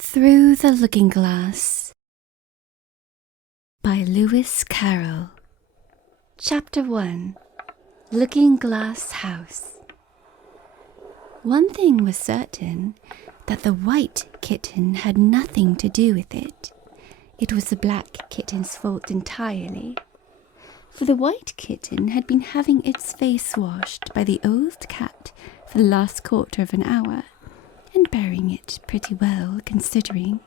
Through the Looking Glass by Lewis Carrol. Chapter 1. Looking Glass House. One thing was certain, that the white kitten had nothing to do with it. It was the black kitten's fault entirely. For the white kitten had been having its face washed by the old cat for the last quarter of an hour, and bearing it pretty well considering.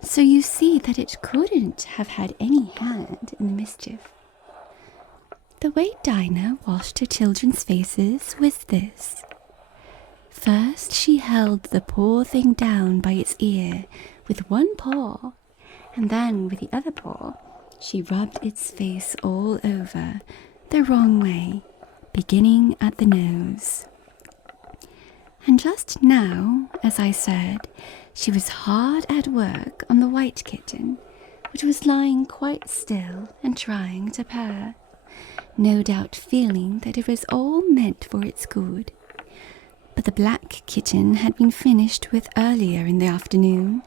So you see that it couldn't have had any hand in the mischief. The way Dinah washed her children's faces was this. First she held the poor thing down by its ear with one paw, and then with the other paw she rubbed its face all over, the wrong way, beginning at the nose. And just now, as I said, she was hard at work on the white kitten, which was lying quite still and trying to purr, no doubt feeling that it was all meant for its good. But the black kitten had been finished with earlier in the afternoon,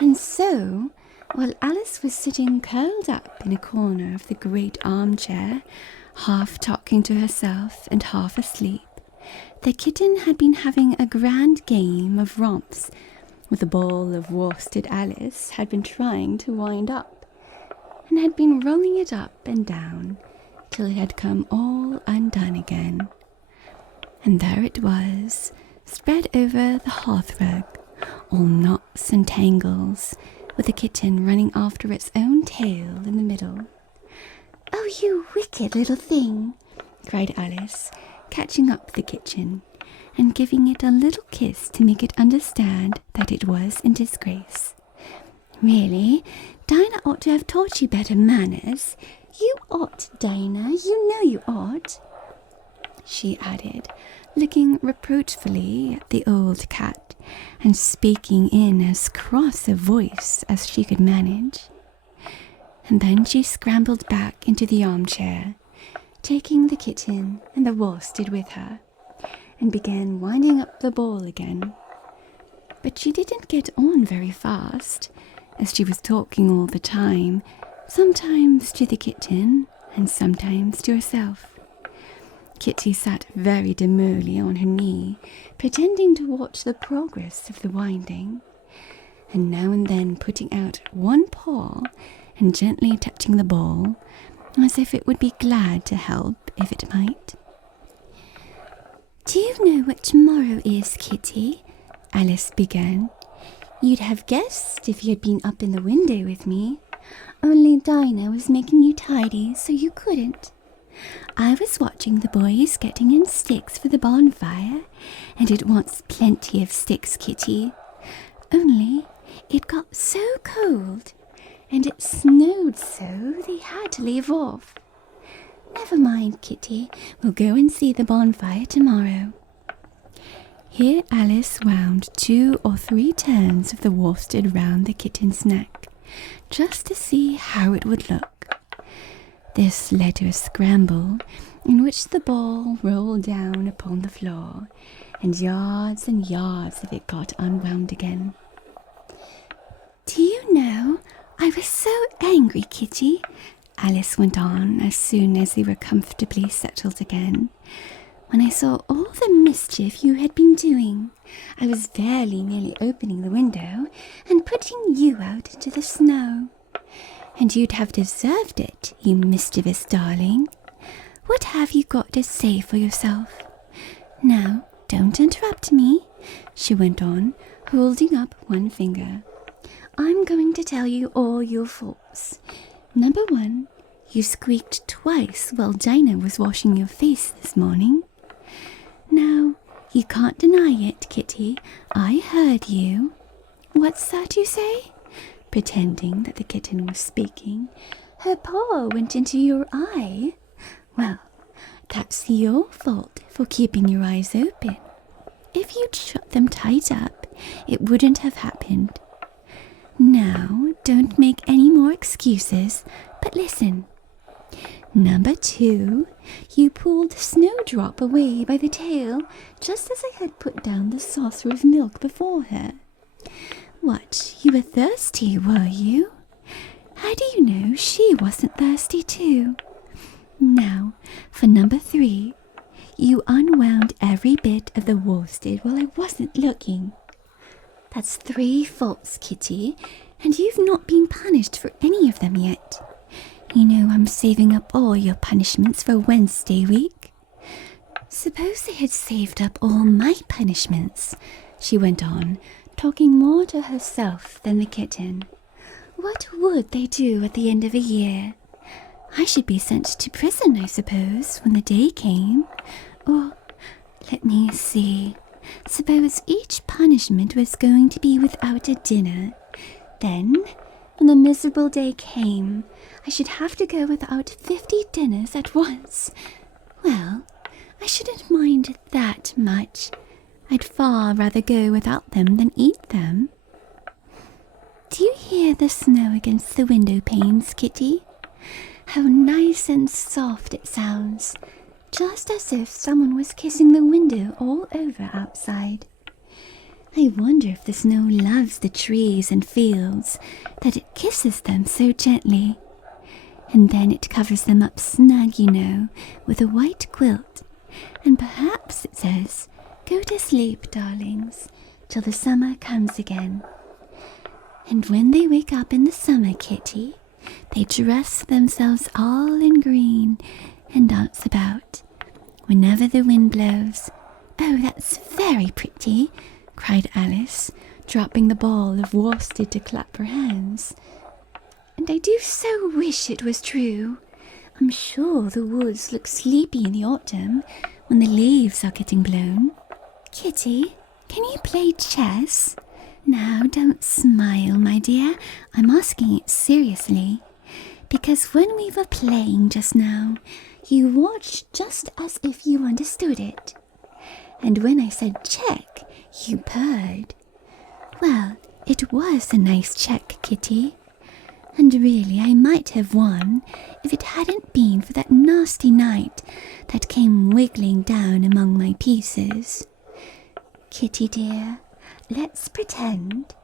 and so, while Alice was sitting curled up in a corner of the great armchair, half talking to herself and half asleep, the kitten had been having a grand game of romps with a ball of worsted Alice had been trying to wind up, and had been rolling it up and down till it had come all undone again. And there it was, spread over the hearthrug, all knots and tangles, with the kitten running after its own tail in the middle. "Oh, you wicked little thing!" cried Alice, catching up the kitten and giving it a little kiss to make it understand that it was in disgrace. "Really, Dinah ought to have taught you better manners. You ought, Dinah, you know you ought," she added, looking reproachfully at the old cat and speaking in as cross a voice as she could manage. And then she scrambled back into the armchair, taking the kitten and the worsted with her, and began winding up the ball again. But she didn't get on very fast, as she was talking all the time, sometimes to the kitten and sometimes to herself. Kitty sat very demurely on her knee, pretending to watch the progress of the winding, and now and then putting out one paw and gently touching the ball, as if it would be glad to help if it might. "Do you know what tomorrow is, Kitty?" Alice began. "You'd have guessed if you had been up in the window with me, only Dinah was making you tidy, so you couldn't. I was watching the boys getting in sticks for the bonfire, and it wants plenty of sticks, Kitty. Only it got so cold, and it snowed so they had to leave off. Never mind, Kitty, we'll go and see the bonfire tomorrow." Here Alice wound 2 or 3 turns of the worsted round the kitten's neck, just to see how it would look. This led to a scramble, in which the ball rolled down upon the floor, and yards of it got unwound again. "Do you know, I was so angry, Kitty," Alice went on as soon as they were comfortably settled again, "when I saw all the mischief you had been doing. I was very nearly opening the window and putting you out into the snow. And you'd have deserved it, you mischievous darling. What have you got to say for yourself? Now, don't interrupt me," she went on, holding up one finger. "I'm going to tell you all your faults. Number 1, you squeaked twice while Dinah was washing your face this morning. Now, you can't deny it, Kitty. I heard you. What's that you say?" Pretending that the kitten was speaking. "Her paw went into your eye. Well, that's your fault for keeping your eyes open. If you'd shut them tight up, it wouldn't have happened. Now, don't make any more excuses, but listen. Number 2, you pulled Snowdrop away by the tail just as I had put down the saucer of milk before her. What, you were thirsty, were you? How do you know she wasn't thirsty too? Now, for number 3, you unwound every bit of the worsted while I wasn't looking. That's 3 faults, Kitty, and you've not been punished for any of them yet. You know I'm saving up all your punishments for Wednesday week. Suppose they had saved up all my punishments, she went on, talking more to herself than the kitten. What would they do at the end of a year? I should be sent to prison, I suppose, when the day came. Or, let me see. Suppose each punishment was going to be without a dinner. Then, when the miserable day came, I should have to go without 50 dinners at once. Well, I shouldn't mind that much. I'd far rather go without them than eat them. Do you hear the snow against the window panes, Kitty? How nice and soft it sounds, just as if someone was kissing the window all over outside. I wonder if the snow loves the trees and fields, that it kisses them so gently. And then it covers them up snug, you know, with a white quilt. And perhaps it says, "Go to sleep, darlings, till the summer comes again." And when they wake up in the summer, Kitty, they dress themselves all in green and dance about whenever the wind blows. Oh, that's very pretty, cried Alice, dropping the ball of worsted to clap her hands. And I do so wish it was true. I'm sure the woods look sleepy in the autumn when the leaves are getting blown. Kitty, can you play chess? Now, don't smile, my dear. I'm asking it seriously. Because when we were playing just now, you watched just as if you understood it. And when I said check, you purred. Well, it was a nice check, Kitty. And really, I might have won if it hadn't been for that nasty knight that came wiggling down among my pieces. Kitty dear, let's pretend.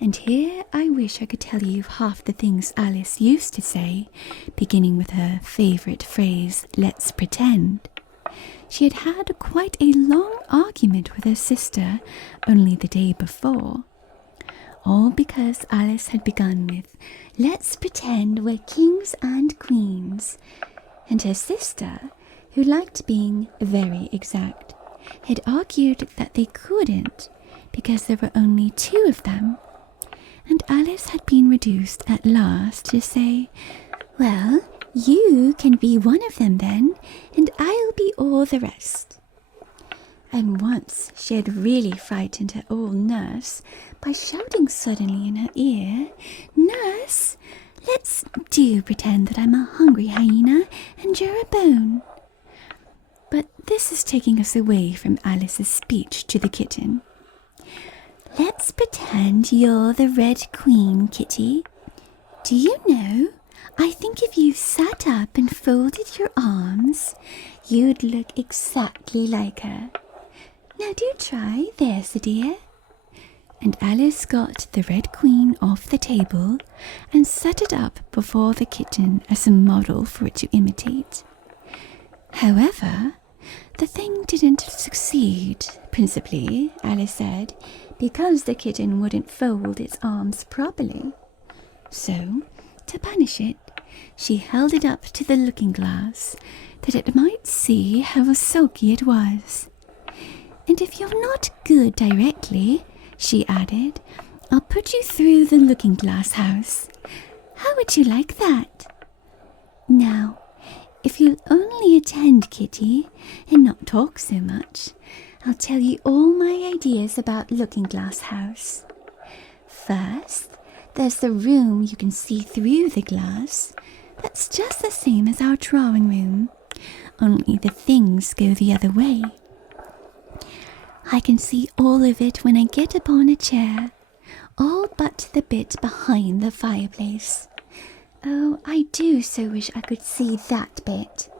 And here I wish I could tell you half the things Alice used to say, beginning with her favourite phrase, let's pretend. She had had quite a long argument with her sister only the day before. All because Alice had begun with, let's pretend we're kings and queens. And her sister, who liked being very exact, had argued that they couldn't because there were only 2 of them. And Alice had been reduced at last to say, well, you can be one of them then, and I'll be all the rest. And once she had really frightened her old nurse by shouting suddenly in her ear, Nurse, let's do pretend that I'm a hungry hyena and you're a bone. But this is taking us away from Alice's speech to the kitten. Let's pretend you're the Red Queen, Kitty. Do you know, I think if you sat up and folded your arms, you'd look exactly like her. Now do try, there's a dear. And Alice got the Red Queen off the table and set it up before the kitten as a model for it to imitate. However, the thing didn't succeed, principally, Alice said, because the kitten wouldn't fold its arms properly. So, to punish it, she held it up to the looking-glass, that it might see how sulky it was. And if you're not good directly, she added, I'll put you through the looking-glass house. How would you like that? Now, if you'll only attend, Kitty, and not talk so much, I'll tell you all my ideas about looking-glass house. First, there's the room you can see through the glass. That's just the same as our drawing room, only the things go the other way. I can see all of it when I get upon a chair, all but the bit behind the fireplace. Oh, I do so wish I could see that bit.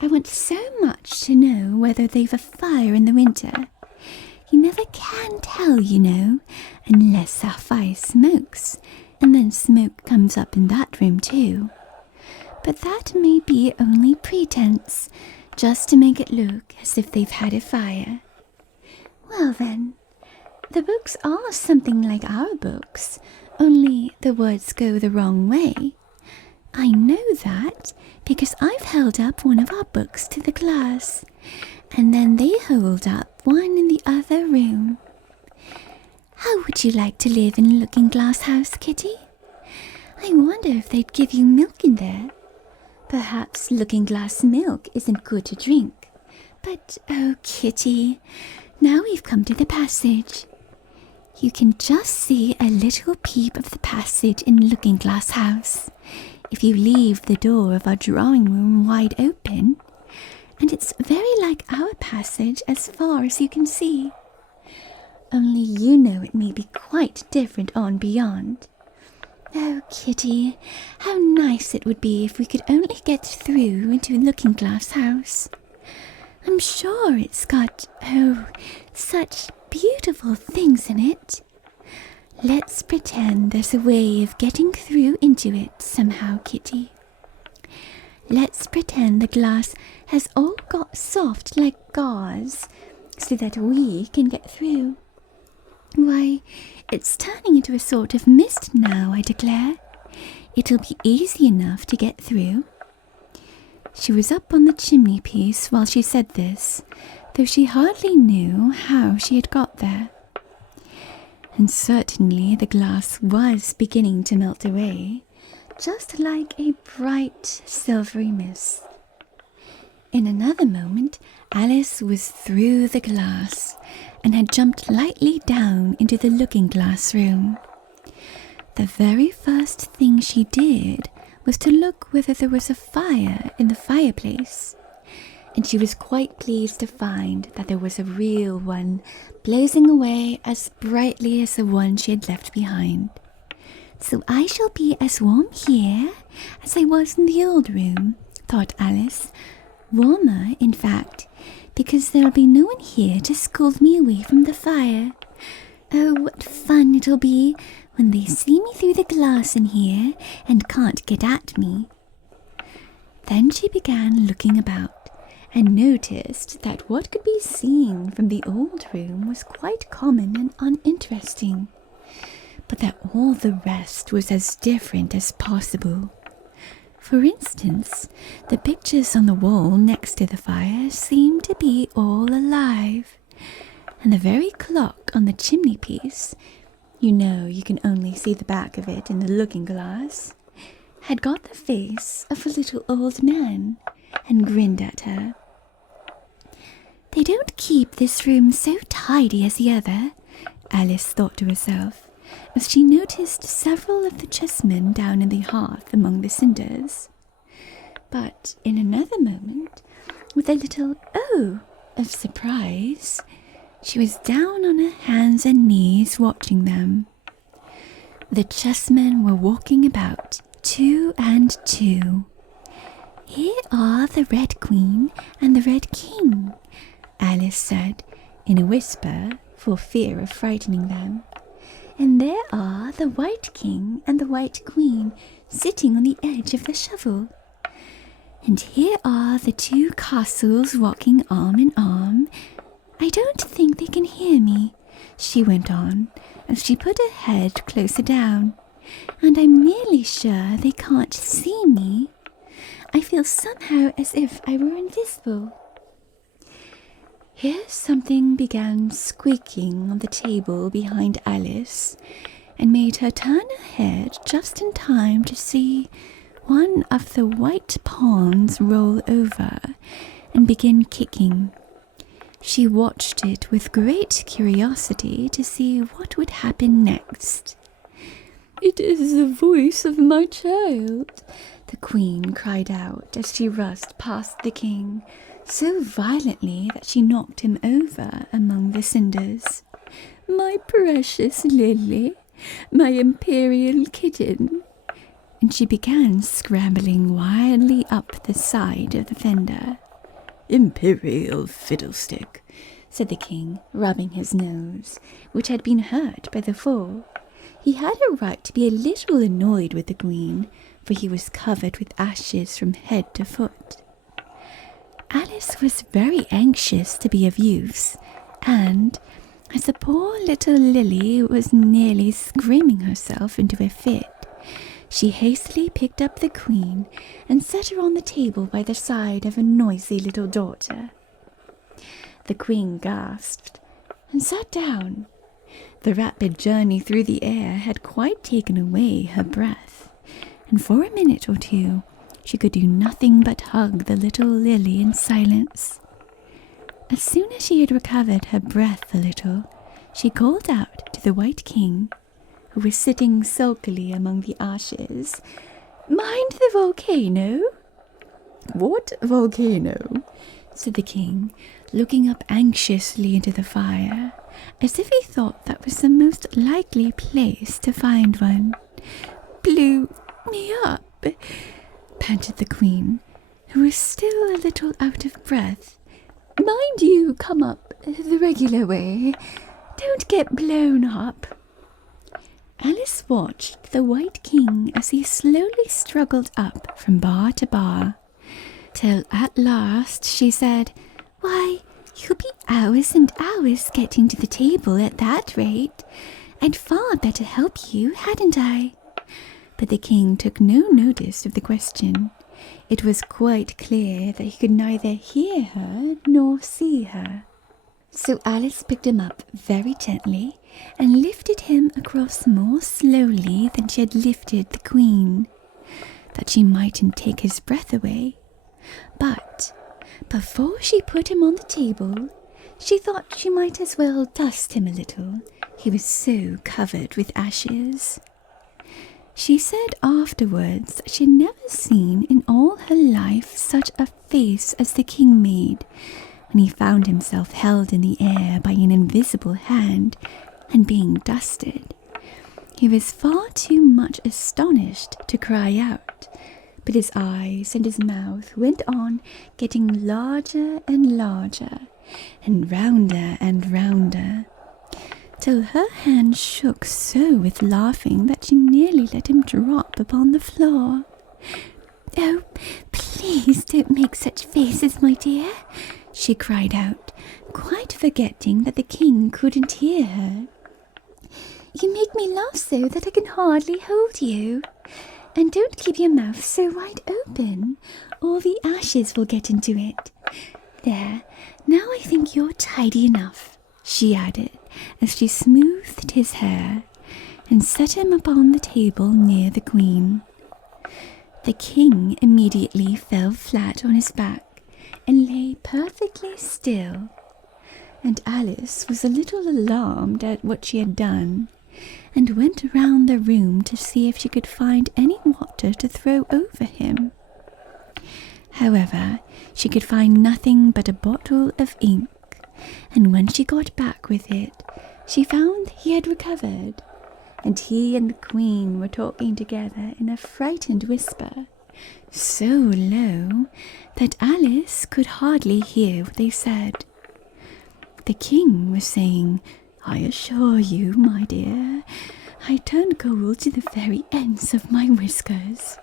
I want so much to know whether they've a fire in the winter. You never can tell, you know, unless our fire smokes, and then smoke comes up in that room too. But that may be only pretense, just to make it look as if they've had a fire. Well then, the books are something like our books, only the words go the wrong way. I know that because I've held up one of our books to the glass, and then they hold up one in the other room. How would you like to live in a looking-glass house, Kitty? I wonder if they'd give you milk in there. Perhaps looking-glass milk isn't good to drink. But, oh, Kitty, now we've come to the passage. You can just see a little peep of the passage in Looking-Glass House if you leave the door of our drawing room wide open, and it's very like our passage as far as you can see. Only you know it may be quite different on beyond. Oh, Kitty, how nice it would be if we could only get through into Looking-Glass House. I'm sure it's got, such beautiful things in it. Let's pretend there's a way of getting through into it somehow, Kitty. Let's pretend the glass has all got soft like gauze, so that we can get through. Why, it's turning into a sort of mist now, I declare. It'll be easy enough to get through. She was up on the chimney piece while she said this, though she hardly knew how she had got there. And certainly the glass was beginning to melt away, just like a bright silvery mist. In another moment, Alice was through the glass and had jumped lightly down into the looking-glass room. The very first thing she did was to look whether there was a fire in the fireplace, and she was quite pleased to find that there was a real one blazing away as brightly as the one she had left behind. So I shall be as warm here as I was in the old room, thought Alice. Warmer, in fact, because there'll be no one here to scold me away from the fire. Oh, what fun it'll be when they see me through the glass in here and can't get at me. Then she began looking about and noticed that what could be seen from the old room was quite common and uninteresting, but that all the rest was as different as possible. For instance, the pictures on the wall next to the fire seemed to be all alive, and the very clock on the chimney piece, you know you can only see the back of it in the looking-glass, had got the face of a little old man and grinned at her. They don't keep this room so tidy as the other, Alice thought to herself, as she noticed several of the chessmen down in the hearth among the cinders. But in another moment, with a little "oh" of surprise, she was down on her hands and knees watching them. The chessmen were walking about, two and two. "Here are the Red Queen and the Red King," Alice said, in a whisper, for fear of frightening them. "And there are the White King and the White Queen sitting on the edge of the shovel. And here are the two castles walking arm in arm. I don't think they can hear me," she went on, as she put her head closer down. "And I'm nearly sure they can't see me. I feel somehow as if I were invisible." Here something began squeaking on the table behind Alice, and made her turn her head just in time to see one of the white pawns roll over and begin kicking. She watched it with great curiosity to see what would happen next. "It is the voice of my child," the Queen cried out as she rushed past the King, so violently that she knocked him over among the cinders. "My precious Lily, my imperial kitten." And she began scrambling wildly up the side of the fender. "Imperial fiddlestick," said the king, rubbing his nose, which had been hurt by the fall. He had a right to be a little annoyed with the queen, for he was covered with ashes from head to foot. Alice was very anxious to be of use, and, as the poor little Lily was nearly screaming herself into a fit, she hastily picked up the queen and set her on the table by the side of her noisy little daughter. The queen gasped and sat down. The rapid journey through the air had quite taken away her breath, and for a minute or two she could do nothing but hug the little Lily in silence. As soon as she had recovered her breath a little, she called out to the White King, who was sitting sulkily among the ashes, "Mind the volcano?" "What volcano?" said the king, looking up anxiously into the fire, as if he thought that was the most likely place to find one. "Blew me up," panted the queen, who was still a little out of breath. "Mind you come up the regular way. Don't get blown up." Alice watched the White King as he slowly struggled up from bar to bar, till at last she said, "Why, you'll be hours and hours getting to the table at that rate. I'd far better help you, hadn't I?" But the king took no notice of the question. It was quite clear that he could neither hear her nor see her. So Alice picked him up very gently and lifted him across more slowly than she had lifted the queen, that she mightn't take his breath away. But before she put him on the table, she thought she might as well dust him a little. He was so covered with ashes. She said afterwards that she had never seen in all her life such a face as the king made when he found himself held in the air by an invisible hand and being dusted. He was far too much astonished to cry out, but his eyes and his mouth went on getting larger and larger, and rounder, till her hand shook so with laughing that she nearly let him drop upon the floor. "Oh, please don't make such faces, my dear," she cried out, quite forgetting that the king couldn't hear her. "You make me laugh so that I can hardly hold you. And don't keep your mouth so wide open, or the ashes will get into it. There, now I think you're tidy enough," she added, as she smoothed his hair and set him upon the table near the queen. The king immediately fell flat on his back and lay perfectly still, and Alice was a little alarmed at what she had done, and went round the room to see if she could find any water to throw over him. However, she could find nothing but a bottle of ink, and when she got back with it, she found he had recovered, and he and the queen were talking together in a frightened whisper, so low that Alice could hardly hear what they said. The king was saying, "I assure you, my dear, I turned cold to the very ends of my whiskers."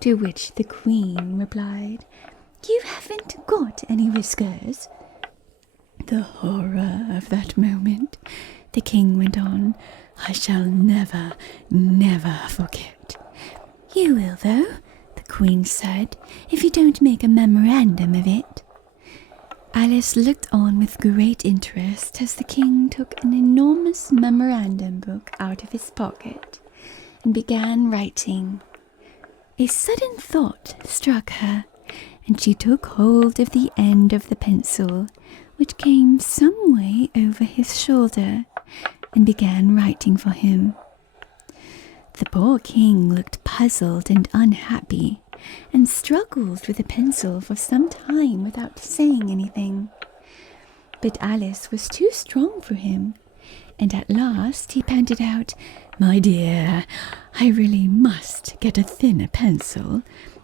To which the queen replied, "You haven't got any whiskers." "The horror of that moment," the king went on, "I shall never, never forget." "You will, though," the queen said, "if you don't make a memorandum of it." Alice looked on with great interest as the king took an enormous memorandum book out of his pocket and began writing. A sudden thought struck her, and she took hold of the end of the pencil, which came some way over his shoulder, and began writing for him. The poor king looked puzzled and unhappy, and struggled with the pencil for some time without saying anything. But Alice was too strong for him, and at last he panted out, "My dear, I really must get a thinner pencil.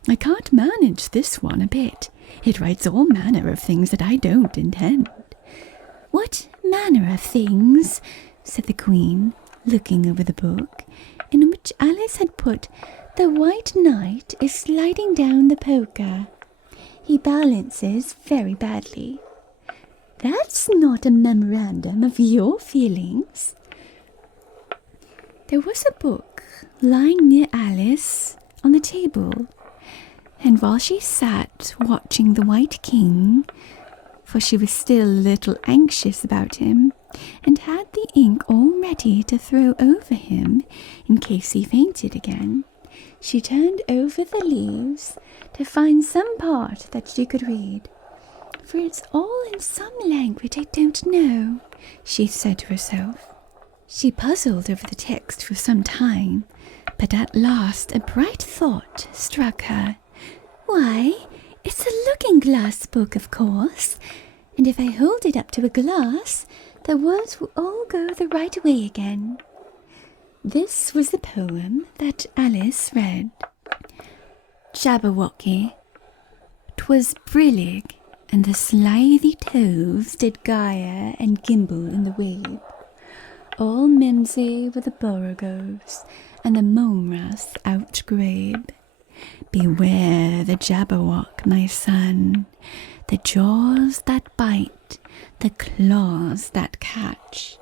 I can't manage this one a bit. It writes all manner of things that I don't intend." "What manner of things?" said the Queen, looking over the book, in which Alice had put, "The White Knight is sliding down the poker. He balances very badly." "That's not a memorandum of your feelings." There was a book lying near Alice on the table, and while she sat watching the White King, for she was still a little anxious about him, and had the ink all ready to throw over him in case he fainted again, she turned over the leaves to find some part that she could read. "For it's all in some language I don't know," she said to herself. She puzzled over the text for some time, but at last a bright thought struck her. "Why, it's a looking-glass book, of course, and if I hold it up to a glass, the words will all go the right way again." This was the poem that Alice read. Jabberwocky. 'Twas brillig, and the slithy toves did gyre and gimble in the wabe. All mimsy were the borogoves, and the momraths outgrabe. Beware the Jabberwock, my son, the jaws that bite, the claws that catch.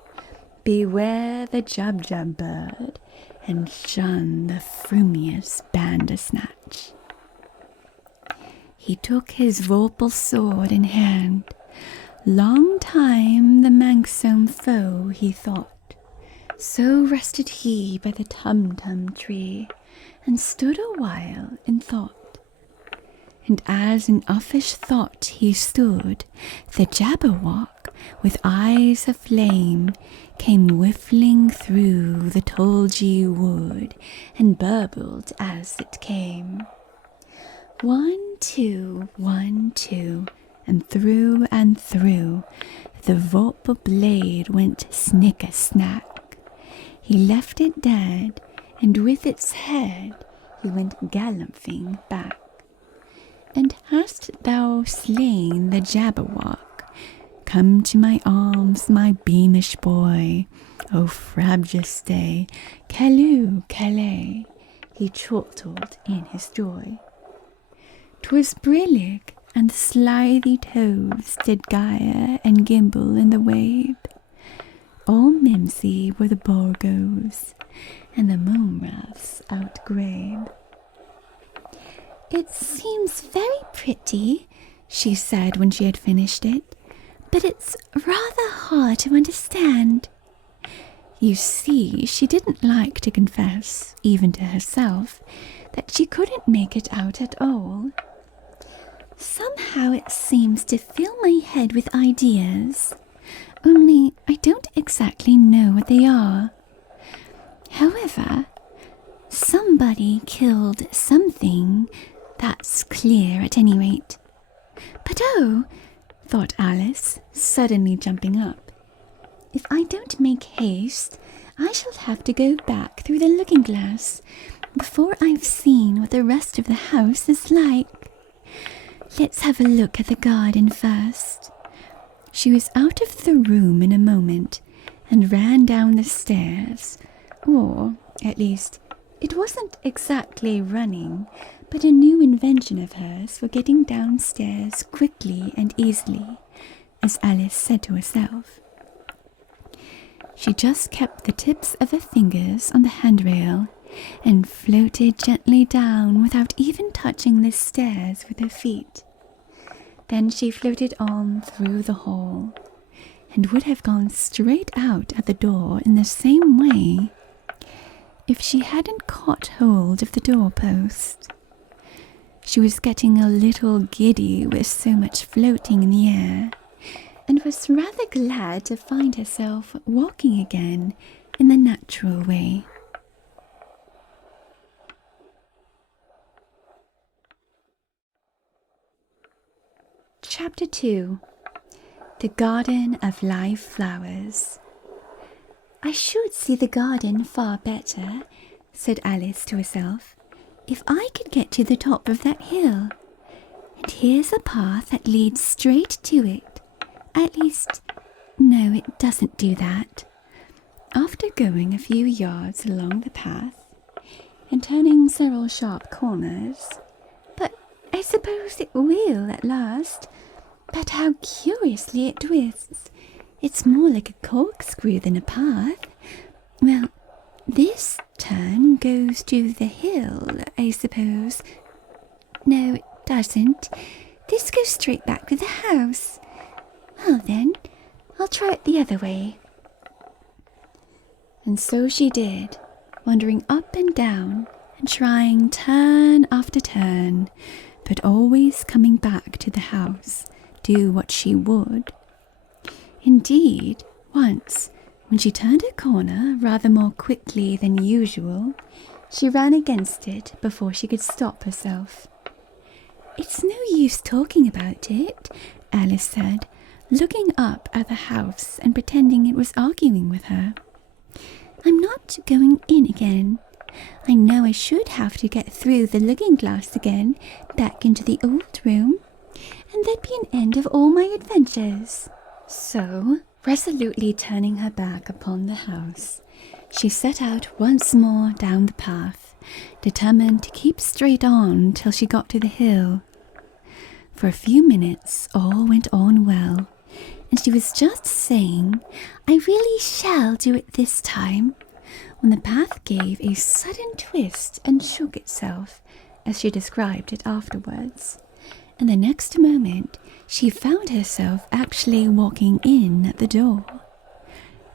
Beware the Jubjub bird, and shun the frumious Bandersnatch. He took his vorpal sword in hand. Long time the manxome foe he thought. So rested he by the Tumtum tree, and stood a while in thought. And as in uffish thought he stood, the Jabberwock, with eyes of flame, came whiffling through the tulgey wood, and burbled as it came. 1, 2, 1, 2, and through the vorpal blade went snicker-snack. He left it dead, and with its head he went galloping back. "And hast thou slain the Jabberwock? Come to my arms, my beamish boy. O frabjous Calloo, Calais," he chortled in his joy. 'Twas brillig, and the slithy toves did gyre and gimble in the wabe. All mimsy were the borogoves, and the momraths outgrabe. "It seems very pretty," she said when she had finished it, "but it's rather hard to understand." You see, she didn't like to confess, even to herself, that she couldn't make it out at all. "Somehow it seems to fill my head with ideas, only I don't exactly know what they are. However, somebody killed something, that's clear at any rate. But oh," thought Alice, suddenly jumping up, "if I don't make haste, I shall have to go back through the looking-glass before I've seen what the rest of the house is like. Let's have a look at the garden first." She was out of the room in a moment and ran down the stairs, or, at least, it wasn't exactly running, but a new invention of hers for getting downstairs quickly and easily, as Alice said to herself. She just kept the tips of her fingers on the handrail and floated gently down without even touching the stairs with her feet. Then she floated on through the hall, and would have gone straight out at the door in the same way if she hadn't caught hold of the doorpost. She was getting a little giddy with so much floating in the air, and was rather glad to find herself walking again in the natural way. Chapter 2. The Garden of Live Flowers. "I should see the garden far better," said Alice to herself, "if I could get to the top of that hill. And here's a path that leads straight to it. At least, No, it doesn't do that. After going a few yards along the path and turning several sharp corners, but I suppose it will at last. But how curiously it twists. It's more like a corkscrew than a path. Well, this turn goes to the hill, I suppose. No, it doesn't. This goes straight back to the house. Well then, I'll try it the other way. And so she did, wandering up and down and trying turn after turn, but always coming back to the house, do what she would. Indeed, once, when she turned a corner rather more quickly than usual, she ran against it before she could stop herself. "It's no use talking about it," Alice said, looking up at the house and pretending it was arguing with her. "I'm not going in again. I know I should have to get through the looking glass again, back into the old room, and that'd be an end of all my adventures." So, resolutely turning her back upon the house, she set out once more down the path, determined to keep straight on till she got to the hill. For a few minutes all went on well, and she was just saying, "I really shall do it this time," when the path gave a sudden twist and shook itself, as she described it afterwards. And the next moment she found herself actually walking in at the door.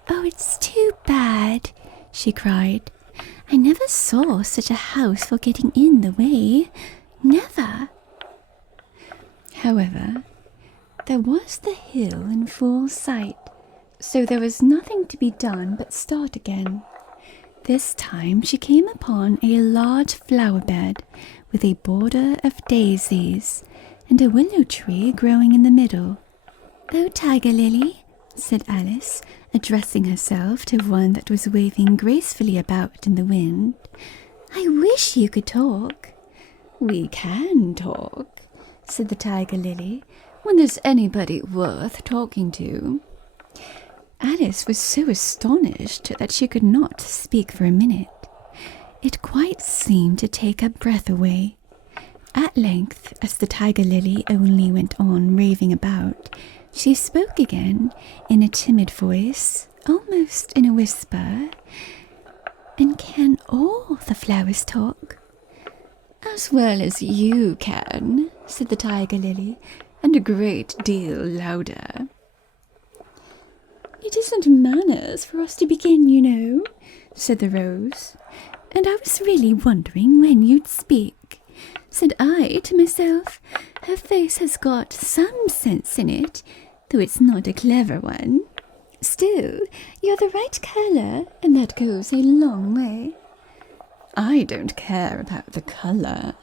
"Oh, it's too bad," she cried. "I never saw such a house for getting in the way. Never." However, there was the hill in full sight, so there was nothing to be done but start again. This time she came upon a large flower bed with a border of daisies and a willow tree growing in the middle. "Oh, Tiger Lily," said Alice, addressing herself to one that was waving gracefully about in the wind, "I wish you could talk." "We can talk," said the Tiger Lily, "when there's anybody worth talking to." Alice was so astonished that she could not speak for a minute. It quite seemed to take her breath away. At length, as the Tiger Lily only went on raving about, she spoke again in a timid voice, almost in a whisper. "And can all the flowers talk?" "As well as you can," said the Tiger Lily, "and a great deal louder." "It isn't manners for us to begin, you know," said the Rose, "and I was really wondering when you'd speak. Said I to myself, her face has got some sense in it, though it's not a clever one. Still, you're the right colour, and that goes a long way." "I don't care about the colour,"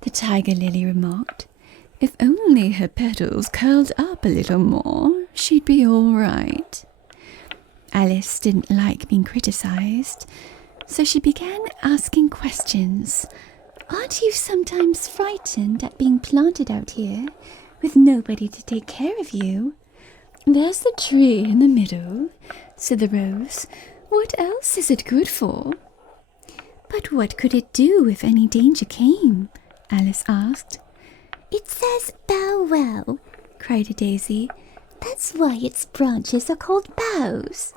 the Tiger Lily remarked. "If only her petals curled up a little more, she'd be all right." Alice didn't like being criticised, so she began asking questions. "Aren't you sometimes frightened at being planted out here, with nobody to take care of you?" "There's the tree in the middle," said the Rose. "What else is it good for?" "But what could it do if any danger came?" Alice asked. "It says bow wow," cried a daisy. "That's why its branches are called boughs."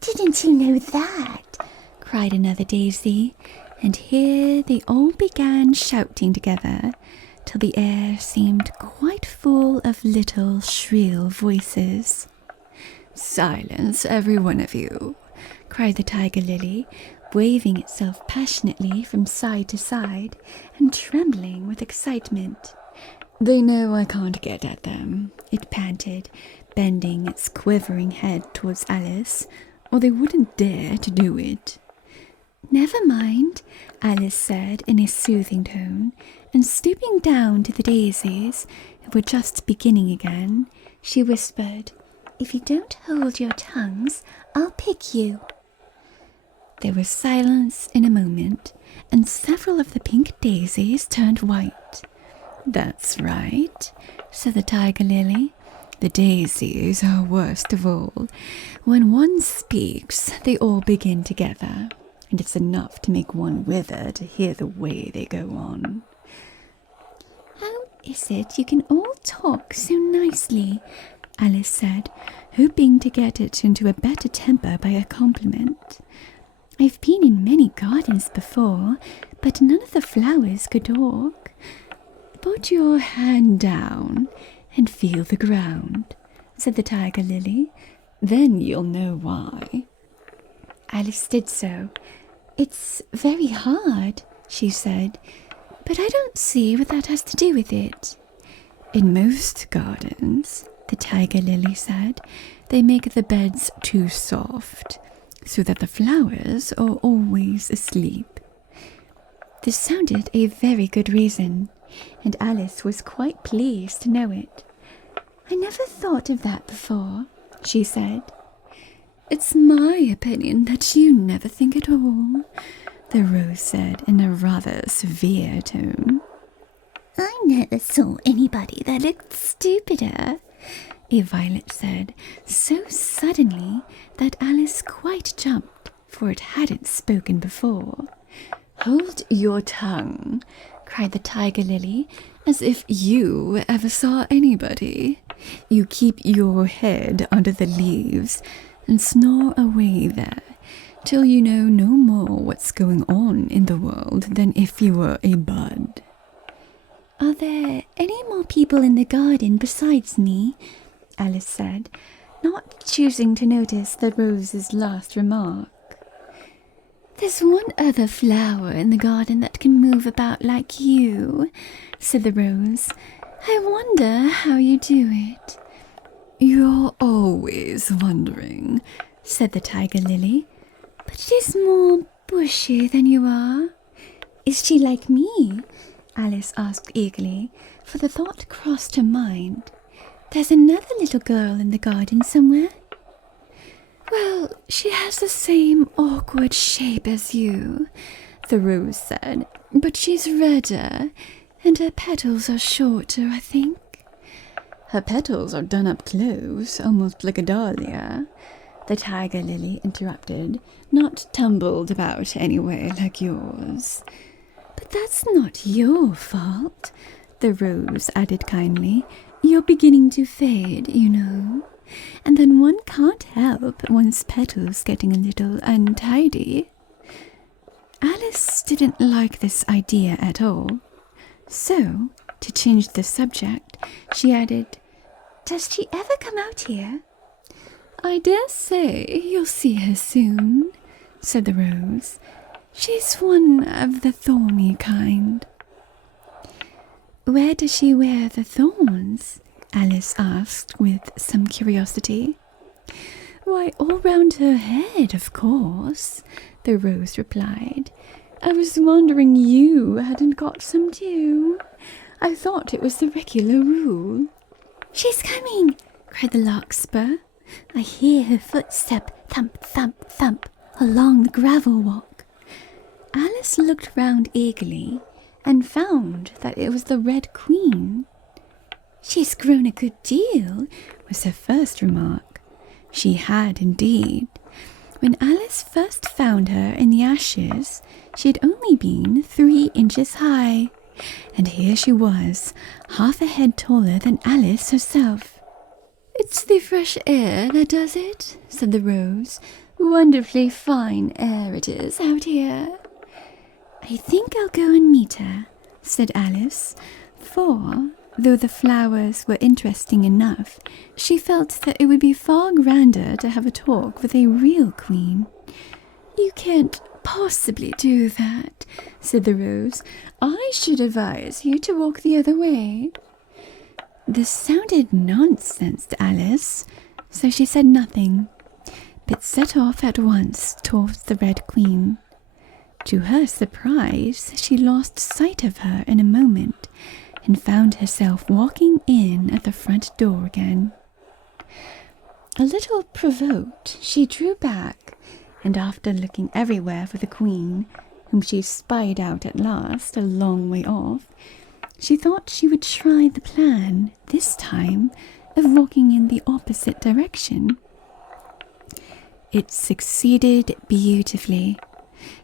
"Didn't you know that?" cried another daisy, and here they all began shouting together, till the air seemed quite full of little shrill voices. "Silence, every one of you," cried the Tiger Lily, waving itself passionately from side to side and trembling with excitement. "They know I can't get at them," it panted, bending its quivering head towards Alice, "or they wouldn't dare to do it." "Never mind," Alice said in a soothing tone, and stooping down to the daisies, who were just beginning again, she whispered, "If you don't hold your tongues, I'll pick you." There was silence in a moment, and several of the pink daisies turned white. "That's right," said the Tiger Lily, The daisies are worst of all. When one speaks, they all begin together, and it's enough to make one wither to hear the way they go on. How is it you can all talk so nicely? Alice said, hoping to get it into a better temper by a compliment. I've been in many gardens before, but none of the flowers could talk. Put your hand down and feel the ground, said the tiger lily. Then you'll know why. Alice did so. It's very hard, she said, but I don't see what that has to do with it. In most gardens, the tiger lily said, they make the beds too soft, so that the flowers are always asleep. This sounded a very good reason, and Alice was quite pleased to know it. I never thought of that before, she said. It's my opinion that you never think at all, the rose said in a rather severe tone. I never saw anybody that looked stupider, a violet said, so suddenly that Alice quite jumped, for it hadn't spoken before. Hold your tongue, cried the tiger lily, as if you ever saw anybody. You keep your head under the leaves and snore away there, till you know no more what's going on in the world than if you were a bud. Are there any more people in the garden besides me? Alice said, not choosing to notice the rose's last remark. There's one other flower in the garden that can move about like you, said the rose. I wonder how you do it. You're always wondering, said the tiger lily, but she's more bushy than you are. Is she like me? Alice asked eagerly, for the thought crossed her mind. There's another little girl in the garden somewhere. Well, she has the same awkward shape as you, the rose said, but she's redder, and her petals are shorter, I think. Her petals are done up close, almost like a dahlia, the tiger lily interrupted, not tumbled about anyway like yours. But that's not your fault, the rose added kindly. You're beginning to fade, you know. And then one can't help one's petals getting a little untidy. Alice didn't like this idea at all. So, to change the subject, she added, Does she ever come out here? I dare say you'll see her soon, said the rose. She's one of the thorny kind. Where does she wear the thorns? Alice asked with some curiosity. Why, all round her head, of course, the rose replied. I was wondering you hadn't got some too. I thought it was the regular rule. She's coming, cried the larkspur. I hear her footstep thump, thump, thump along the gravel walk. Alice looked round eagerly and found that it was the Red Queen. She's grown a good deal, was her first remark. She had indeed. When Alice first found her in the ashes, she had only been 3 inches high, and here she was, half a head taller than Alice herself. It's the fresh air that does it, said the rose. Wonderfully fine air it is out here. I think I'll go and meet her, said Alice, for, though the flowers were interesting enough, she felt that it would be far grander to have a talk with a real queen. You can't possibly do that, said the rose. I should advise you to walk the other way. This sounded nonsense to Alice, so she said nothing, but set off at once towards the Red Queen. To her surprise, she lost sight of her in a moment, and found herself walking in at the front door again. A little provoked, she drew back, and after looking everywhere for the Queen, whom she spied out at last a long way off, she thought she would try the plan, this time, of walking in the opposite direction. It succeeded beautifully.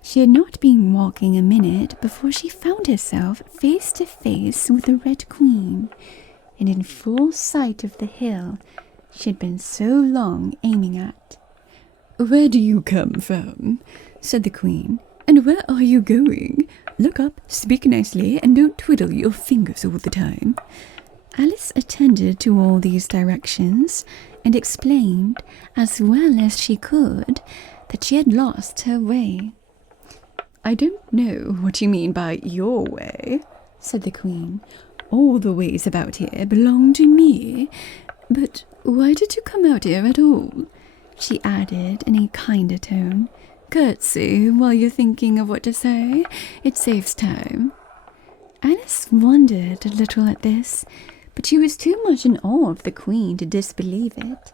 She had not been walking a minute before she found herself face to face with the Red Queen, and in full sight of the hill she had been so long aiming at. "Where do you come from?" said the Queen. "And where are you going? Look up, speak nicely, and don't twiddle your fingers all the time." Alice attended to all these directions and explained, as well as she could, that she had lost her way. "I don't know what you mean by your way," said the Queen. "All the ways about here belong to me. But why did you come out here at all?" she added in a kinder tone. "Curtsy while you're thinking of what to say. It saves time." Alice wondered a little at this, but she was too much in awe of the Queen to disbelieve it.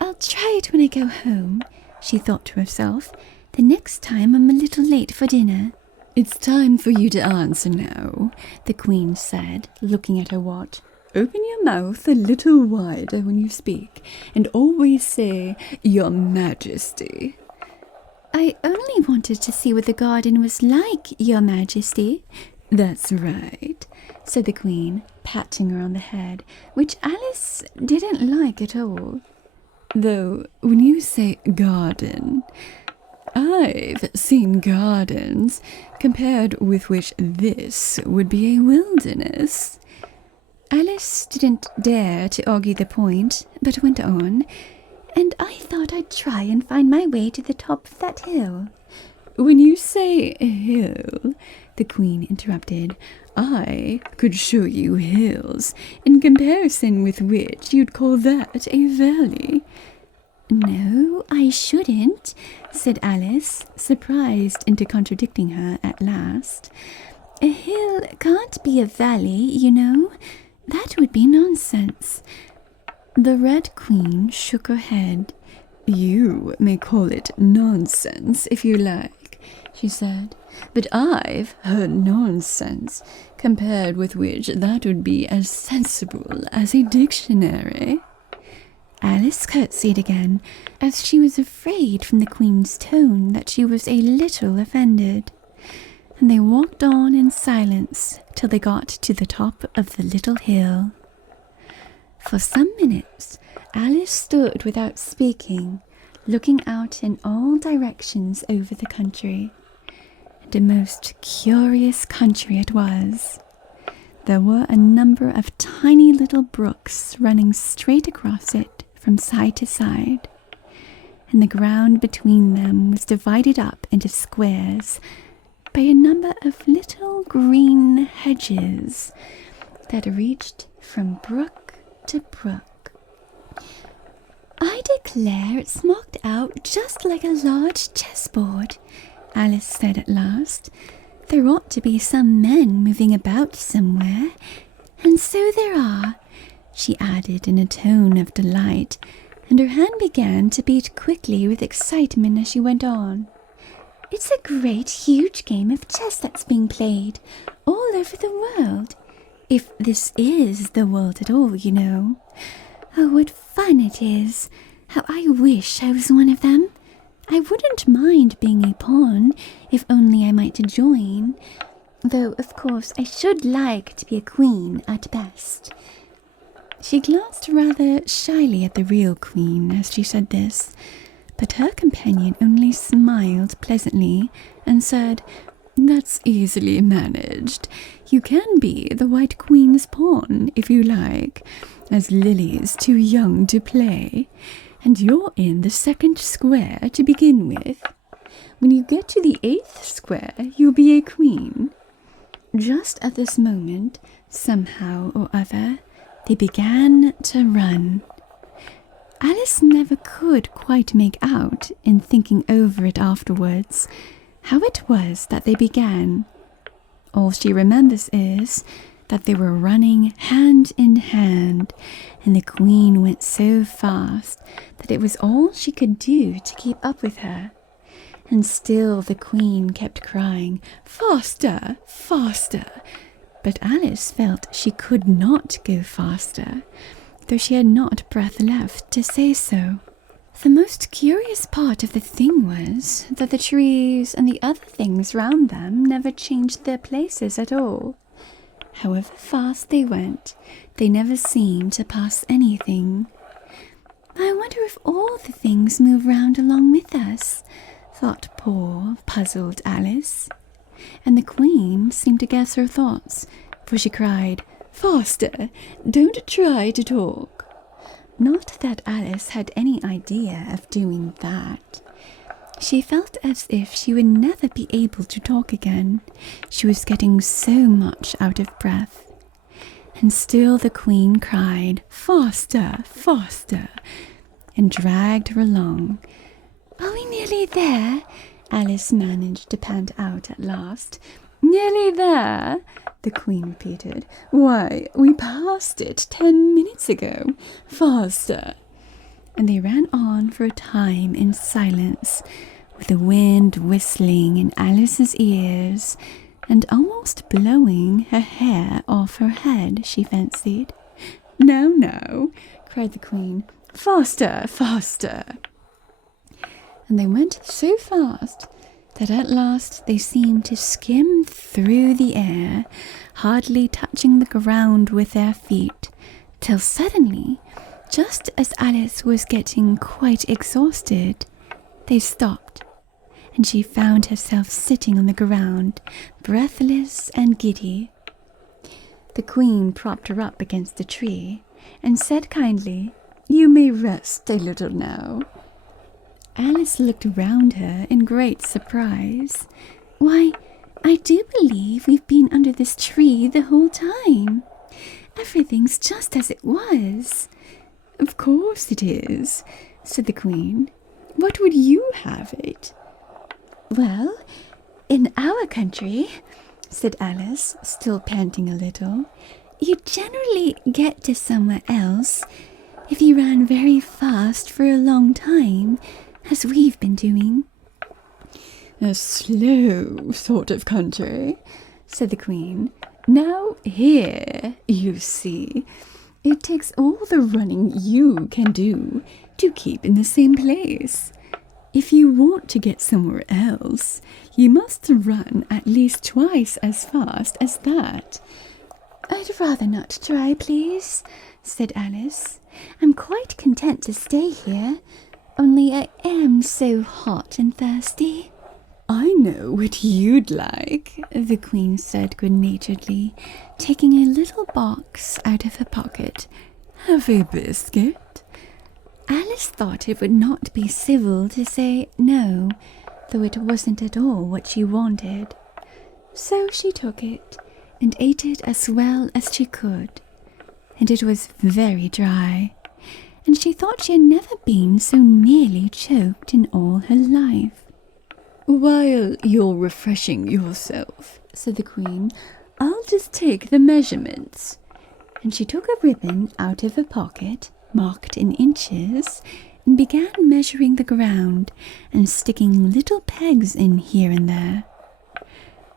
"I'll try it when I go home," she thought to herself. "The next time I'm a little late for dinner." "It's time for you to answer now," the Queen said, looking at her watch. "Open your mouth a little wider when you speak, and always say, 'Your Majesty.'" "I only wanted to see what the garden was like, Your Majesty." "That's right," said the Queen, patting her on the head, which Alice didn't like at all. "Though, when you say garden, I've seen gardens compared with which this would be a wilderness." Alice didn't dare to argue the point, but went on. "And I thought I'd try and find my way to the top of that hill." "When you say hill," the Queen interrupted, "I could show you hills, in comparison with which you'd call that a valley." "No, I shouldn't," said Alice, surprised into contradicting her at last. "A hill can't be a valley, you know. That would be nonsense." The Red Queen shook her head. "You may call it nonsense if you like," she said, "but I've heard nonsense, compared with which that would be as sensible as a dictionary." Alice curtsied again, as she was afraid from the Queen's tone that she was a little offended, and they walked on in silence till they got to the top of the little hill. For some minutes Alice stood without speaking, looking out in all directions over the country. And a most curious country it was. There were a number of tiny little brooks running straight across it from side to side, and the ground between them was divided up into squares by a number of little green hedges that reached from brook to brook. "I declare it's marked out just like a large chessboard," Alice said at last. "There ought to be some men moving about somewhere, and so there are," she added in a tone of delight, and her hand began to beat quickly with excitement as she went on. "It's a great, huge game of chess that's being played all over the world. If this is the world at all, you know. Oh, what fun it is! How I wish I was one of them. I wouldn't mind being a pawn, if only I might join. Though, of course, I should like to be a queen at best." She glanced rather shyly at the real Queen as she said this, but her companion only smiled pleasantly and said, "That's easily managed. You can be the White Queen's pawn, if you like, as Lily's too young to play, and you're in the second square to begin with. When you get to the 8th square, you'll be a queen." Just at this moment, somehow or other, they began to run. Alice never could quite make out, in thinking over it afterwards, how it was that they began. All she remembers is that they were running hand in hand, and the Queen went so fast that it was all she could do to keep up with her. And still the Queen kept crying, "Faster, faster!" But Alice felt she could not go faster, though she had not breath left to say so. The most curious part of the thing was that the trees and the other things round them never changed their places at all. However fast they went, they never seemed to pass anything. I wonder if all the things move round along with us, thought poor, puzzled Alice. And the Queen seemed to guess her thoughts, for she cried, "Faster! Don't try to talk." Not that Alice had any idea of doing that. She felt as if she would never be able to talk again. She was getting so much out of breath. And still the Queen cried, "Faster, faster," and dragged her along. "Are we nearly there?" Alice managed to pant out at last. "Nearly there?" the Queen repeated. "Why, we passed it 10 minutes ago. Faster." And they ran on for a time in silence, with the wind whistling in Alice's ears and almost blowing her hair off her head, she fancied. "Now, now," cried the Queen. "Faster, faster." And they went so fast that at last they seemed to skim through the air, hardly touching the ground with their feet, till suddenly, just as Alice was getting quite exhausted, they stopped, and she found herself sitting on the ground, breathless and giddy. The Queen propped her up against a tree and said kindly, "You may rest a little now." Alice looked round her in great surprise. "Why, I do believe we've been under this tree the whole time. Everything's just as it was." "Of course it is," said the Queen. "What would you have it?" "Well, in our country," said Alice, still panting a little, "you generally get to somewhere else if you ran very fast for a long time, as we've been doing." "A slow sort of country," said the Queen. "Now here, you see, it takes all the running you can do to keep in the same place. If you want to get somewhere else, you must run at least twice as fast as that." "I'd rather not try, please," said Alice. "I'm quite content to stay here. Only I am so hot and thirsty." "I know what you'd like," the Queen said good-naturedly, taking a little box out of her pocket. "Have a biscuit?" Alice thought it would not be civil to say no, though it wasn't at all what she wanted. So she took it and ate it as well as she could, and it was very dry, and she thought she had never been so nearly choked in all her life. "While you're refreshing yourself," said the Queen, "I'll just take the measurements." And she took a ribbon out of her pocket, marked in inches, and began measuring the ground and sticking little pegs in here and there.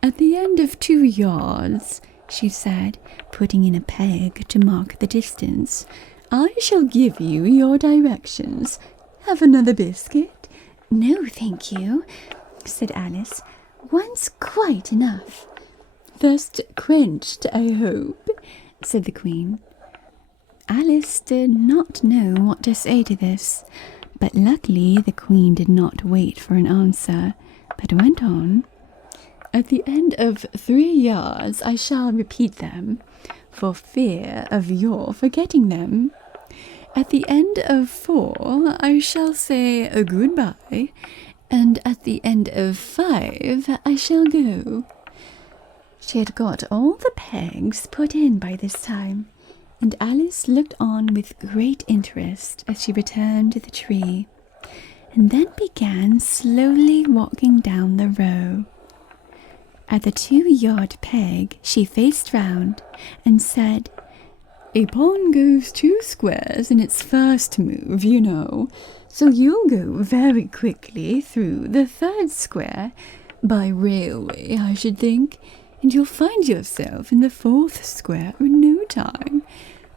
"At the end of 2 yards," she said, putting in a peg to mark the distance, "I shall give you your directions. Have another biscuit?" "No, thank you," said Alice. "One's quite enough." "Thirst quenched, I hope," said the Queen. Alice did not know what to say to this, but luckily the Queen did not wait for an answer, but went on. "At the end of 3 yards I shall repeat them, for fear of your forgetting them. At the end of 4 I shall say goodbye, and at the end of 5 I shall go." She had got all the pegs put in by this time, and Alice looked on with great interest as she returned to the tree, and then began slowly walking down the row. At the 2-yard peg she faced round and said, "A pawn goes 2 squares in its first move, you know, so you'll go very quickly through the 3rd square, by railway, I should think, and you'll find yourself in the 4th square in no time.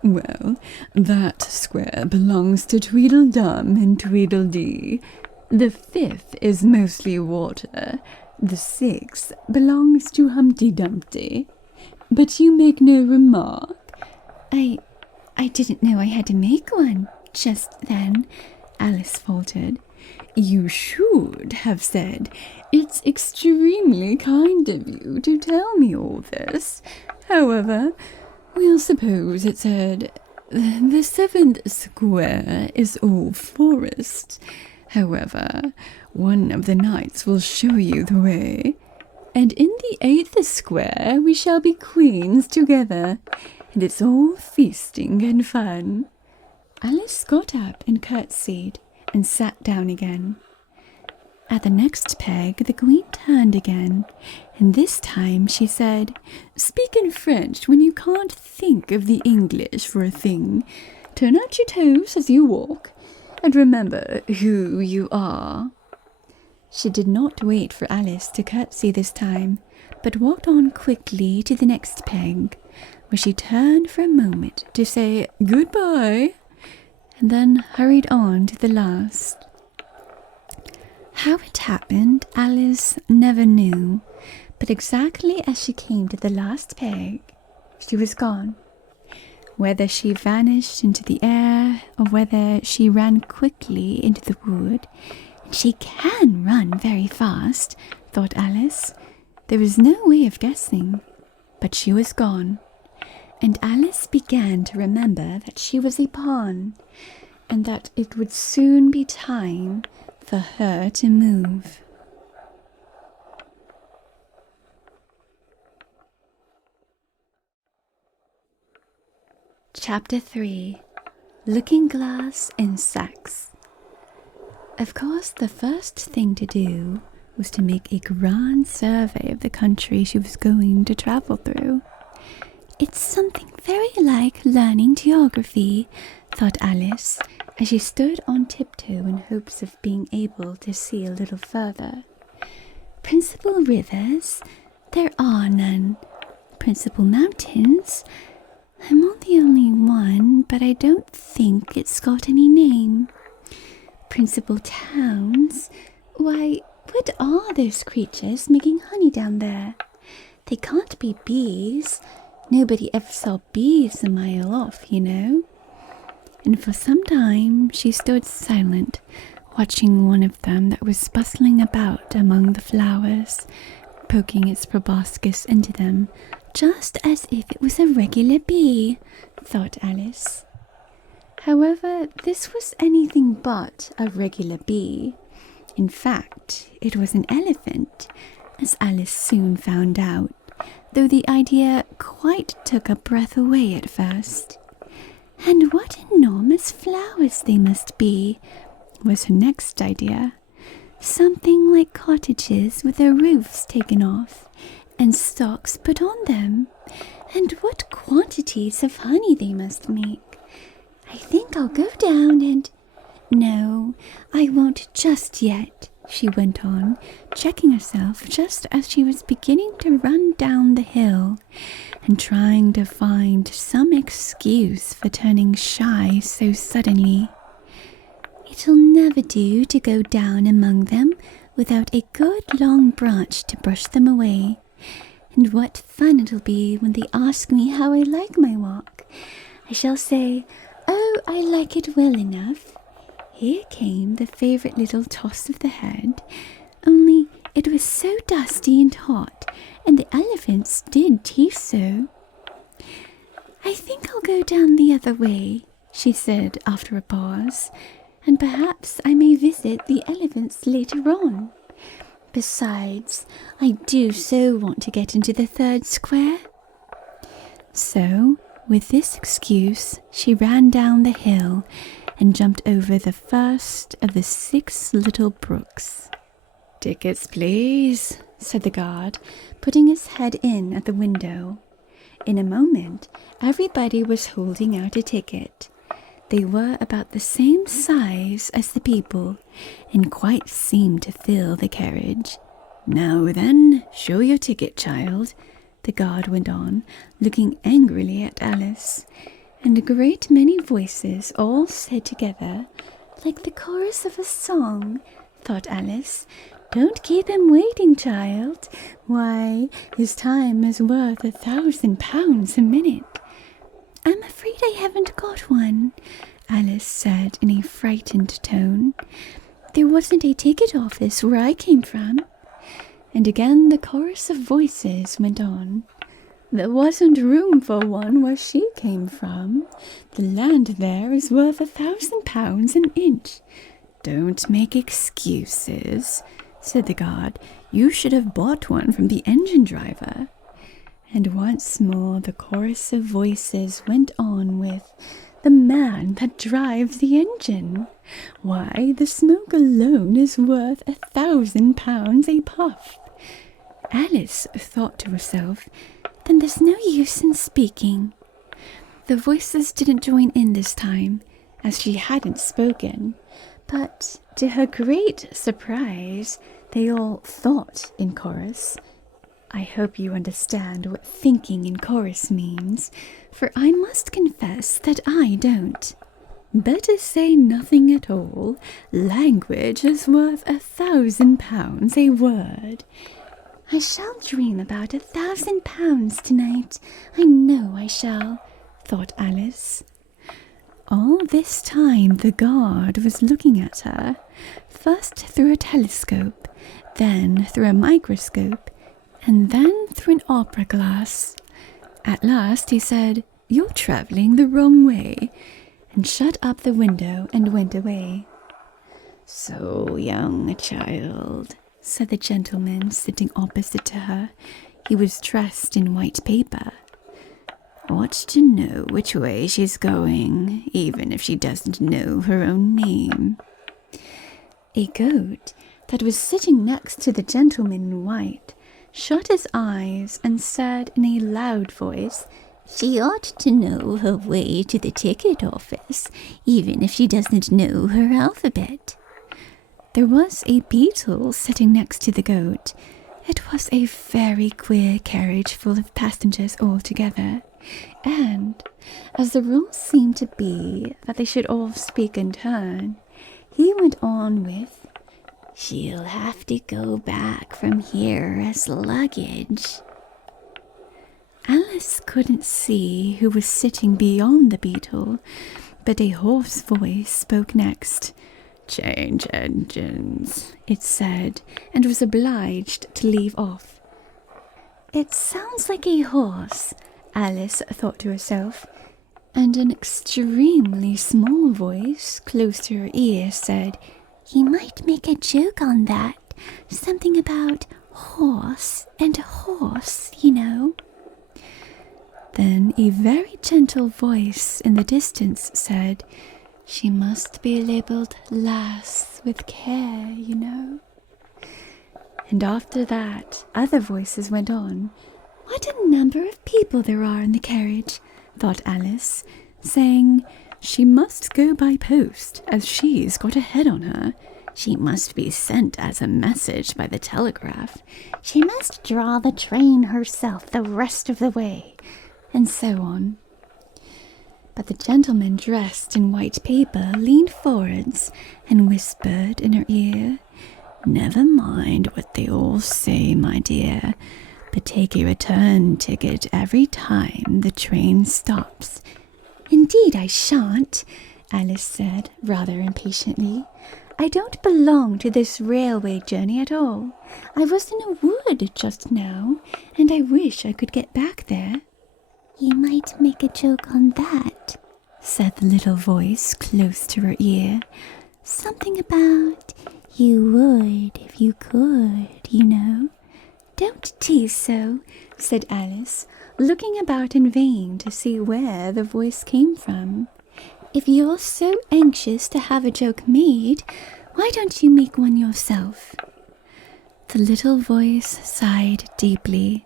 Well, that square belongs to Tweedledum and Tweedledee. The 5th is mostly water. The 6th belongs to Humpty Dumpty. But you make no remark. I didn't know I had to make one just then, Alice faltered. You should have said, "It's extremely kind of you to tell me all this." However, we'll suppose it said, "The 7th square is all forest." However, one of the knights will show you the way. And in the 8th square we shall be queens together, and it's all feasting and fun. Alice got up and curtsied and sat down again. At the next peg, the queen turned again, and this time she said, "Speak in French when you can't think of the English for a thing. Turn out your toes as you walk, and remember who you are." She did not wait for Alice to curtsy this time, but walked on quickly to the next peg, where she turned for a moment to say "Goodbye," and then hurried on to the last. How it happened, Alice never knew, but exactly as she came to the last peg, she was gone. Whether she vanished into the air, or whether she ran quickly into the wood, and she can run very fast, thought Alice. There was no way of guessing, but she was gone. And Alice began to remember that she was a pawn, and that it would soon be time for her to move. Chapter 3. Looking Glass in Sacks. Of course, the first thing to do was to make a grand survey of the country she was going to travel through. It's something very like learning geography, thought Alice, as she stood on tiptoe in hopes of being able to see a little further. Principal rivers? There are none. Principal mountains? I'm on the only one, but I don't think it's got any name. Principal towns? Why, what are those creatures making honey down there? They can't be bees. Nobody ever saw bees a mile off, you know. And for some time she stood silent, watching one of them that was bustling about among the flowers, poking its proboscis into them, just as if it was a regular bee, thought Alice. However, this was anything but a regular bee. In fact, it was an elephant, as Alice soon found out, though the idea quite took her breath away at first. And what enormous flowers they must be, was her next idea. Something like cottages with their roofs taken off, and stalks put on them. And what quantities of honey they must make. I think I'll go down and... No, I won't just yet, she went on, checking herself just as she was beginning to run down the hill, and trying to find some excuse for turning shy so suddenly. It'll never do to go down among them without a good long branch to brush them away. And what fun it'll be when they ask me how I like my walk. I shall say, "Oh, I like it well enough." Here came the favourite little toss of the head, only it was so dusty and hot, and the elephants did tease so. "I think I'll go down the other way," she said after a pause, "and perhaps I may visit the elephants later on. Besides, I do so want to get into the 3rd square." So, with this excuse, she ran down the hill and jumped over the first of the 6 little brooks. "Tickets, please," said the guard, putting his head in at the window. In a moment, everybody was holding out a ticket. They were about the same size as the people, and quite seemed to fill the carriage. "Now then, show your ticket, child," the guard went on, looking angrily at Alice. and a great many voices all said together, like the chorus of a song, thought Alice, "Don't keep him waiting, child. Why, his time is worth £1,000 a minute." "I'm afraid I haven't got one," Alice said in a frightened tone. "There wasn't a ticket office where I came from." And again the chorus of voices went on. "There wasn't room for one where she came from. The land there is worth £1,000 an inch." "Don't make excuses," said the guard. "You should have bought one from the engine driver." And once more the chorus of voices went on with, "The man that drives the engine. Why, the smoke alone is worth £1,000 a puff." Alice thought to herself, "Then there's no use in speaking." The voices didn't join in this time, as she hadn't spoken, but to her great surprise, they all thought in chorus. I hope you understand what thinking in chorus means, for I must confess that I don't. "Better say nothing at all. Language is worth £1,000 a word." "I shall dream about £1,000 tonight. I know I shall," thought Alice. All this time the guard was looking at her, first through a telescope, then through a microscope, and then through an opera glass. At last he said, "You're travelling the wrong way," and shut up the window and went away. "So young a child," said the gentleman sitting opposite to her. He was dressed in white paper. "Ought to know which way she's going, even if she doesn't know her own name." A goat that was sitting next to the gentleman in white shut his eyes and said in a loud voice, "She ought to know her way to the ticket office, even if she doesn't know her alphabet." There was a beetle sitting next to the goat. It was a very queer carriage full of passengers altogether, and as the rule seemed to be that they should all speak in turn, he went on with, "She'll have to go back from here as luggage." Alice couldn't see who was sitting beyond the beetle, but a hoarse voice spoke next. "Change engines," it said, and was obliged to leave off. "It sounds like a horse," Alice thought to herself, and an extremely small voice close to her ear said, "He might make a joke on that, something about horse and horse, you know." Then a very gentle voice in the distance said, "She must be labelled lass with care, you know." And after that, other voices went on. "What a number of people there are in the carriage," thought Alice, saying, "She must go by post, as she's got a head on her. She must be sent as a message by the telegraph. She must draw the train herself the rest of the way," and so on. But the gentleman dressed in white paper leaned forwards and whispered in her ear, "Never mind what they all say, my dear, but take a return ticket every time the train stops." "Indeed I shan't," Alice said, rather impatiently. "I don't belong to this railway journey at all. I was in a wood just now, and I wish I could get back there." "You might make a joke on that," said the little voice close to her ear. "Something about you would if you could, you know." "Don't tease so," said Alice, looking about in vain to see where the voice came from. "If you're so anxious to have a joke made, why don't you make one yourself?" The little voice sighed deeply.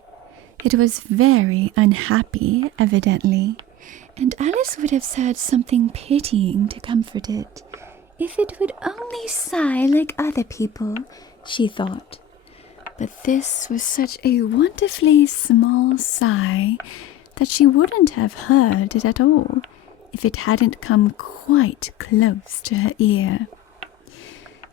It was very unhappy, evidently, and Alice would have said something pitying to comfort it. If it would only sigh like other people, she thought. But this was such a wonderfully small sigh that she wouldn't have heard it at all, if it hadn't come quite close to her ear.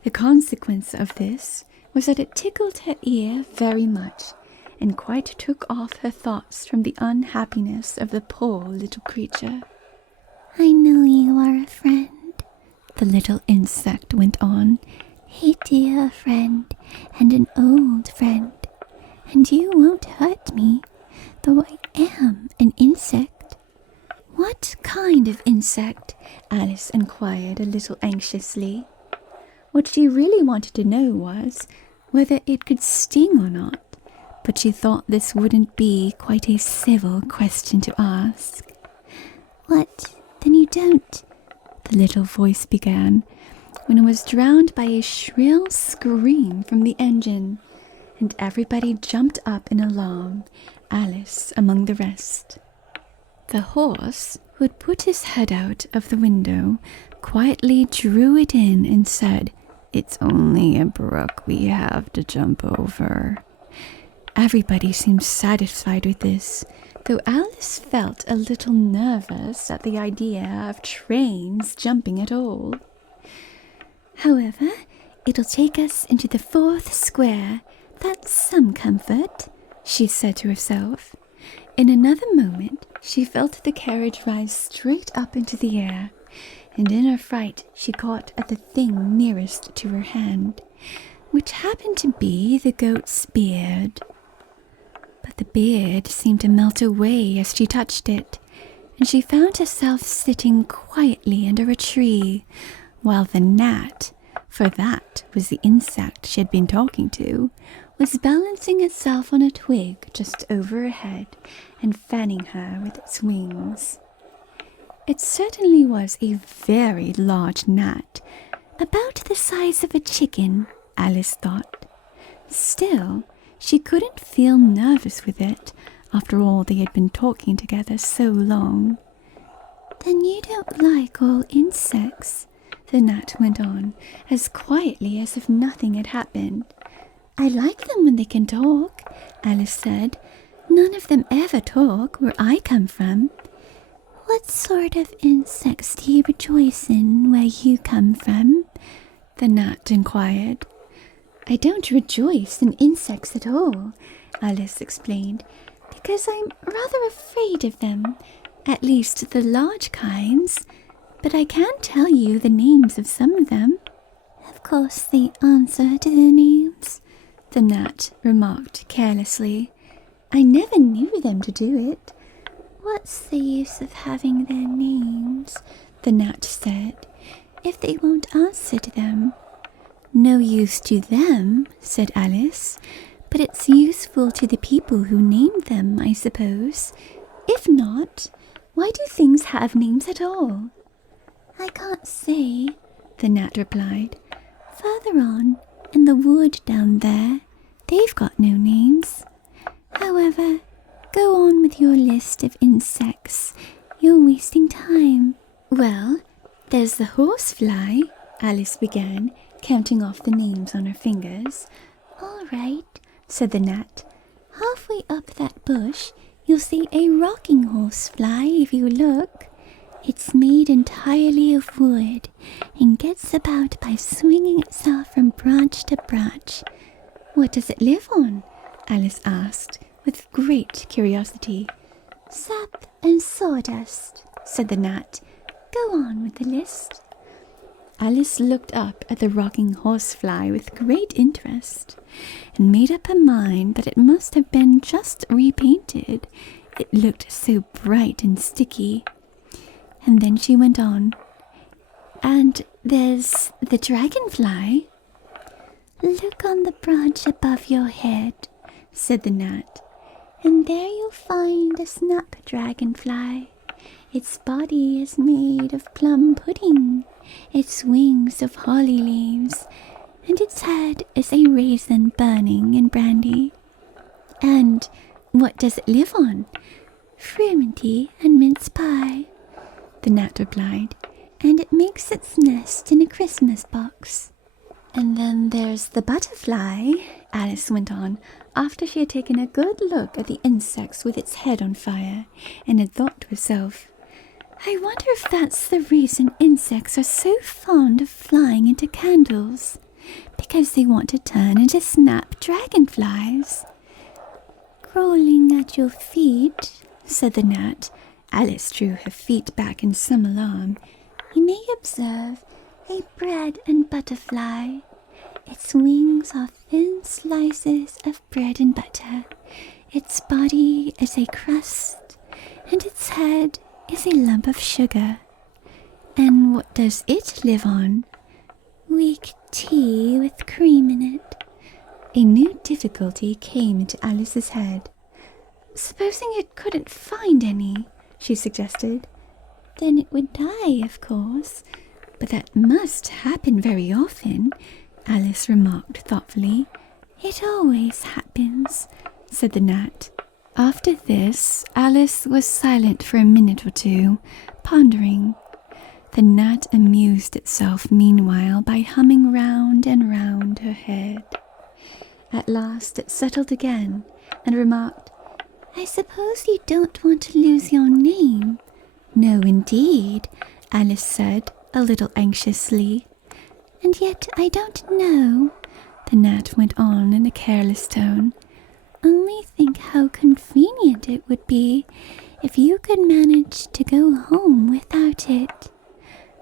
The consequence of this was that it tickled her ear very much, and quite took off her thoughts from the unhappiness of the poor little creature. "I know you are a friend," the little insect went on. "A dear friend, and an old friend. And you won't hurt me, though I am an insect." "What kind of insect?" Alice inquired a little anxiously. What she really wanted to know was whether it could sting or not, but she thought this wouldn't be quite a civil question to ask. "What, then you don't?" the little voice began, when it was drowned by a shrill scream from the engine, and everybody jumped up in alarm, Alice among the rest. The horse, who had put his head out of the window, quietly drew it in and said, "It's only a brook we have to jump over." Everybody seemed satisfied with this, though Alice felt a little nervous at the idea of trains jumping at all. "However, it'll take us into the 4th square. That's some comfort," she said to herself. In another moment, she felt the carriage rise straight up into the air, and in her fright she caught at the thing nearest to her hand, which happened to be the goat's beard. But the beard seemed to melt away as she touched it, and she found herself sitting quietly under a tree, while the gnat, for that was the insect she had been talking to, was balancing itself on a twig just over her head and fanning her with its wings. It certainly was a very large gnat, about the size of a chicken, Alice thought. Still, she couldn't feel nervous with it, after all they had been talking together so long. "Then you don't like all insects?" the gnat went on, as quietly as if nothing had happened. "I like them when they can talk," Alice said. "None of them ever talk where I come from." "What sort of insects do you rejoice in where you come from?" the gnat inquired. "I don't rejoice in insects at all," Alice explained, "because I'm rather afraid of them, at least the large kinds, but I can tell you the names of some of them." "Of course they answer to their names," the gnat remarked carelessly. "I never knew them to do it." "What's the use of having their names," the gnat said, "if they won't answer to them?" "No use to them," said Alice, "but it's useful to the people who named them, I suppose. If not, why do things have names at all?" "I can't say," the gnat replied. "Further on, in the wood down there, they've got no names. However, go on with your list of insects. You're wasting time." "Well, there's the horsefly," Alice began, counting off the names on her fingers. "All right," said the gnat. "Halfway up that bush, you'll see a rocking horsefly if you look. It's made entirely of wood and gets about by swinging itself from branch to branch." "What does it live on?" Alice asked, with great curiosity. "Sap and sawdust," said the gnat. "Go on with the list." Alice looked up at the rocking horsefly with great interest, and made up her mind that it must have been just repainted. It looked so bright and sticky. And then she went on. "And there's the dragonfly." "Look on the branch above your head," said the gnat, "and there you'll find a snapdragonfly. Its body is made of plum pudding, its wings of holly leaves, and its head is a raisin burning in brandy." "And what does it live on?" "Frumenty and mince pie," the gnat replied, "and it makes its nest in a Christmas box." "And then there's the butterfly," Alice went on, after she had taken a good look at the insects with its head on fire, and had thought to herself, I wonder if that's the reason insects are so fond of flying into candles, because they want to turn into snap dragonflies. Crawling at your feet, said the gnat. Alice drew her feet back in some alarm. You may observe a bread and butterfly. Its wings are thin slices of bread and butter. Its body is a crust, and its head is a lump of sugar. And what does it live on? Weak tea with cream in it. A new difficulty came into Alice's head. Supposing it couldn't find any, she suggested. Then it would die, of course. But that must happen very often, Alice remarked thoughtfully. It always happens, said the gnat. After this, Alice was silent for a minute or two, pondering. The gnat amused itself meanwhile by humming round and round her head. At last it settled again and remarked, I suppose you don't want to lose your name. No, indeed, Alice said, a little anxiously. And yet I don't know, the gnat went on in a careless tone. Only think how convenient it would be if you could manage to go home without it.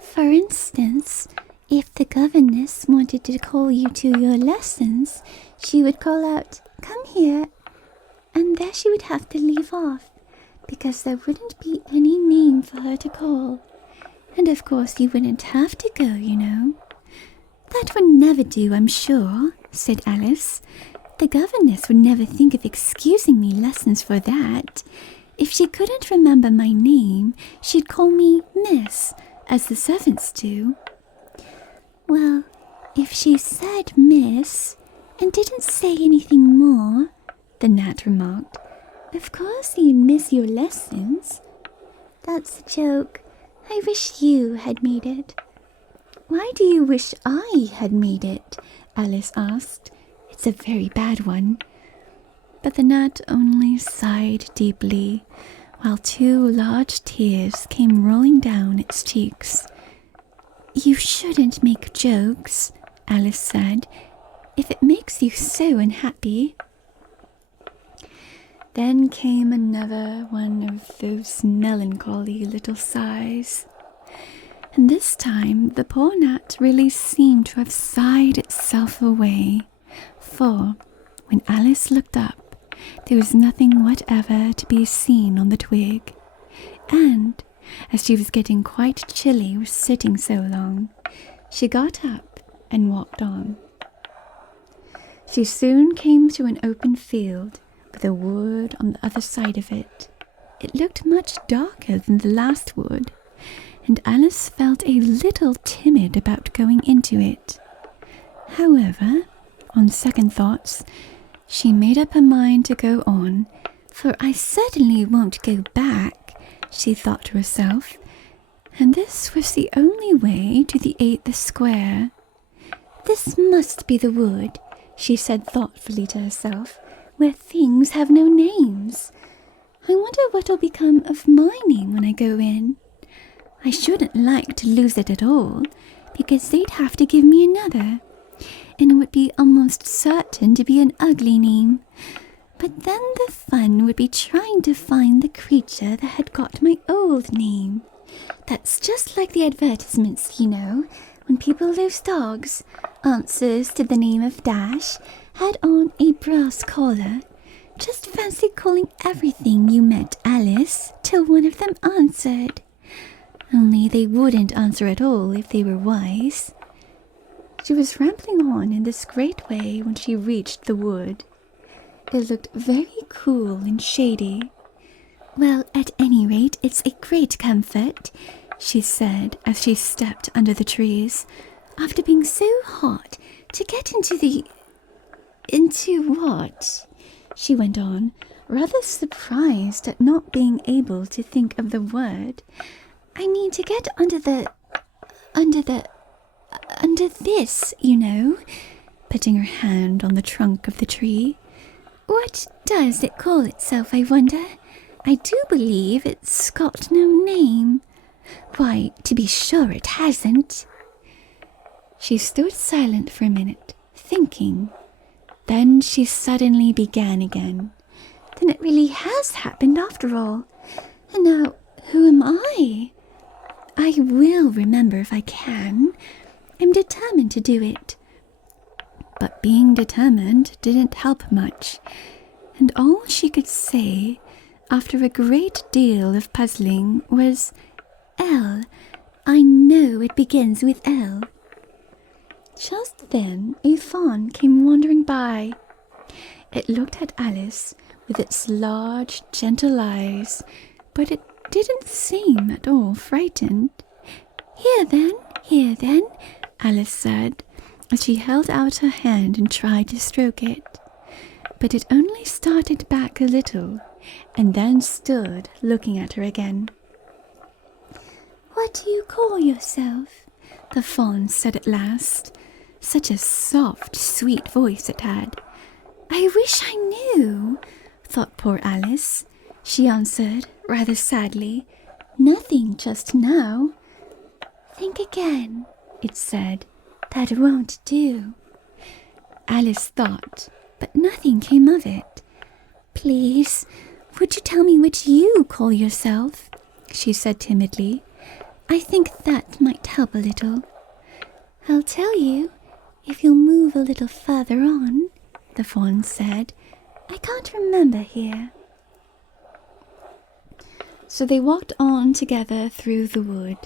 For instance, if the governess wanted to call you to your lessons, she would call out, Come here, and there she would have to leave off, because there wouldn't be any name for her to call. And of course you wouldn't have to go, you know. That would never do, I'm sure, said Alice. The governess would never think of excusing me lessons for that. If she couldn't remember my name, she'd call me Miss, as the servants do. Well, if she said Miss, and didn't say anything more, the gnat remarked, of course you'd miss your lessons. That's a joke. I wish you had made it. Why do you wish I had made it? Alice asked. It's a very bad one. But the gnat only sighed deeply, while 2 large tears came rolling down its cheeks. You shouldn't make jokes, Alice said, if it makes you so unhappy. Then came another one of those melancholy little sighs. And this time the poor gnat really seemed to have sighed itself away, for when Alice looked up, there was nothing whatever to be seen on the twig, and as she was getting quite chilly with sitting so long, she got up and walked on. She soon came to an open field with a wood on the other side of it. It looked much darker than the last wood, and Alice felt a little timid about going into it. However, on second thoughts, she made up her mind to go on, for I certainly won't go back, she thought to herself, and this was the only way to the 8th square. This must be the wood, she said thoughtfully to herself, where things have no names. I wonder what'll become of my name when I go in. I shouldn't like to lose it at all, because they'd have to give me another, and it would be almost certain to be an ugly name. But then the fun would be trying to find the creature that had got my old name. That's just like the advertisements, you know, when people lose dogs. Answers to the name of Dash had on a brass collar. Just fancy calling everything you met Alice till one of them answered. Only they wouldn't answer at all if they were wise. She was rambling on in this great way when she reached the wood. It looked very cool and shady. Well, at any rate, it's a great comfort, she said as she stepped under the trees, after being so hot, to get into what? She went on, rather surprised at not being able to think of the word. I mean, to get under this, you know, putting her hand on the trunk of the tree. What does it call itself, I wonder? I do believe it's got no name. Why, to be sure it hasn't." She stood silent for a minute, thinking. Then she suddenly began again. "Then it really has happened after all. And now, who am I? I will remember if I can. I'm determined to do it." But being determined didn't help much, and all she could say, after a great deal of puzzling, was, "L. I know it begins with L." Just then a fawn came wandering by. It looked at Alice with its large, gentle eyes, but it didn't seem at all frightened. Here then," Alice said, as she held out her hand and tried to stroke it. But it only started back a little, and then stood looking at her again. "What do you call yourself?" the fawn said at last. Such a soft, sweet voice it had. "I wish I knew," thought poor Alice. She answered, rather sadly, "Nothing just now." "Think again," it said. "That won't do." Alice thought, but nothing came of it. "Please, would you tell me what you call yourself?" she said timidly. "I think that might help a little." "I'll tell you, if you'll move a little further on," the fawn said. "I can't remember here." So they walked on together through the wood,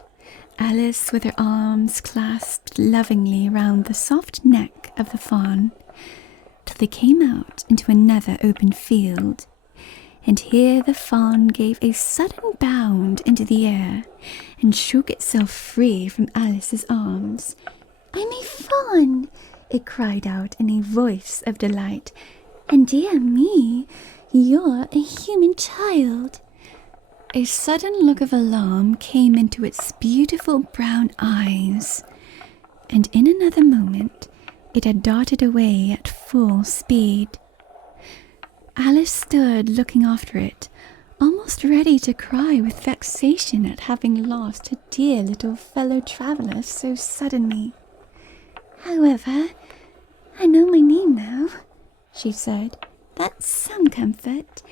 Alice with her arms clasped lovingly round the soft neck of the fawn, till they came out into another open field. And here the fawn gave a sudden bound into the air and shook itself free from Alice's arms. "I'm a fawn!" it cried out in a voice of delight. "And dear me, you're a human child." A sudden look of alarm came into its beautiful brown eyes, and in another moment it had darted away at full speed. Alice stood looking after it, almost ready to cry with vexation at having lost her dear little fellow traveller so suddenly. "However, I know my name now," she said. "That's some comfort.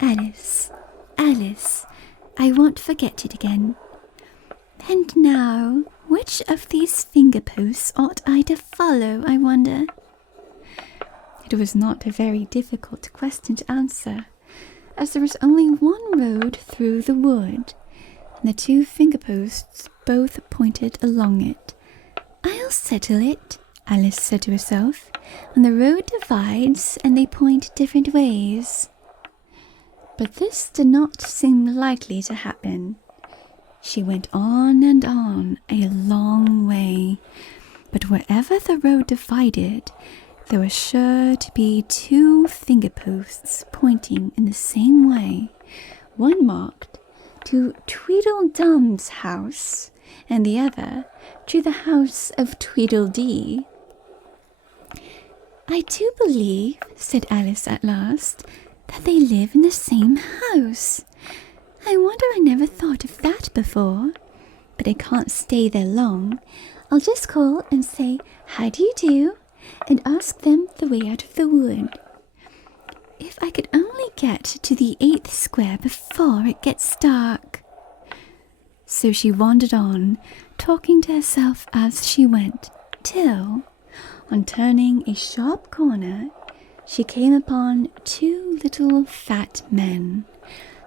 Alice, Alice. I won't forget it again. And now, which of these finger posts ought I to follow, I wonder?" It was not a very difficult question to answer, as there was only one road through the wood, and the two finger posts both pointed along it. "I'll settle it," Alice said to herself, "when the road divides and they point different ways." But this did not seem likely to happen. She went on and on a long way, but wherever the road divided, there were sure to be two finger posts pointing in the same way, one marked to Tweedledum's house, and the other to the house of Tweedledee. "I do believe," said Alice at last, "that they live in the same house. I wonder I never thought of that before. But I can't stay there long. I'll just call and say, 'How do you do?' and ask them the way out of the wood. If I could only get to the 8th square before it gets dark." So she wandered on, talking to herself as she went, till, on turning a sharp corner, she came upon two little fat men,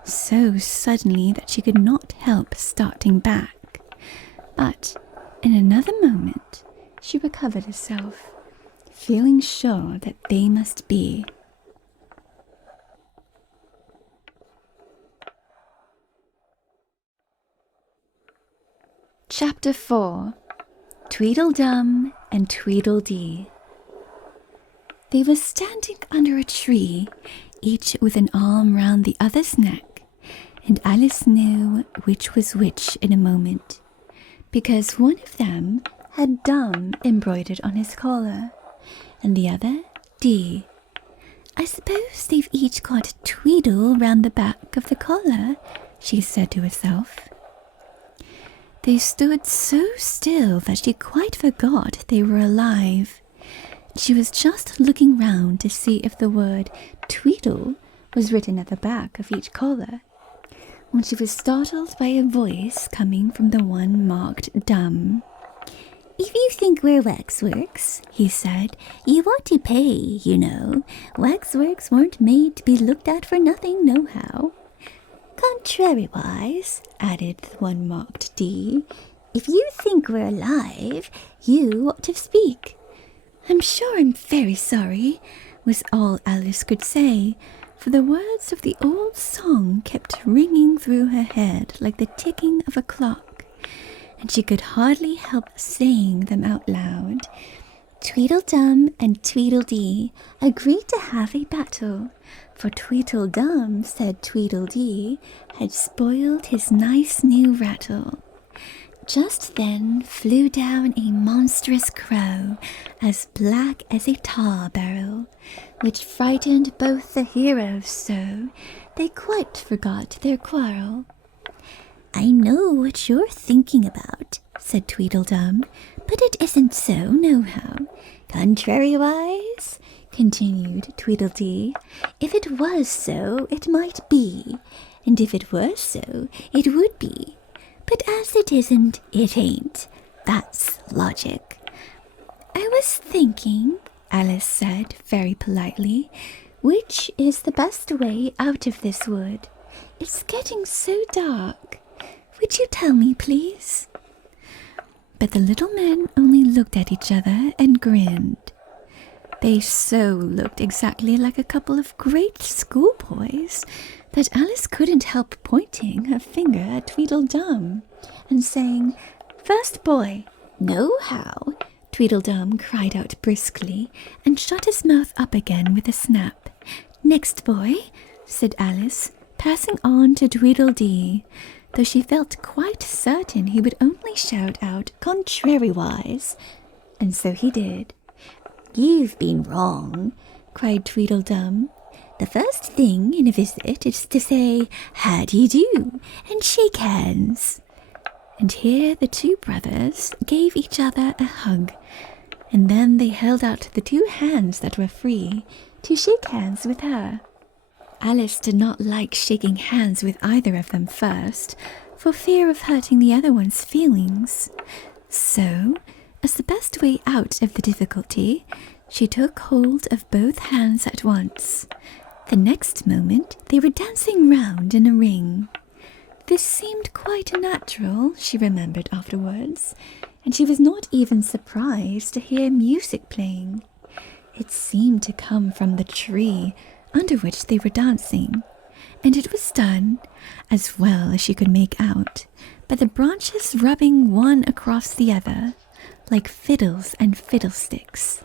so suddenly that she could not help starting back. But in another moment she recovered herself, feeling sure that they must be. Chapter 4. Tweedledum and Tweedledee. They were standing under a tree, each with an arm round the other's neck, and Alice knew which was which in a moment, because one of them had Dum embroidered on his collar, and the other Dee. "I suppose they've each got a Tweedle round the back of the collar," she said to herself. They stood so still that she quite forgot they were alive. She was just looking round to see if the word Tweedle was written at the back of each collar, when she was startled by a voice coming from the one marked Dumb. "If you think we're waxworks," he said, "you ought to pay, you know. Waxworks weren't made to be looked at for nothing nohow." "Contrariwise," added the one marked D, "if you think we're alive, you ought to speak." "I'm sure I'm very sorry," was all Alice could say, for the words of the old song kept ringing through her head like the ticking of a clock, and she could hardly help saying them out loud. Tweedledum and Tweedledee agreed to have a battle, for Tweedledum said Tweedledee had spoiled his nice new rattle. Just then flew down a monstrous crow, as black as a tar barrel, which frightened both the heroes so they quite forgot their quarrel. "I know what you're thinking about," said Tweedledum, "but it isn't so, nohow. Contrariwise," continued Tweedledee, "if it was so, it might be, and if it were so, it would be. But as it isn't, it ain't. That's logic." "I was thinking," Alice said very politely, "which is the best way out of this wood? It's getting so dark. Would you tell me, please?" But the little men only looked at each other and grinned. They so looked exactly like a couple of great schoolboys that Alice couldn't help pointing her finger at Tweedledum and saying, "First boy." "No-how," Tweedledum cried out briskly and shut his mouth up again with a snap. "Next boy," said Alice, passing on to Tweedledee, though she felt quite certain he would only shout out "Contrariwise," and so he did. "You've been wrong," cried Tweedledum. "The first thing in a visit is to say, 'How do you do?' and shake hands." And here the two brothers gave each other a hug, and then they held out the two hands that were free to shake hands with her. Alice did not like shaking hands with either of them first, for fear of hurting the other one's feelings. So, as the best way out of the difficulty, she took hold of both hands at once. The next moment they were dancing round in a ring. This seemed quite natural, she remembered afterwards, and she was not even surprised to hear music playing. It seemed to come from the tree under which they were dancing, and it was done, as well as she could make out, by the branches rubbing one across the other, like fiddles and fiddlesticks.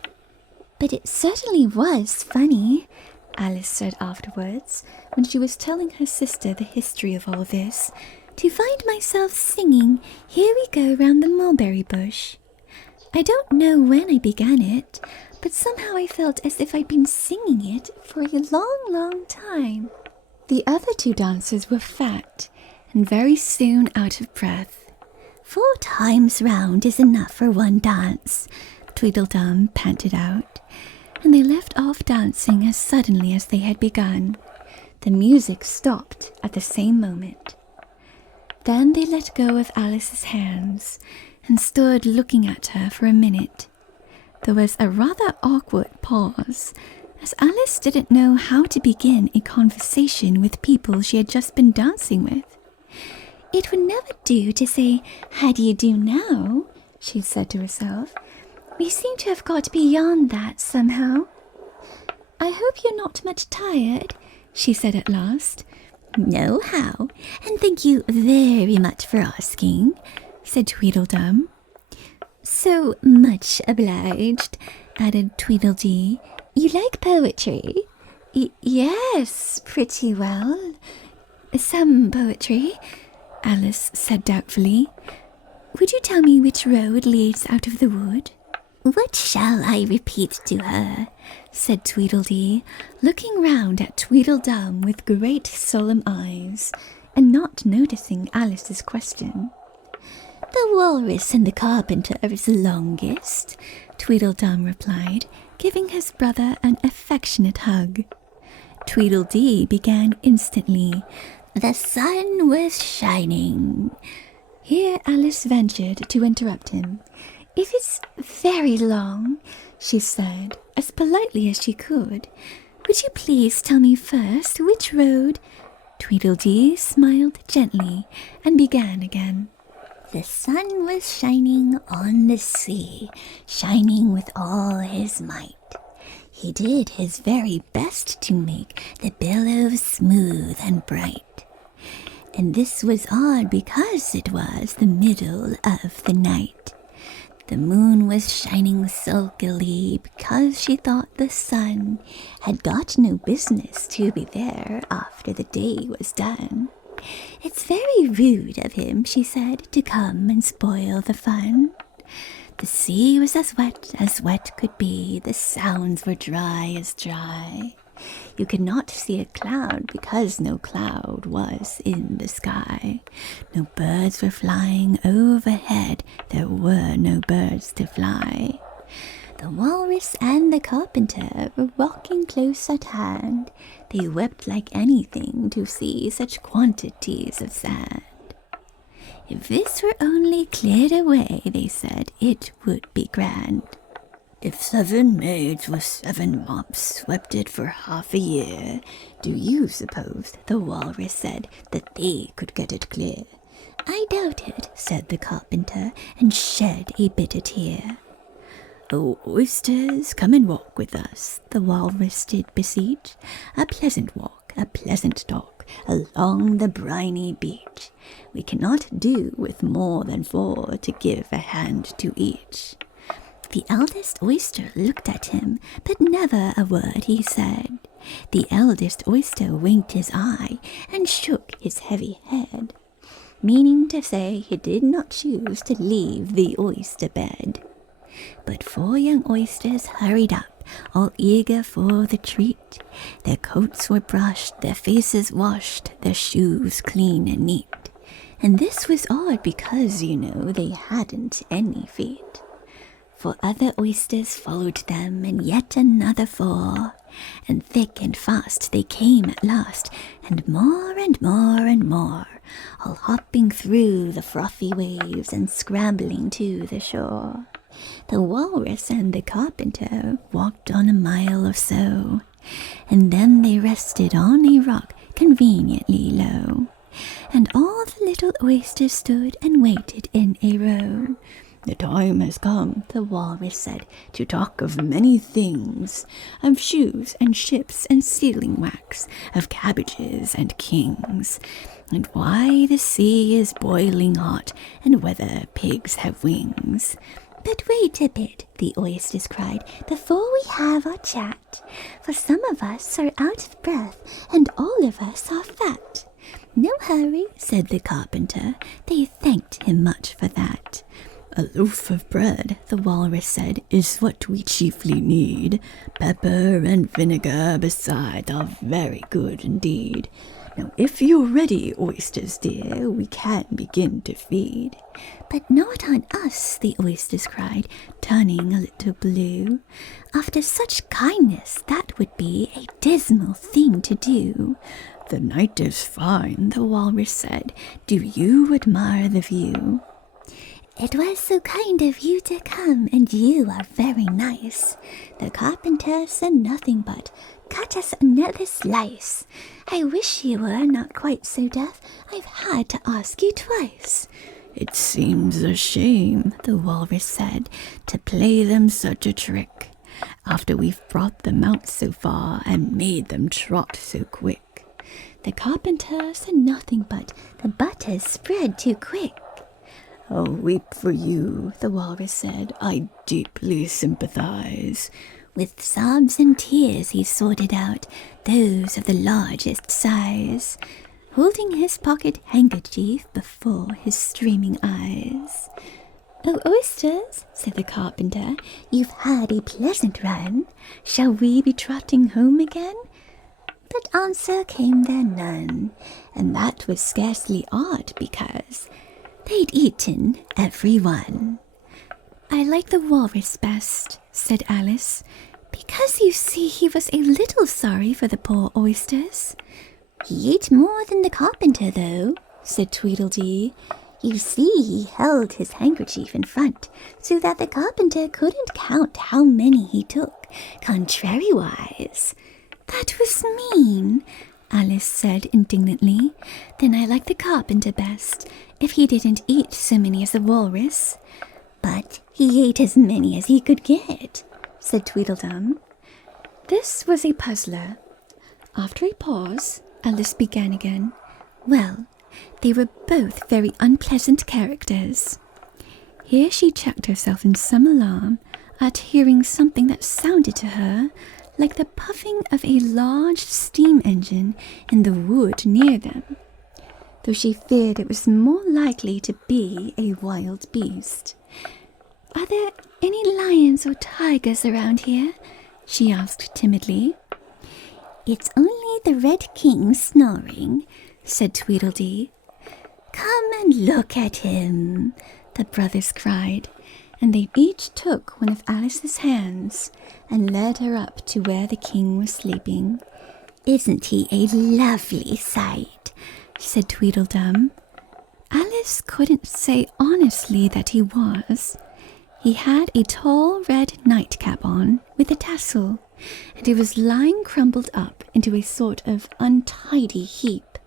"But it certainly was funny," Alice said afterwards, when she was telling her sister the history of all this, "to find myself singing 'Here We Go Round the Mulberry Bush.' I don't know when I began it, but somehow I felt as if I'd been singing it for a long, long time." The other two dancers were fat and very soon out of breath. "4 times round is enough for one dance," Tweedledum panted out, and they left off dancing as suddenly as they had begun. The music stopped at the same moment. Then they let go of Alice's hands and stood looking at her for a minute. There was a rather awkward pause, as Alice didn't know how to begin a conversation with people she had just been dancing with. "It would never do to say, 'How do you do now?'" she said to herself. "We seem to have got beyond that somehow." "I hope you're not much tired," she said at last. "No-how, and thank you very much for asking," said Tweedledum. "So much obliged," added Tweedledee. "You like poetry?" Yes, pretty well. Some poetry," Alice said doubtfully. "Would you tell me which road leads out of the wood?" "What shall I repeat to her?" said Tweedledee, looking round at Tweedledum with great solemn eyes, and not noticing Alice's question. The walrus and the carpenter is the longest, Tweedledum replied, giving his brother an affectionate hug. Tweedledee began instantly. The sun was shining. Here Alice ventured to interrupt him. If it's very long, she said, as politely as she could, would you please tell me first which road? Tweedledee smiled gently and began again. The sun was shining on the sea, shining with all his might. He did his very best to make the billows smooth and bright. And this was odd because it was the middle of the night. The moon was shining sulkily because she thought the sun had got no business to be there after the day was done. It's very rude of him, she said, to come and spoil the fun. The sea was as wet could be, the sounds were dry as dry. You could not see a cloud because no cloud was in the sky. No birds were flying overhead, there were no birds to fly. The walrus and the carpenter were walking close at hand. They wept like anything to see such quantities of sand. If this were only cleared away, they said, it would be grand. If 7 maids with 7 mops swept it for half a year, do you suppose, the walrus said, that they could get it clear? I doubt it, said the carpenter, and shed a bitter tear. Oh, oysters, come and walk with us, the walrus did beseech. A pleasant walk, a pleasant talk, along the briny beach. We cannot do with more than 4 to give a hand to each. The eldest oyster looked at him, but never a word he said. The eldest oyster winked his eye and shook his heavy head, meaning to say he did not choose to leave the oyster bed. But 4 young oysters hurried up, all eager for the treat. Their coats were brushed, their faces washed, their shoes clean and neat. And this was odd because, they hadn't any feet. 4 other oysters followed them, and yet another 4. And thick and fast they came at last, and more and more and more, all hopping through the frothy waves and scrambling to the shore. The walrus and the carpenter walked on a mile or so, and then they rested on a rock conveniently low. And all the little oysters stood and waited in a row. The time has come, the walrus said, to talk of many things, of shoes and ships and sealing wax, of cabbages and kings, and why the sea is boiling hot, and whether pigs have wings. But wait a bit, the oysters cried, before we have our chat, for some of us are out of breath, and all of us are fat. No hurry, said the carpenter. They thanked him much for that. A loaf of bread, the walrus said, is what we chiefly need. Pepper and vinegar beside are very good indeed. Now, if you're ready, oysters dear, we can begin to feed. But not on us, the oysters cried, turning a little blue. After such kindness, that would be a dismal thing to do. The night is fine, the walrus said. Do you admire the view? It was so kind of you to come, and you are very nice. The carpenter said nothing but, cut us another slice. I wish you were not quite so deaf. I've had to ask you twice. It seems a shame, the walrus said, to play them such a trick, after we've brought them out so far and made them trot so quick. The carpenter said nothing but, the butter's spread too quick. I'll weep for you, the walrus said. I deeply sympathize. With sobs and tears he sorted out those of the largest size, holding his pocket handkerchief before his streaming eyes. Oh, oysters, said the carpenter, you've had a pleasant run. Shall we be trotting home again? But answer came there none, and that was scarcely odd because They'd eaten every one. I like the walrus best, said Alice, because you see he was a little sorry for the poor oysters. He ate more than the carpenter, though, said Tweedledee. You see, he held his handkerchief in front, so that the carpenter couldn't count how many he took, contrariwise. That was mean, Alice said indignantly. Then I like the carpenter best, if he didn't eat so many as the walrus. But he ate as many as he could get, said Tweedledum. This was a puzzler. After a pause, Alice began again. Well, they were both very unpleasant characters. Here she checked herself in some alarm at hearing something that sounded to her like the puffing of a large steam engine in the wood near them, though she feared it was more likely to be a wild beast. Are there any lions or tigers around here? She asked timidly. It's only the Red King snoring, said Tweedledee. Come and look at him, the brothers cried, and they each took one of Alice's hands and led her up to where the king was sleeping. Isn't he a lovely sight? Said Tweedledum. Alice couldn't say honestly that he was. He had a tall red nightcap on with a tassel, and he was lying crumpled up into a sort of untidy heap,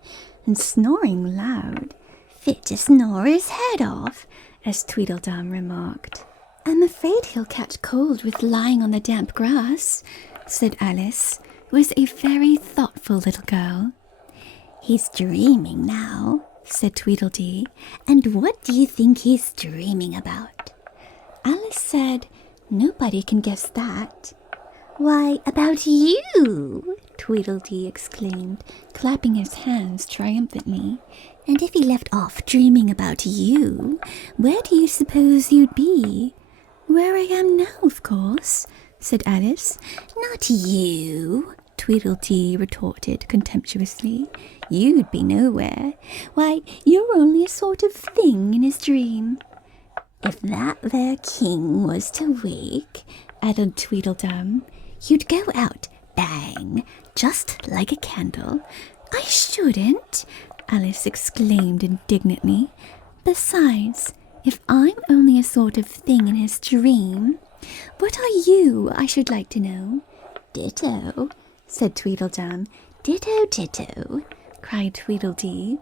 and snoring loud. Fit to snore his head off, as Tweedledum remarked. I'm afraid he'll catch cold with lying on the damp grass, said Alice, who was a very thoughtful little girl. He's dreaming now, said Tweedledee. And what do you think he's dreaming about? Alice said, nobody can guess that. Why, about you, Tweedledee exclaimed, clapping his hands triumphantly. And if he left off dreaming about you, where do you suppose you'd be? Where I am now, of course, said Alice. Not you, Tweedledee retorted contemptuously. You'd be nowhere. Why, you're only a sort of thing in his dream. If that there king was to wake, added Tweedledum, you'd go out, bang, just like a candle. I shouldn't, Alice exclaimed indignantly. Besides, if I'm only a sort of thing in his dream, what are you, I should like to know? Ditto, said Tweedledum. Ditto, ditto, cried Tweedledee.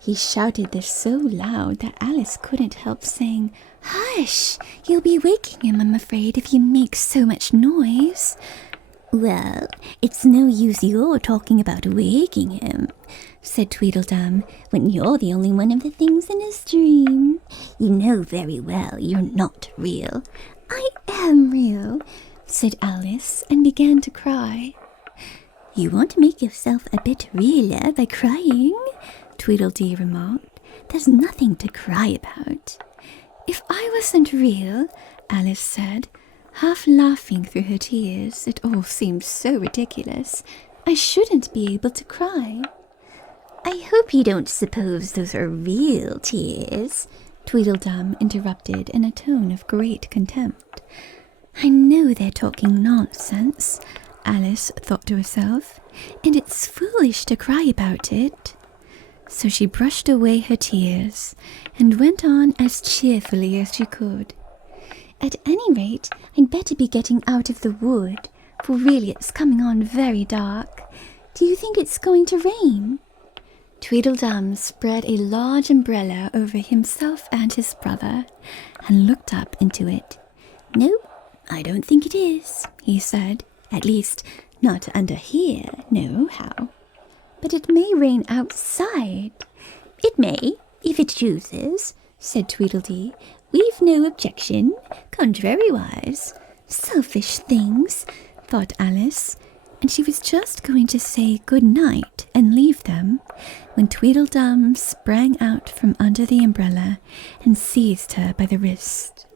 He shouted this so loud that Alice couldn't help saying, Hush! You'll be waking him, I'm afraid, if you make so much noise. Well, it's no use your talking about waking him, said Tweedledum, when you're the only one of the things in his dream. You know very well you're not real. I am real, said Alice, and began to cry. You want to make yourself a bit realer by crying? Tweedledee remarked. There's nothing to cry about. If I wasn't real, Alice said, half laughing through her tears, it all seemed so ridiculous, I shouldn't be able to cry. I hope you don't suppose those are real tears, Tweedledum interrupted in a tone of great contempt. I know they're talking nonsense, Alice thought to herself, and it's foolish to cry about it. So she brushed away her tears and went on as cheerfully as she could. At any rate, I'd better be getting out of the wood, for really it's coming on very dark. Do you think it's going to rain? Tweedledum spread a large umbrella over himself and his brother, and looked up into it. No, I don't think it is, he said. At least, not under here, nohow. But it may rain outside. It may, if it chooses, said Tweedledee. We've no objection, contrariwise. Selfish things, thought Alice, and she was just going to say good night and leave them, when Tweedledum sprang out from under the umbrella and seized her by the wrist.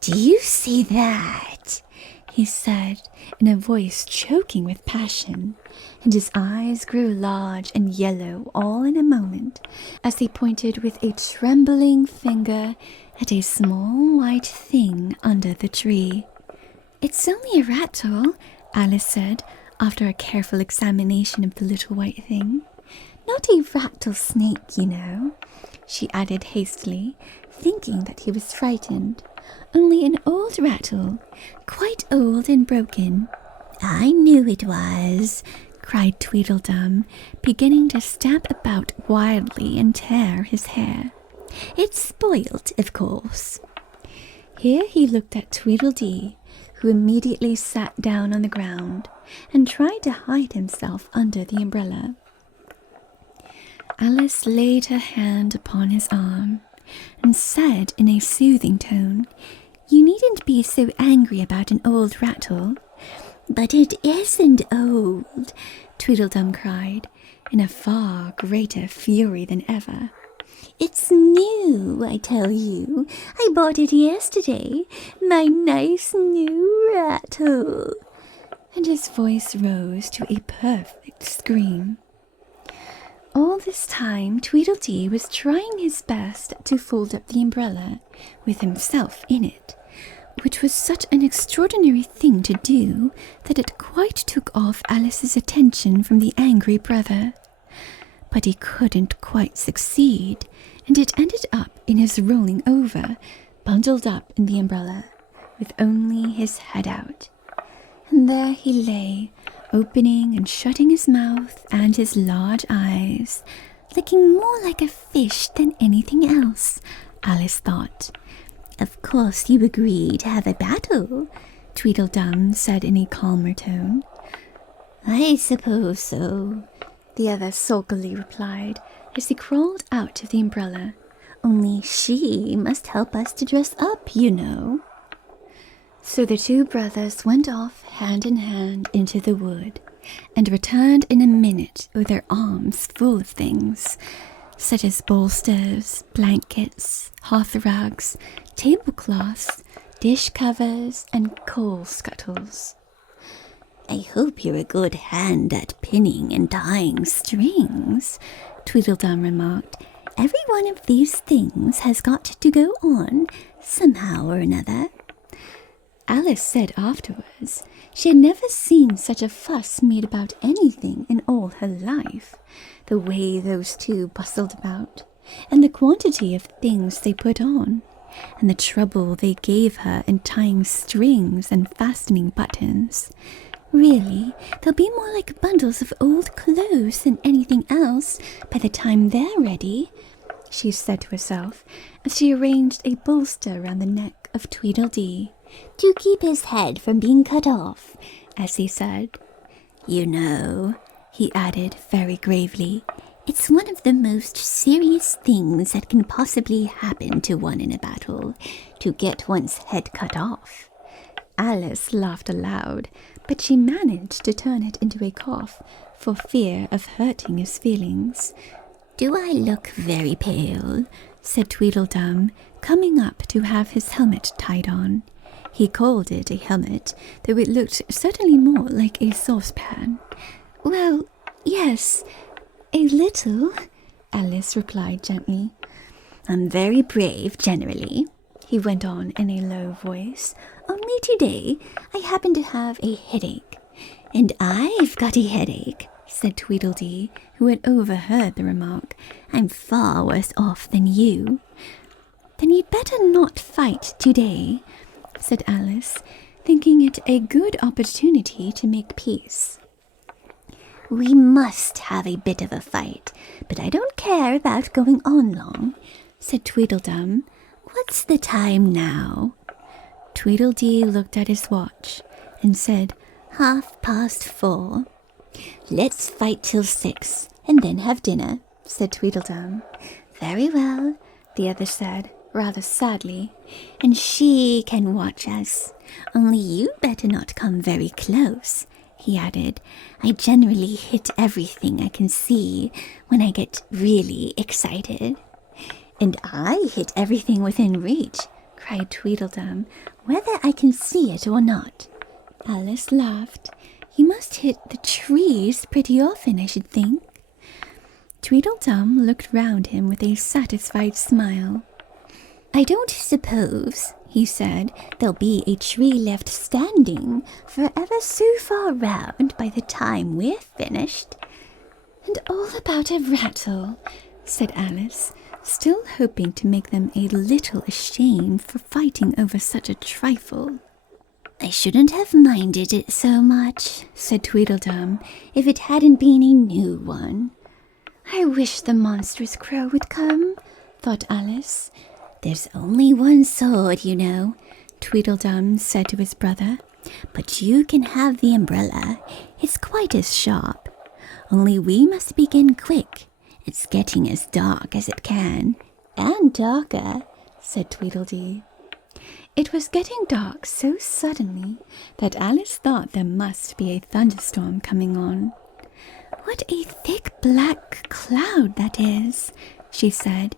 Do you see that? he said in a voice choking with passion, and his eyes grew large and yellow all in a moment as he pointed with a trembling finger at a small white thing under the tree. "It's only a rattle," Alice said after a careful examination of the little white thing. "Not a rattlesnake, you know," she added hastily, thinking that he was frightened. "Only an old rattle, quite old and broken." "I knew it was," cried Tweedledum, beginning to stamp about wildly and tear his hair. "It's spoilt, of course." Here he looked at Tweedledee, who immediately sat down on the ground and tried to hide himself under the umbrella. Alice laid her hand upon his arm and said in a soothing tone, "You needn't be so angry about an old rattle." "But it isn't old," Tweedledum cried, in a far greater fury than ever. "It's new, I tell you. I bought it yesterday. My nice new rattle." And his voice rose to a perfect scream. All this time, Tweedledee was trying his best to fold up the umbrella with himself in it, which was such an extraordinary thing to do that it quite took off Alice's attention from the angry brother. But he couldn't quite succeed, and it ended up in his rolling over, bundled up in the umbrella, with only his head out. And there he lay, opening and shutting his mouth and his large eyes, looking more like a fish than anything else, Alice thought. "Of course you agree to have a battle," Tweedledum said in a calmer tone. "I suppose so," the other sulkily replied as he crawled out of the umbrella. "Only she must help us to dress up, you know." So the two brothers went off hand in hand into the wood, and returned in a minute with their arms full of things, such as bolsters, blankets, hearth rugs, tablecloths, dish covers, and coal scuttles. "I hope you're a good hand at pinning and tying strings," Tweedledum remarked. "Every one of these things has got to go on somehow or another." Alice said afterwards she had never seen such a fuss made about anything in all her life. The way those two bustled about, and the quantity of things they put on, and the trouble they gave her in tying strings and fastening buttons. "Really, they'll be more like bundles of old clothes than anything else by the time they're ready," she said to herself as she arranged a bolster round the neck of Tweedledee, "to keep his head from being cut off," as he said. "You know," he added very gravely, "it's one of the most serious things that can possibly happen to one in a battle, to get one's head cut off." Alice laughed aloud, but she managed to turn it into a cough for fear of hurting his feelings. "Do I look very pale?" said Tweedledum, coming up to have his helmet tied on. He called it a helmet, though it looked certainly more like a saucepan. "Well, yes, a little," Alice replied gently. "I'm very brave generally," he went on in a low voice. "Only today I happen to have a headache." "And I've got a headache," said Tweedledee, who had overheard the remark. "I'm far worse off than you." "Then you'd better not fight today," said Alice, thinking it a good opportunity to make peace. "We must have a bit of a fight, but I don't care about going on long," said Tweedledum. "What's the time now?" Tweedledee looked at his watch and said, 4:30. "Let's fight till 6 and then have dinner," said Tweedledum. "Very well," the other said, rather sadly, "and she can watch us. Only you better not come very close," he added. "I generally hit everything I can see when I get really excited." "And I hit everything within reach," cried Tweedledum, "whether I can see it or not." Alice laughed. "You must hit the trees pretty often, I should think." Tweedledum looked round him with a satisfied smile. "I don't suppose," he said, "there'll be a tree left standing for ever so far round by the time we're finished." "And all about a rattle," said Alice, still hoping to make them a little ashamed for fighting over such a trifle. "I shouldn't have minded it so much," said Tweedledum, "if it hadn't been a new one." "I wish the monstrous crow would come," thought Alice. "There's only one sword, you know," Tweedledum said to his brother. "But you can have the umbrella. It's quite as sharp. Only we must begin quick. It's getting as dark as it can." "And darker," said Tweedledee. It was getting dark so suddenly that Alice thought there must be a thunderstorm coming on. "What a thick black cloud that is," she said.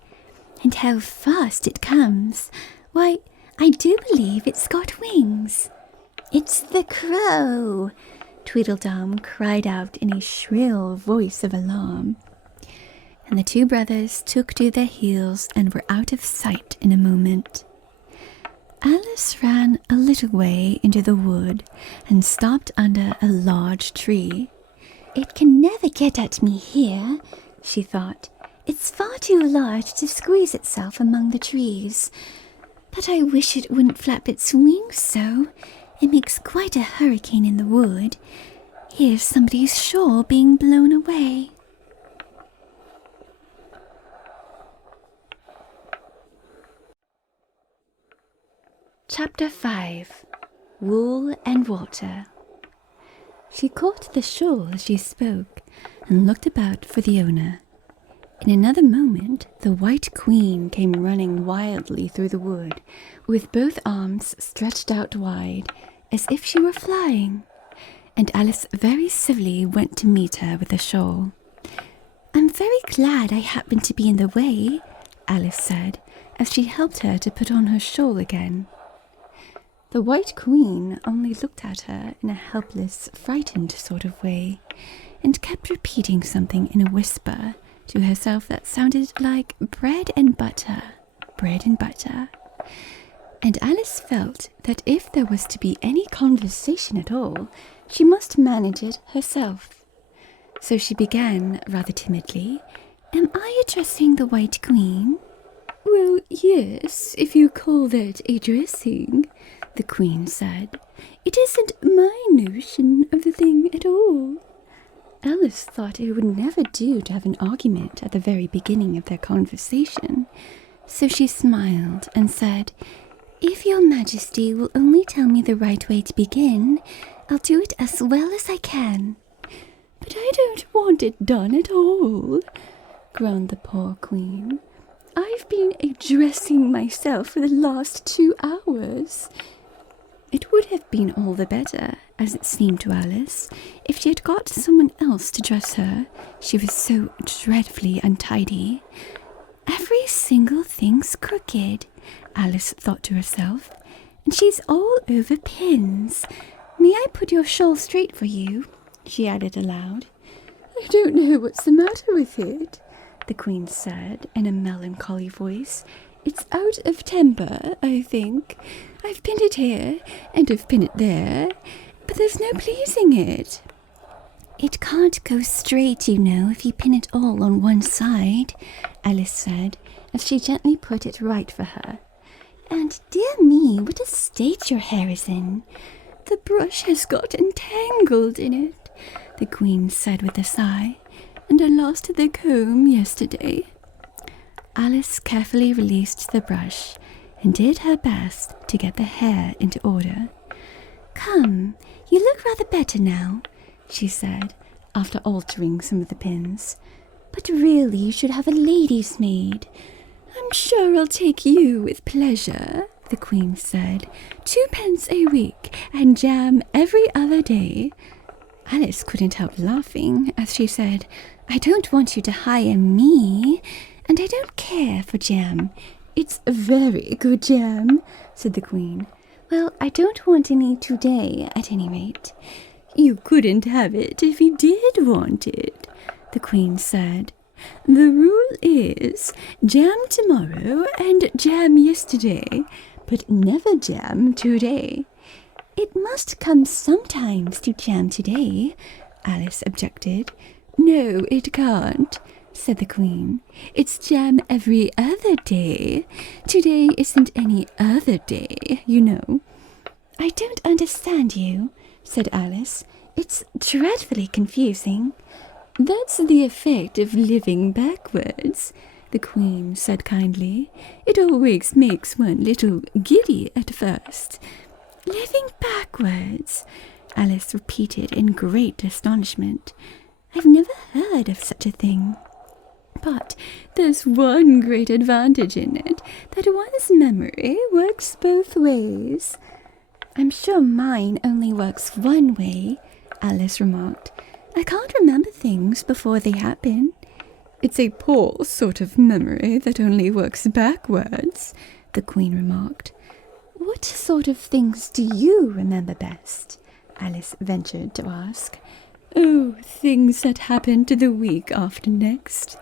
"And how fast it comes. Why, I do believe it's got wings." "It's the crow!" Tweedledum cried out in a shrill voice of alarm. And the two brothers took to their heels and were out of sight in a moment. Alice ran a little way into the wood and stopped under a large tree. "It can never get at me here," she thought. "It's far too large to squeeze itself among the trees. But I wish it wouldn't flap its wings so. It makes quite a hurricane in the wood. Here's somebody's shawl being blown away." Chapter 5. Wool and Water. She caught the shawl as she spoke and looked about for the owner. In another moment, the White Queen came running wildly through the wood, with both arms stretched out wide, as if she were flying, and Alice very civilly went to meet her with the shawl. "I'm very glad I happened to be in the way," Alice said, as she helped her to put on her shawl again. The White Queen only looked at her in a helpless, frightened sort of way, and kept repeating something in a whisper to herself that sounded like bread and butter, bread and butter. And Alice felt that if there was to be any conversation at all, she must manage it herself. So she began rather timidly, "Am I addressing the White Queen?" "Well, yes, if you call that addressing," the Queen said. "It isn't my notion of the thing at all." Alice thought it would never do to have an argument at the very beginning of their conversation, so she smiled and said, "If your Majesty will only tell me the right way to begin, I'll do it as well as I can." "But I don't want it done at all," groaned the poor Queen. "I've been addressing myself for the last 2 hours. It would have been all the better, as it seemed to Alice, if she had got someone else to dress her. She was so dreadfully untidy. "Every single thing's crooked," Alice thought to herself, "and she's all over pins. May I put your shawl straight for you?" she added aloud. "I don't know what's the matter with it," the Queen said in a melancholy voice. "It's out of temper, I think. I've pinned it here, and I've pinned it there, but there's no pleasing it." "It can't go straight, you know, if you pin it all on one side," Alice said, as she gently put it right for her. "And dear me, what a state your hair is in." "The brush has got entangled in it," the Queen said with a sigh, "and I lost the comb yesterday." Alice carefully released the brush and did her best to get the hair into order. "Come, you look rather better now," she said, after altering some of the pins. "But really you should have a lady's maid." "I'm sure I'll take you with pleasure," the Queen said. "2 pence a week and jam every other day." Alice couldn't help laughing as she said, "I don't want you to hire me, and I don't care for jam." "It's very good jam," said the Queen. Well, I don't want any today, at any rate. You couldn't have it if you did want it, the Queen said. The rule is jam tomorrow and jam yesterday, but never jam today. It must come sometimes to jam today, Alice objected. No, it can't, said the Queen. It's jam every other day. Today isn't any other day, you know. I don't understand you, said Alice. It's dreadfully confusing. That's the effect of living backwards, the Queen said kindly. It always makes one little giddy at first. Living backwards, Alice repeated in great astonishment. I've never heard of such a thing. But there's one great advantage in it, that one's memory works both ways. I'm sure mine only works one way, Alice remarked. I can't remember things before they happen. It's a poor sort of memory that only works backwards, the Queen remarked. What sort of things do you remember best? Alice ventured to ask. Oh, things that happened the week after next,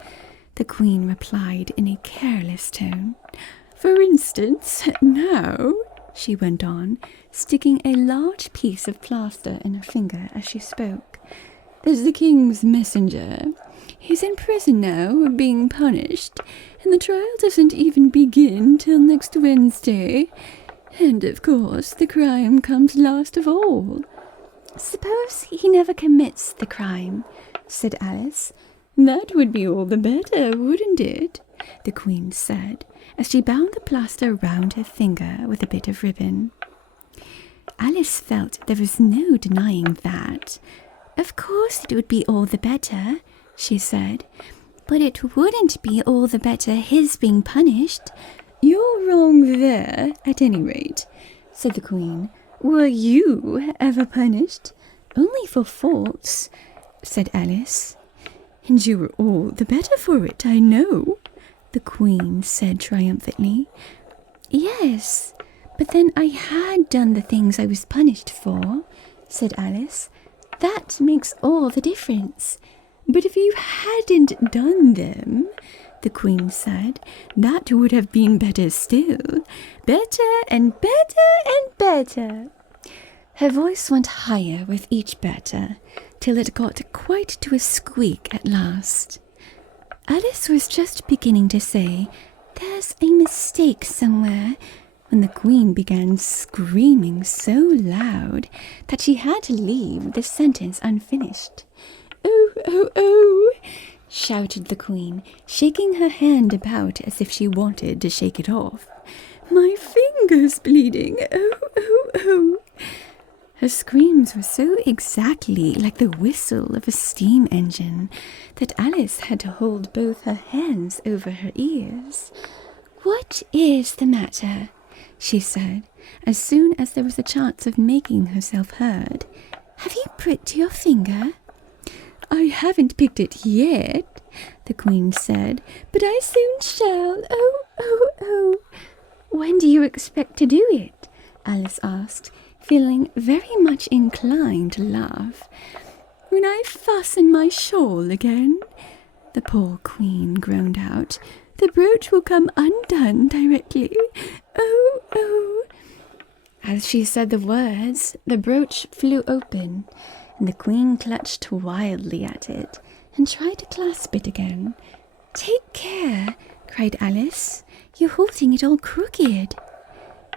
the Queen replied in a careless tone. For instance, now, she went on, sticking a large piece of plaster in her finger as she spoke, there's the King's messenger. He's in prison now, being punished, and the trial doesn't even begin till next Wednesday. And, of course, the crime comes last of all. Suppose he never commits the crime, said Alice. That would be all the better, wouldn't it? The Queen said, as she bound the plaster round her finger with a bit of ribbon. Alice felt there was no denying that. Of course it would be all the better, she said, but it wouldn't be all the better his being punished. You're wrong there, at any rate, said the Queen. Were you ever punished? Only for faults, said Alice. And you were all the better for it, I know, the Queen said triumphantly. Yes, but then I had done the things I was punished for, said Alice. That makes all the difference. But if you hadn't done them, the Queen said, that would have been better still. Better and better and better. Her voice went higher with each better, till it got quite to a squeak at last. Alice was just beginning to say, "There's a mistake somewhere," when the Queen began screaming so loud that she had to leave the sentence unfinished. "Oh, oh, oh!" shouted the Queen, shaking her hand about as if she wanted to shake it off. "My finger's bleeding! Oh, oh, oh!" Her screams were so exactly like the whistle of a steam engine that Alice had to hold both her hands over her ears. "What is the matter?" she said, as soon as there was a chance of making herself heard. "Have you pricked your finger?" "I haven't picked it yet," the Queen said, "but I soon shall. Oh, oh, oh!" "When do you expect to do it?" Alice asked, feeling very much inclined to laugh. "When I fasten my shawl again," the poor Queen groaned out. "The brooch will come undone directly. Oh, oh!" As she said the words, the brooch flew open, and the Queen clutched wildly at it and tried to clasp it again. "Take care," cried Alice. "You're holding it all crooked."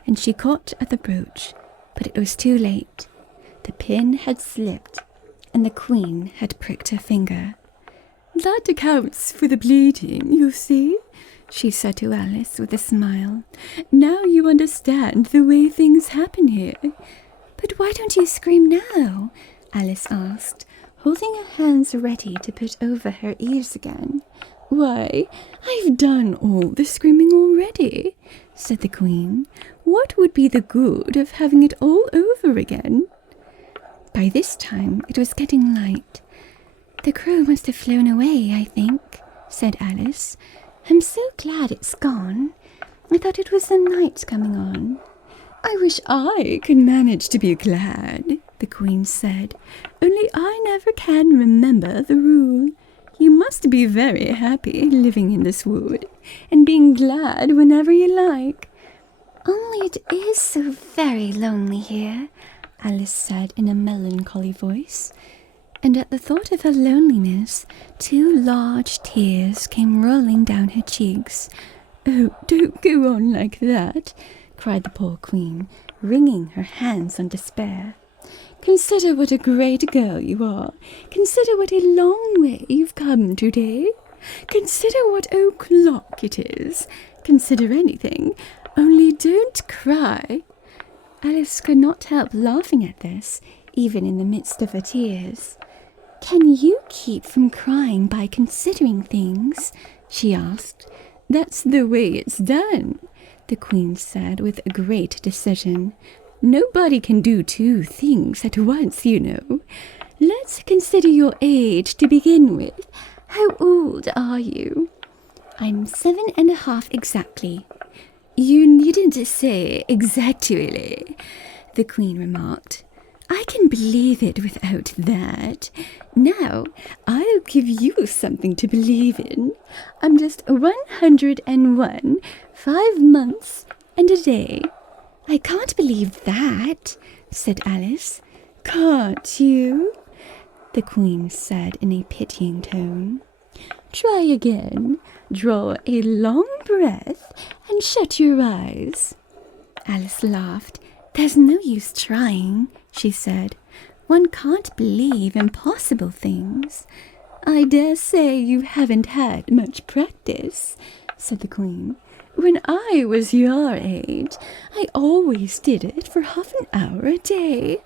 And she caught at the brooch, but it was too late. The pin had slipped, and the Queen had pricked her finger. "That accounts for the bleeding, you see," she said to Alice with a smile. "Now you understand the way things happen here." "But why don't you scream now?" Alice asked, holding her hands ready to put over her ears again. "Why, I've done all the screaming already," said the Queen. "What would be the good of having it all over again?" By this time it was getting light. "The crow must have flown away, I think," said Alice. "I'm so glad it's gone. I thought it was the night coming on." I wish I could manage to be glad, the Queen said, only I never can remember the rule. You must be very happy living in this wood, and being glad whenever you like. Only it is so very lonely here, Alice said in a melancholy voice, and at the thought of her loneliness, 2 large tears came rolling down her cheeks. Oh, don't go on like that, cried the poor Queen, wringing her hands in despair. Consider what a great girl you are. Consider what a long way you've come today. Consider what o'clock it is. Consider anything, only don't cry. Alice could not help laughing at this, even in the midst of her tears. Can you keep from crying by considering things? She asked. That's the way it's done, the Queen said with a great decision. Nobody can do 2 things at once, you know. Let's consider your age to begin with. How old are you? I'm 7.5 exactly. You needn't say exactly, the Queen remarked. I can believe it without that. Now, I'll give you something to believe in. I'm just 101, 5 months and a day. I can't believe that, said Alice. Can't you? The Queen said in a pitying tone. Try again. Draw a long breath and shut your eyes. Alice laughed. There's no use trying, she said. One can't believe impossible things. I dare say you haven't had much practice, said the Queen. When I was your age, I always did it for half an hour a day.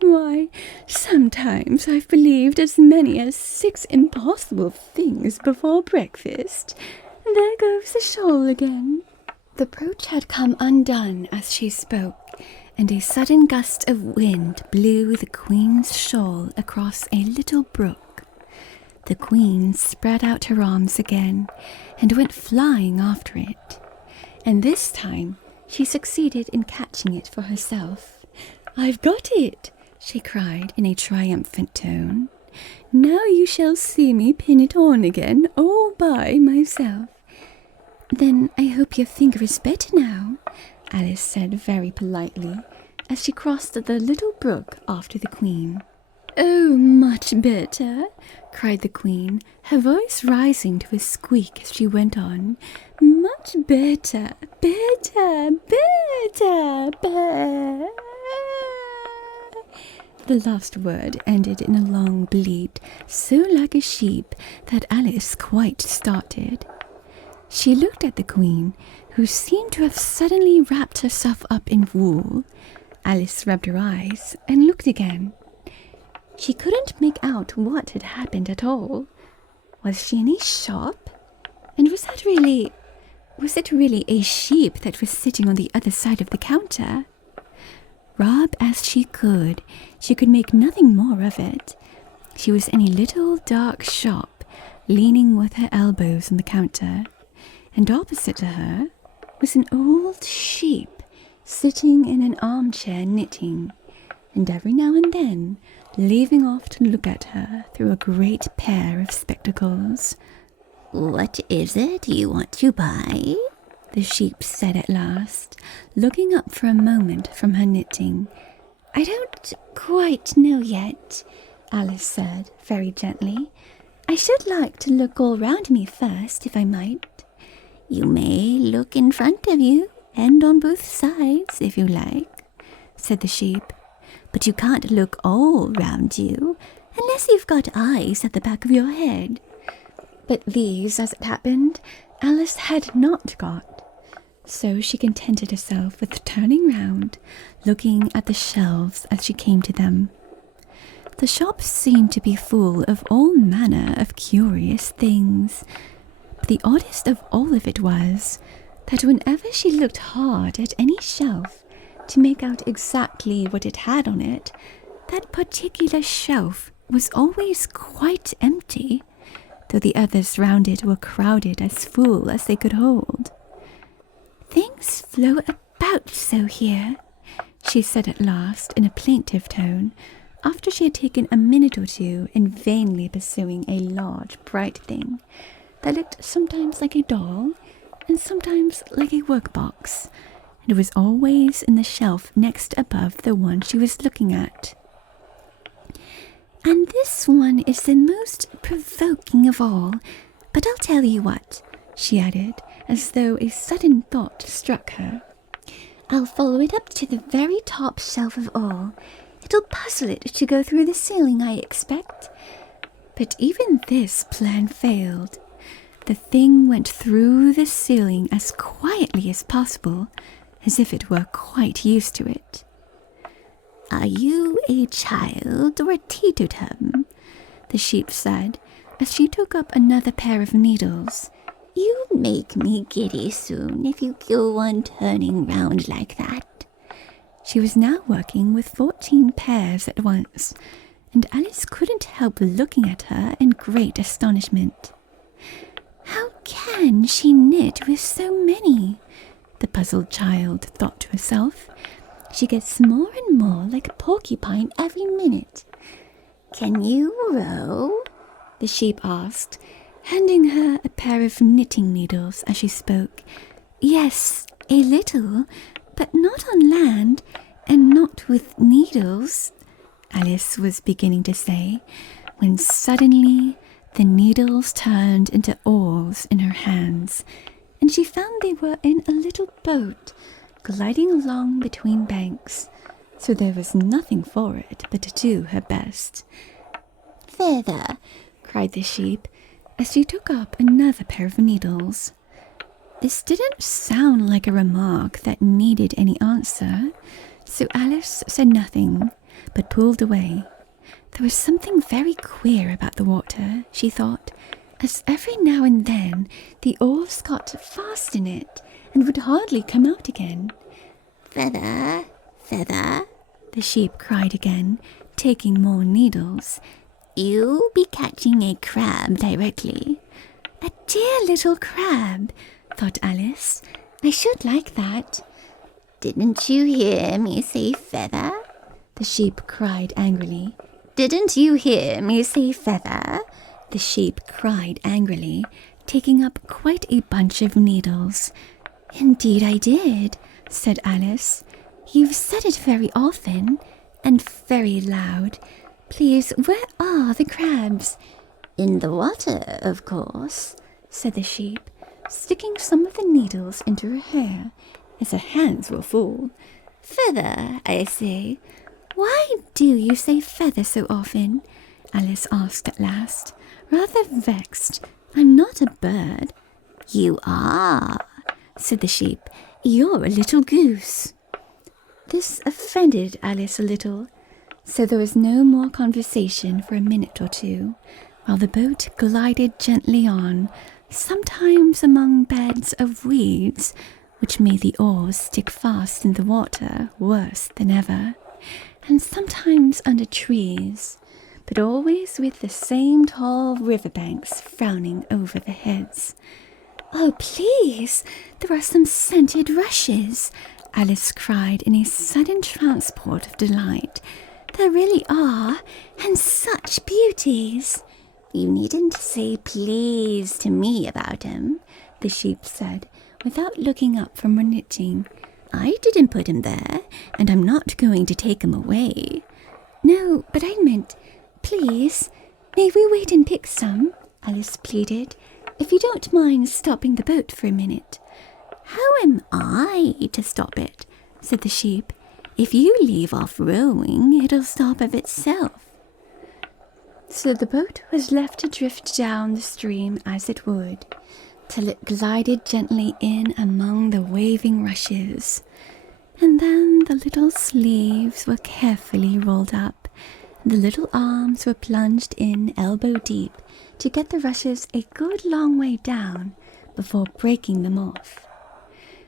Why, sometimes I've believed as many as 6 impossible things before breakfast. There goes the shawl again. The brooch had come undone as she spoke, and a sudden gust of wind blew the Queen's shawl across a little brook. The Queen spread out her arms again and went flying after it, and this time she succeeded in catching it for herself. I've got it, she cried in a triumphant tone. Now you shall see me pin it on again all by myself. Then I hope your finger is better now, Alice said very politely, as she crossed the little brook after the Queen. Oh, much better, cried the Queen, her voice rising to a squeak as she went on. Much better, better, better, better. The last word ended in a long bleat, so like a sheep that Alice quite started. She looked at the Queen, who seemed to have suddenly wrapped herself up in wool. Alice rubbed her eyes and looked again. She couldn't make out what had happened at all. Was she in a shop? And was it really a sheep that was sitting on the other side of the counter? Rub as she could make nothing more of it. She was in a little dark shop, leaning with her elbows on the counter, and opposite to her was an old sheep sitting in an armchair knitting, and every now and then leaving off to look at her through a great pair of spectacles. What is it you want to buy? The sheep said at last, looking up for a moment from her knitting. I don't quite know yet, Alice said very gently. I should like to look all round me first, if I might. You may look in front of you and on both sides, if you like, said the sheep. But you can't look all round you, unless you've got eyes at the back of your head. But these, as it happened, Alice had not got. So she contented herself with turning round, looking at the shelves as she came to them. The shop seemed to be full of all manner of curious things. But the oddest of all of it was that whenever she looked hard at any shelf to make out exactly what it had on it, that particular shelf was always quite empty, though the others round it were crowded as full as they could hold. Things flow about so here, she said at last in a plaintive tone, after she had taken a minute or two in vainly pursuing a large, bright thing that looked sometimes like a doll and sometimes like a workbox, and it was always in the shelf next above the one she was looking at. "And this one is the most provoking of all, but I'll tell you what," she added, as though a sudden thought struck her. "I'll follow it up to the very top shelf of all. It'll puzzle it to go through the ceiling, I expect." But even this plan failed. The thing went through the ceiling as quietly as possible, as if it were quite used to it. "Are you a child or a Tweedledum?" the sheep said, as she took up another pair of needles. "You make me giddy soon if you go on turning round like that." She was now working with 14 pairs at once, and Alice couldn't help looking at her in great astonishment. "How can she knit with so many?" the puzzled child thought to herself. "She gets more and more like a porcupine every minute." "Can you row?" the sheep asked, handing her a pair of knitting needles as she spoke. "Yes, a little, but not on land, and not with needles," Alice was beginning to say, when suddenly the needles turned into oars in her hands, and she found they were in a little boat gliding along between banks, so there was nothing for it but to do her best. "Feather," cried the sheep, as she took up another pair of needles. This didn't sound like a remark that needed any answer, so Alice said nothing, but pulled away. There was something very queer about the water, she thought, as every now and then the oars got fast in it and would hardly come out again. "Feather, Feather," the sheep cried again, taking more needles. "You'll be catching a crab directly." "A dear little crab," thought Alice. "I should like that." "Didn't you hear me say feather?" the sheep cried angrily. "Didn't you hear me say feather?" the sheep cried angrily, taking up quite a bunch of needles. "Indeed I did," said Alice. "You've said it very often, and very loud. Please, where are the crabs?" "In the water, of course," said the sheep, sticking some of the needles into her hair, as her hands were full. "Feather, I say." "Why do you say feather so often?" Alice asked at last, rather vexed. "I'm not a bird." "You are," said the sheep. "You're a little goose." This offended Alice a little, so there was no more conversation for a minute or two, while the boat glided gently on, sometimes among beds of weeds, which made the oars stick fast in the water worse than ever, and sometimes under trees, but always with the same tall riverbanks frowning over the heads. "Oh, please, there are some scented rushes," Alice cried in a sudden transport of delight. "There really are, and such beauties." "You needn't say please to me about 'em," the sheep said, without looking up from her knitting. "I didn't put 'em there, and I'm not going to take 'em away." "No, but I meant, please, may we wait and pick some?" Alice pleaded. "If you don't mind stopping the boat for a minute." "How am I to stop it?" said the sheep. "If you leave off rowing, it'll stop of itself." So the boat was left to drift down the stream as it would, till it glided gently in among the waving rushes. And then the little sleeves were carefully rolled up, and the little arms were plunged in elbow deep to get the rushes a good long way down before breaking them off.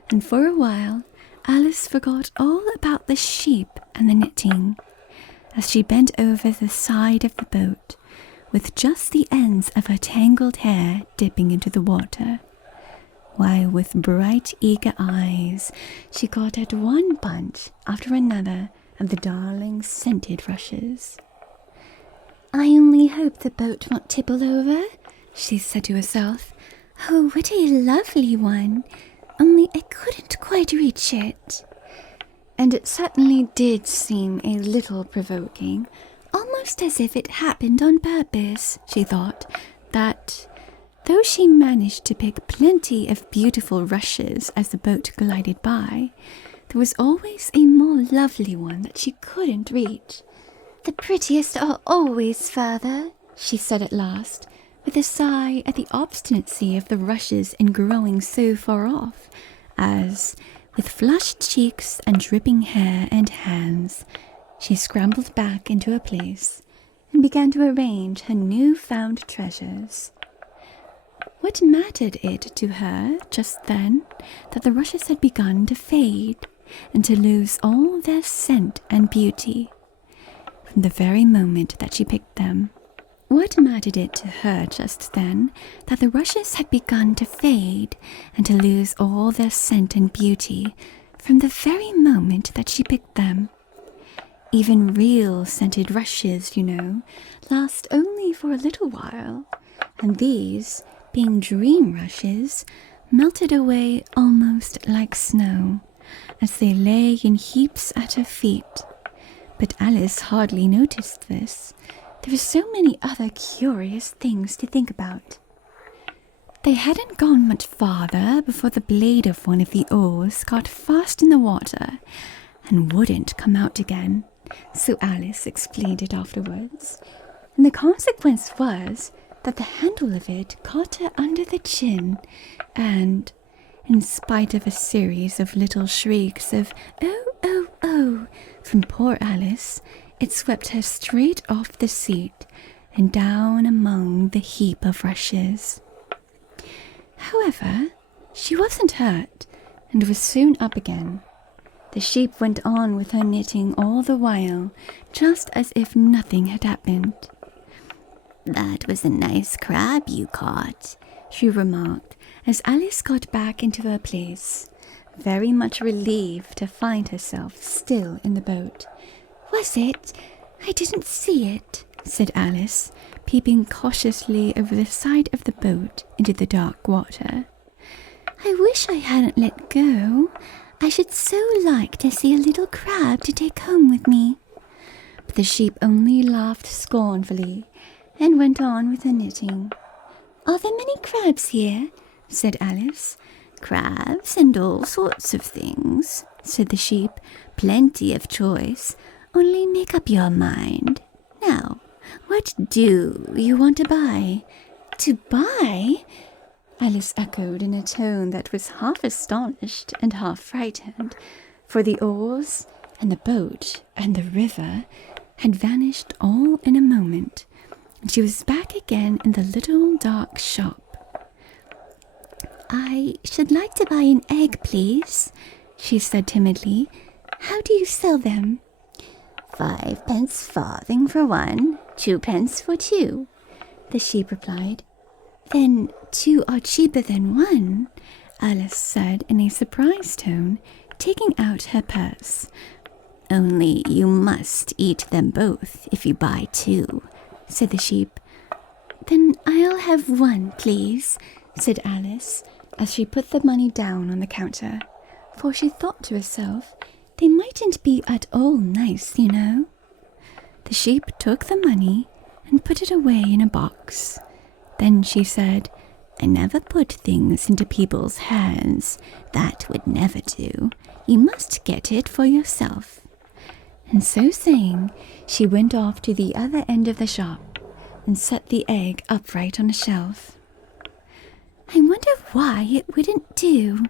And for a while Alice forgot all about the sheep and the knitting, as she bent over the side of the boat, with just the ends of her tangled hair dipping into the water. while with bright, eager eyes she caught at one bunch after another of the darling scented rushes. "I only hope the boat won't tipple over," she said to herself. "Oh, what a lovely one! Only I couldn't quite reach it." And it certainly did seem a little provoking, almost as if it happened on purpose, she thought, that though she managed to pick plenty of beautiful rushes as the boat glided by, there was always a more lovely one that she couldn't reach. "The prettiest are always further," she said at last, with a sigh at the obstinacy of the rushes in growing so far off, as, with flushed cheeks and dripping hair and hands, she scrambled back into her place and began to arrange her new-found treasures. What mattered it to her just then that the rushes had begun to fade and to lose all their scent and beauty from the very moment that she picked them? What mattered it to her just then that the rushes had begun to fade and to lose all their scent and beauty from the very moment that she picked them? Even real scented rushes, you know, last only for a little while, and these, being dream rushes, melted away almost like snow as they lay in heaps at her feet. But Alice hardly noticed this. There were so many other curious things to think about. They hadn't gone much farther before the blade of one of the oars got fast in the water and wouldn't come out again, so Alice explained it afterwards. And the consequence was that the handle of it caught her under the chin, and, in spite of a series of little shrieks of "Oh, oh, oh" from poor Alice, it swept her straight off the seat and down among the heap of rushes. However, she wasn't hurt and was soon up again. The sheep went on with her knitting all the while, just as if nothing had happened. "That was a nice crab you caught," she remarked as Alice got back into her place, very much relieved to find herself still in the boat. "Was it? I didn't see it," said Alice, peeping cautiously over the side of the boat into the dark water. "I wish I hadn't let go. I should so like to see a little crab to take home with me." But the sheep only laughed scornfully and went on with her knitting. "Are there many crabs here?" said Alice. "Crabs and all sorts of things," said the sheep. "Plenty of choice. Only make up your mind. Now, what do you want to buy?" "To buy?" Alice echoed in a tone that was half astonished and half frightened, for the oars and the boat and the river had vanished all in a moment, and she was back again in the little dark shop. "I should like to buy an egg, please," she said timidly. "How do you sell them?" 5 farthing for one, 2 for two," the sheep replied. "Then 2 are cheaper than 1, Alice said in a surprised tone, taking out her purse. "Only you must eat them both if you buy 2, said the sheep. "Then I'll have 1, please," said Alice, as she put the money down on the counter, for she thought to herself, they mightn't be at all nice, you know. The sheep took the money and put it away in a box. Then she said, "I never put things into people's hands. That would never do. You must get it for yourself." And so saying, she went off to the other end of the shop and set the egg upright on a shelf. "I wonder why it wouldn't do,"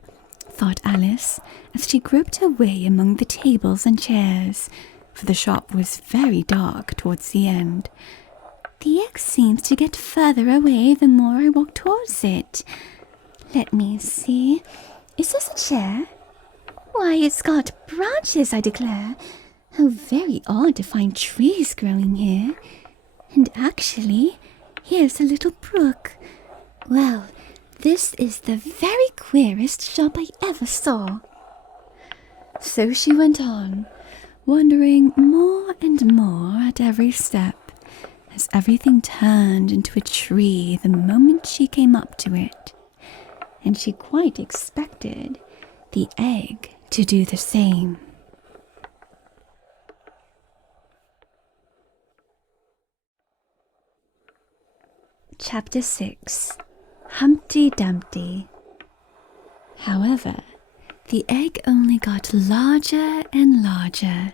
thought Alice, as she groped her way among the tables and chairs, for the shop was very dark towards the end. "The egg seems to get further away the more I walk towards it. Let me see. Is this a chair? Why, it's got branches, I declare. How very odd to find trees growing here. And actually, here's a little brook. Well, This is the very queerest shop I ever saw." So she went on, wondering more and more at every step, as everything turned into a tree the moment she came up to it, and she quite expected the egg to do the same. Chapter 6. Humpty Dumpty. However, the egg only got larger and larger,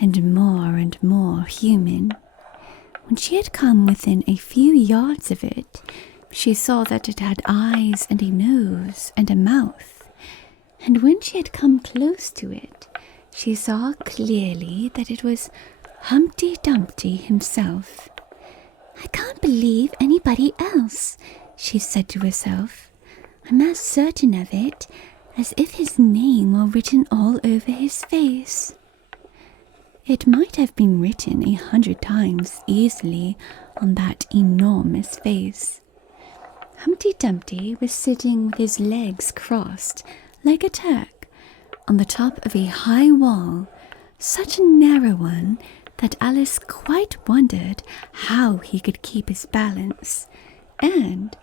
and more human. When she had come within a few yards of it, she saw that it had eyes and a nose and a mouth. And when she had come close to it, she saw clearly that it was Humpty Dumpty himself. "I can't believe anybody else," she said to herself. "I'm as certain of it as if his name were written all over his face." It might have been written 100 times easily on that enormous face. Humpty Dumpty was sitting with his legs crossed, like a Turk, on the top of a high wall, such a narrow one that Alice quite wondered how he could keep his balance, and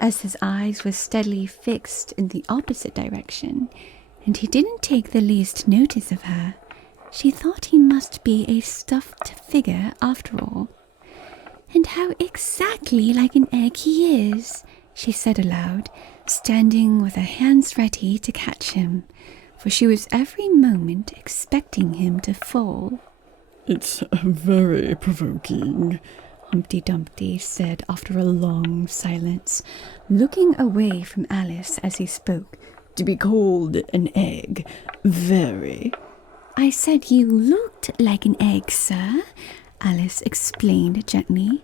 as his eyes were steadily fixed in the opposite direction, and he didn't take the least notice of her, she thought he must be a stuffed figure after all. "And how exactly like an egg he is," she said aloud, standing with her hands ready to catch him, for she was every moment expecting him to fall. "It's very provoking," Humpty Dumpty said after a long silence, looking away from Alice as he spoke, "to be called an egg. Very." "I said you looked like an egg, sir," Alice explained gently.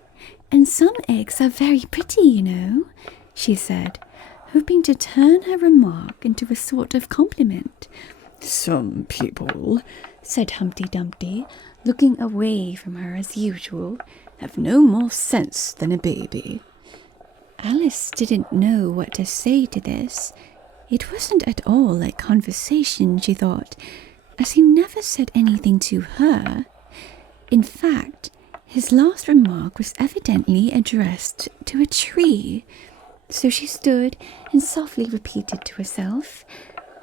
"And some eggs are very pretty, you know," she said, hoping to turn her remark into a sort of compliment. "Some people," said Humpty Dumpty, looking away from her as usual, "have no more sense than a baby." Alice didn't know what to say to this. It wasn't at all like conversation, she thought, as he never said anything to her. In fact, his last remark was evidently addressed to a tree. So she stood and softly repeated to herself,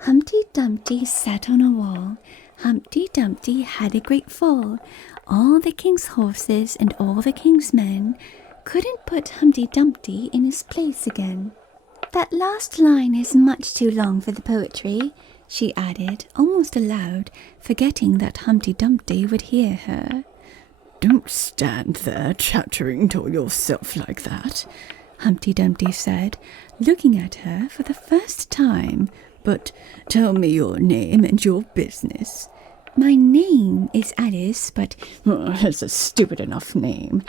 "Humpty Dumpty sat on a wall. Humpty Dumpty had a great fall. All the king's horses and all the king's men couldn't put Humpty Dumpty in his place again." "That last line is much too long for the poetry," she added, almost aloud, forgetting that Humpty Dumpty would hear her. "Don't stand there chattering to yourself like that," Humpty Dumpty said, looking at her for the first time. "But tell me your name and your business." "My name is Alice, but—" "It's a stupid enough name,"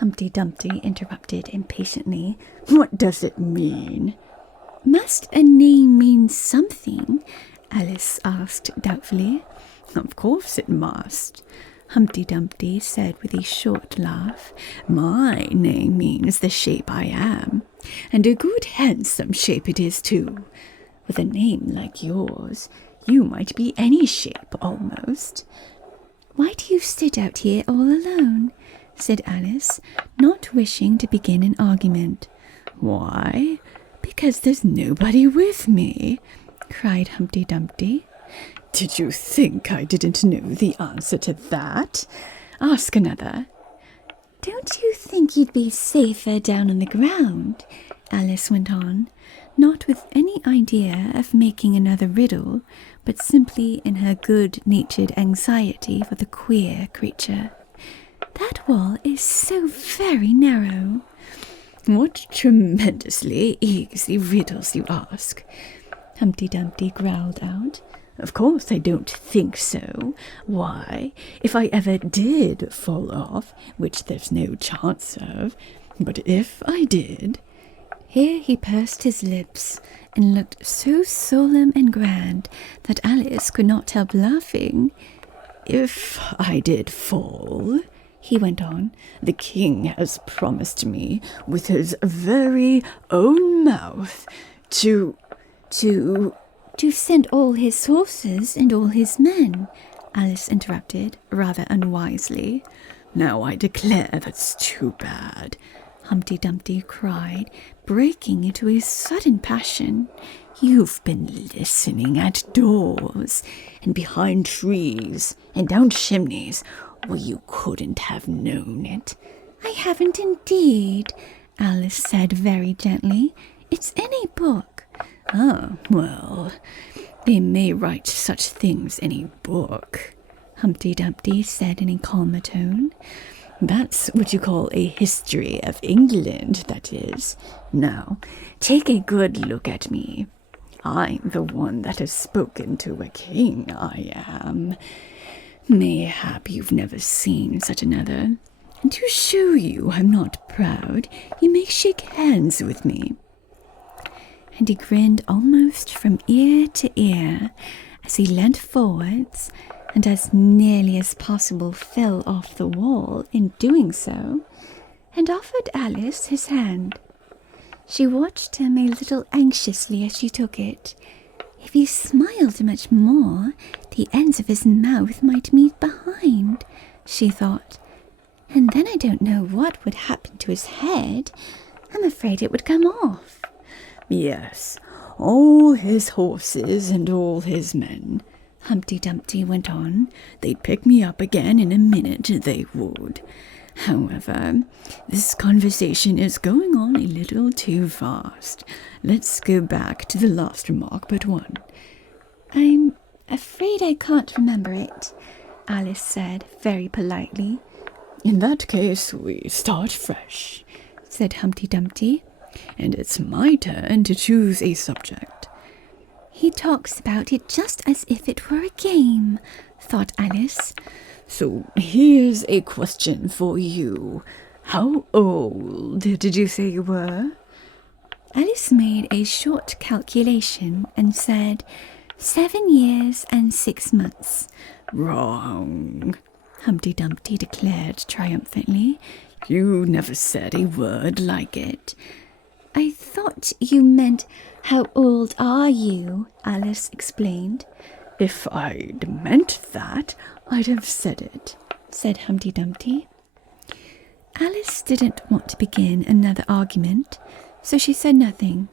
Humpty Dumpty interrupted impatiently. "What does it mean?" "Must a name mean something?" Alice asked doubtfully. "Of course it must," Humpty Dumpty said with a short laugh. "My name means the shape I am, and a good handsome shape it is too. With a name like yours, you might be any shape almost." "Why do you sit out here all alone?" said Alice, not wishing to begin an argument. "Why? Because there's nobody with me," cried Humpty Dumpty. "Did you think I didn't know the answer to that? Ask another." "Don't you think you'd be safer down on the ground?" Alice went on, not with any idea of making another riddle, but simply in her good-natured anxiety for the queer creature. "That wall is so very narrow." "What tremendously easy riddles you ask," Humpty Dumpty growled out. "Of course I don't think so. Why, if I ever did fall off, which there's no chance of, but if I did—" Here he pursed his lips and looked so solemn and grand that Alice could not help laughing. "If I did fall," he went on. "The king has promised me, with his very own mouth, to send all his horses and all his men," Alice interrupted, rather unwisely. "Now I declare that's too bad," Humpty Dumpty cried, breaking into a sudden passion. "You've been listening at doors, and behind trees, and down chimneys, where you couldn't have known it." "I haven't indeed," Alice said very gently. "It's in a book." "Ah, well, they may write such things in a book," Humpty Dumpty said in a calmer tone. "That's what you call a history of England, that is. Now, take a good look at me. I'm the one that has spoken to a king, I am. Mayhap you've never seen such another. And to show you I'm not proud, you may shake hands with me." And he grinned almost from ear to ear as he leant forwards and as nearly as possible fell off the wall in doing so, and offered Alice his hand. She watched him a little anxiously as she took it. If he smiled much more, the ends of his mouth might meet behind, she thought. And then I don't know what would happen to his head. I'm afraid it would come off. "Yes, all his horses and all his men," Humpty Dumpty went on. "They'd pick me up again in a minute, they would. However, this conversation is going on a little too fast. Let's go back to the last remark but one." "I'm afraid I can't remember it," Alice said very politely. "In that case, we start fresh," said Humpty Dumpty. "And it's my turn to choose a subject." "He talks about it just as if it were a game," thought Alice. "So here's a question for you. How old did you say you were?" Alice made a short calculation and said 7 years and 6 months. "Wrong," Humpty Dumpty declared triumphantly. "You never said a word like it." "I thought you meant, how old are you?" Alice explained. "If I'd meant that, I'd have said it," said Humpty Dumpty. Alice didn't want to begin another argument, so she said nothing.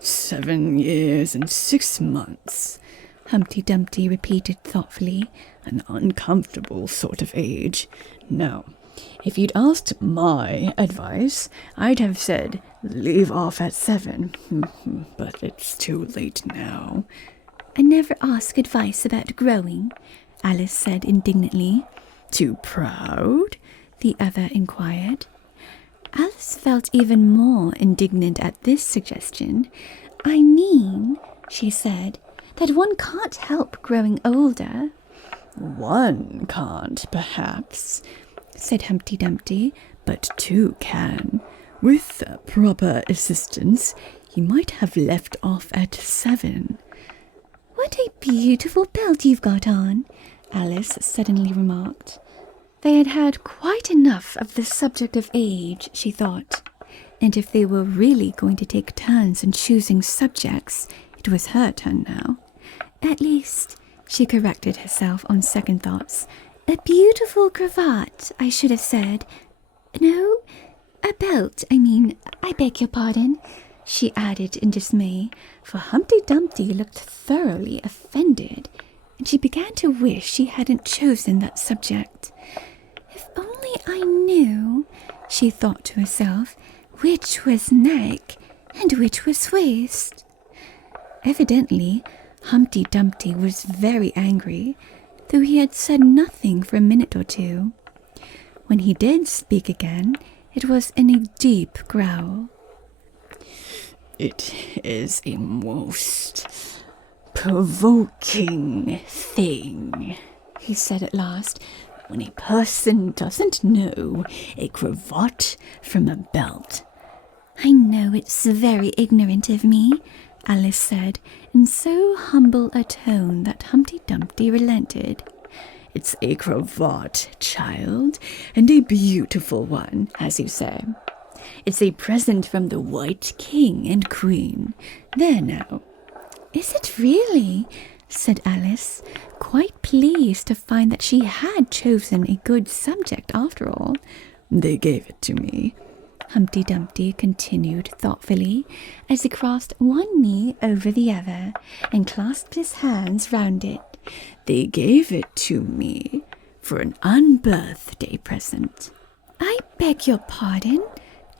7 years and 6 months, Humpty Dumpty repeated thoughtfully. "An uncomfortable sort of age. Now, if you'd asked my advice, I'd have said, leave off at 7. But it's too late now." "I never ask advice about growing," Alice said indignantly. "Too proud?" the other inquired. Alice felt even more indignant at this suggestion. "I mean," she said, "that one can't help growing older." "One can't, perhaps," said Humpty Dumpty, "but 2 can. With proper assistance, you might have left off at 7. "What a beautiful belt you've got on," Alice suddenly remarked. They had had quite enough of the subject of age, she thought, and if they were really going to take turns in choosing subjects, it was her turn now. At least, she corrected herself on second thoughts, a beautiful cravat, I should have said. No, a belt, I beg your pardon, she added in dismay, for Humpty Dumpty looked thoroughly offended, and she began to wish she hadn't chosen that subject. If only I knew, she thought to herself, which was neck and which was waist. Evidently, Humpty Dumpty was very angry, though he had said nothing for a minute or two. When he did speak again, it was in a deep growl. "It is a most provoking thing," he said at last, "when a person doesn't know a cravat from a belt." I know it's very ignorant of me, Alice said, in so humble a tone that Humpty Dumpty relented. It's a cravat, child, and a beautiful one, as you say. It's a present from the White King and Queen. There now." "Is it really?" said Alice, quite pleased to find that she had chosen a good subject after all. "They gave it to me," Humpty Dumpty continued thoughtfully, as he crossed one knee over the other and clasped his hands round it. "They gave it to me for an unbirthday present." "I beg your pardon?"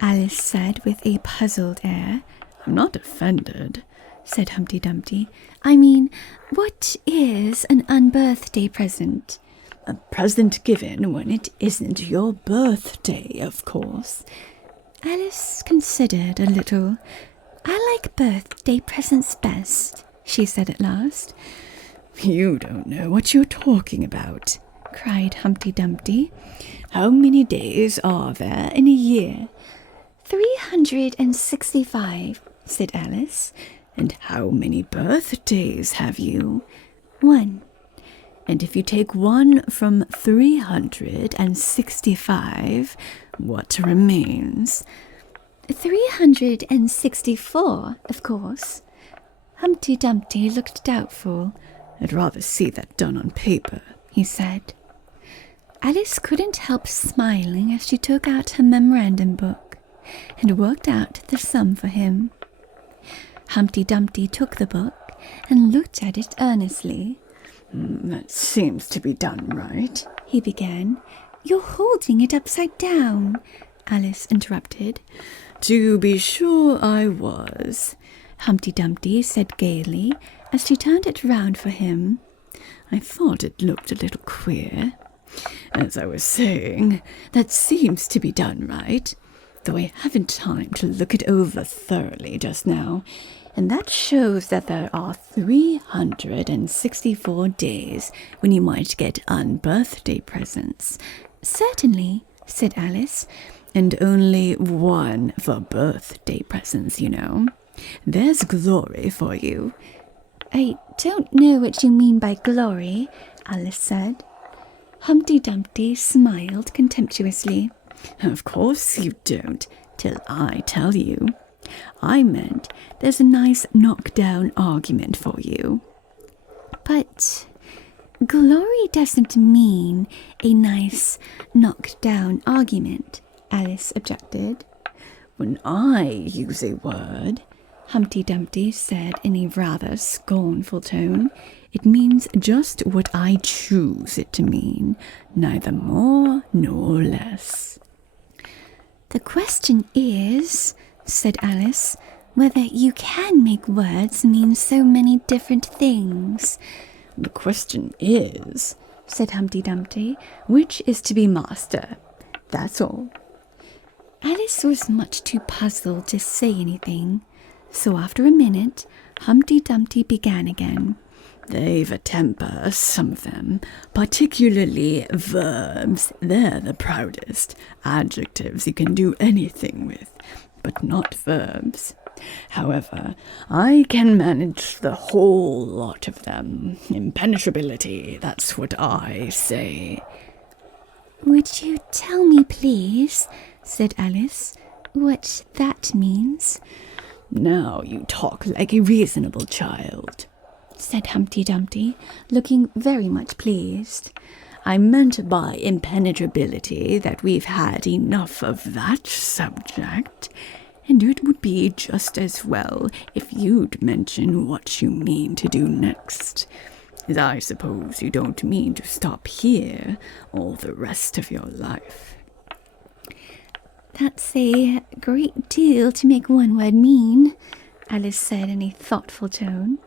Alice said with a puzzled air. "I'm not offended," said Humpty Dumpty. "I mean, what is an unbirthday present?" "A present given when it isn't your birthday, of course." Alice considered a little. "I like birthday presents best," she said at last. "You don't know what you're talking about," cried Humpty Dumpty. "How many days are there in a year?" 365, said Alice. "And how many birthdays have you?" 1. "And if you take one from 365, what remains?" 364, of course. Humpty Dumpty looked doubtful. "I'd rather see that done on paper," he said. Alice couldn't help smiling as she took out her memorandum book and worked out the sum for him. Humpty Dumpty took the book and looked at it earnestly. "That seems to be done right," he began. "You're holding it upside down," Alice interrupted. "To be sure I was," Humpty Dumpty said gaily as she turned it round for him. "I thought it looked a little queer. As I was saying, that seems to be done right, though I haven't time to look it over thoroughly just now, and that shows that there are 364 days when you might get unbirthday presents." "Certainly," said Alice. "And only one for birthday presents, you know. There's glory for you." "I don't know what you mean by glory," Alice said. Humpty Dumpty smiled contemptuously. "Of course you don't, till I tell you. I meant there's a nice knock-down argument for you." "But glory doesn't mean a nice knock-down argument," Alice objected. "When I use a word," Humpty Dumpty said in a rather scornful tone, "it means just what I choose it to mean, neither more nor less." "The question is," said Alice, "whether you can make words mean so many different things." "The question is," said Humpty Dumpty, "which is to be master? That's all." Alice was much too puzzled to say anything, so after a minute, Humpty Dumpty began again. "They've a temper, some of them, particularly verbs. They're the proudest. Adjectives you can do anything with, but not verbs. However, I can manage the whole lot of them. Impenetrability, that's what I say." "Would you tell me, please," said Alice, "what that means?" "Now you talk like a reasonable child," said Humpty Dumpty, looking very much pleased. "I meant by impenetrability that we've had enough of that subject, and it would be just as well if you'd mention what you mean to do next. As I suppose you don't mean to stop here all the rest of your life." "That's a great deal to make one word mean," Alice said in a thoughtful tone.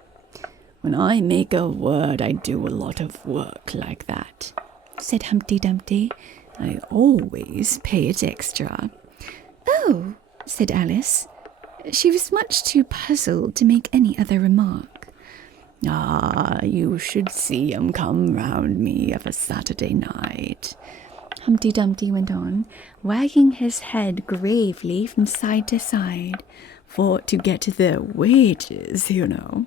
"When I make a word, I do a lot of work like that," said Humpty Dumpty. "I always pay it extra." "Oh," said Alice. She was much too puzzled to make any other remark. "Ah, you should see 'em come round me of a Saturday night," Humpty Dumpty went on, wagging his head gravely from side to side. "For to get their wages, you know."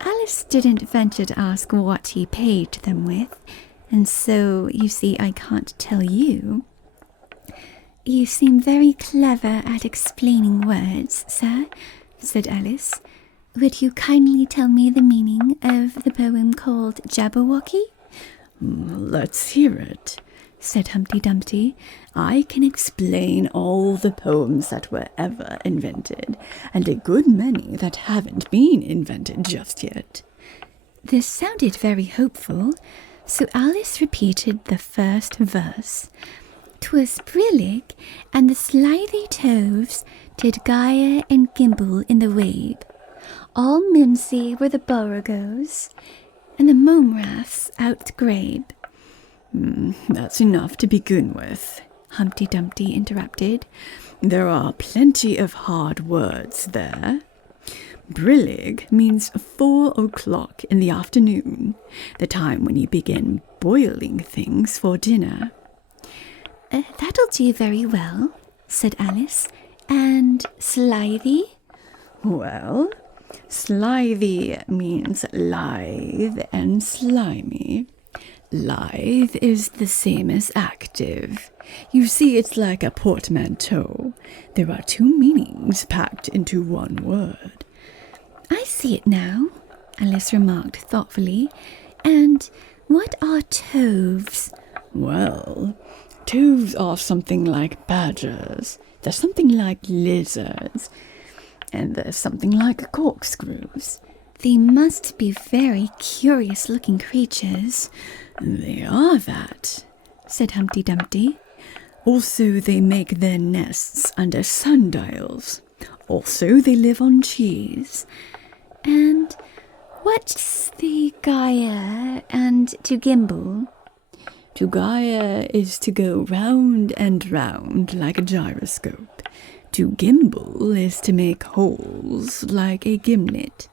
Alice didn't venture to ask what he paid them with, and so, you see, I can't tell you. You seem very clever at explaining words, sir, said Alice. Would you kindly tell me the meaning of the poem called Jabberwocky? Let's hear it, said Humpty Dumpty. I can explain all the poems that were ever invented, and a good many that haven't been invented just yet. This sounded very hopeful, so Alice repeated the first verse. "'Twas brillig, and the slithy toves did gyre and gimble in the wabe. All mimsy were the borogoves, and the momraths outgrabe." That's enough to begin with, Humpty Dumpty interrupted. There are plenty of hard words there. Brillig means 4 o'clock in the afternoon, the time when you begin boiling things for dinner. That'll do very well, said Alice. And slithy? Well, slithy means lithe and slimy. Lithe is the same as active. You see, it's like a portmanteau. There are 2 meanings packed into one word. I see it now, Alice remarked thoughtfully. And what are toves? Well, toves are something like badgers. There's something like lizards. And there's something like corkscrews. They must be very curious-looking creatures. They are that, said Humpty Dumpty. Also, they make their nests under sundials. Also, they live on cheese. And what's the gyre and to gimble? To gyre is to go round and round like a gyroscope. To gimble is to make holes like a gimlet.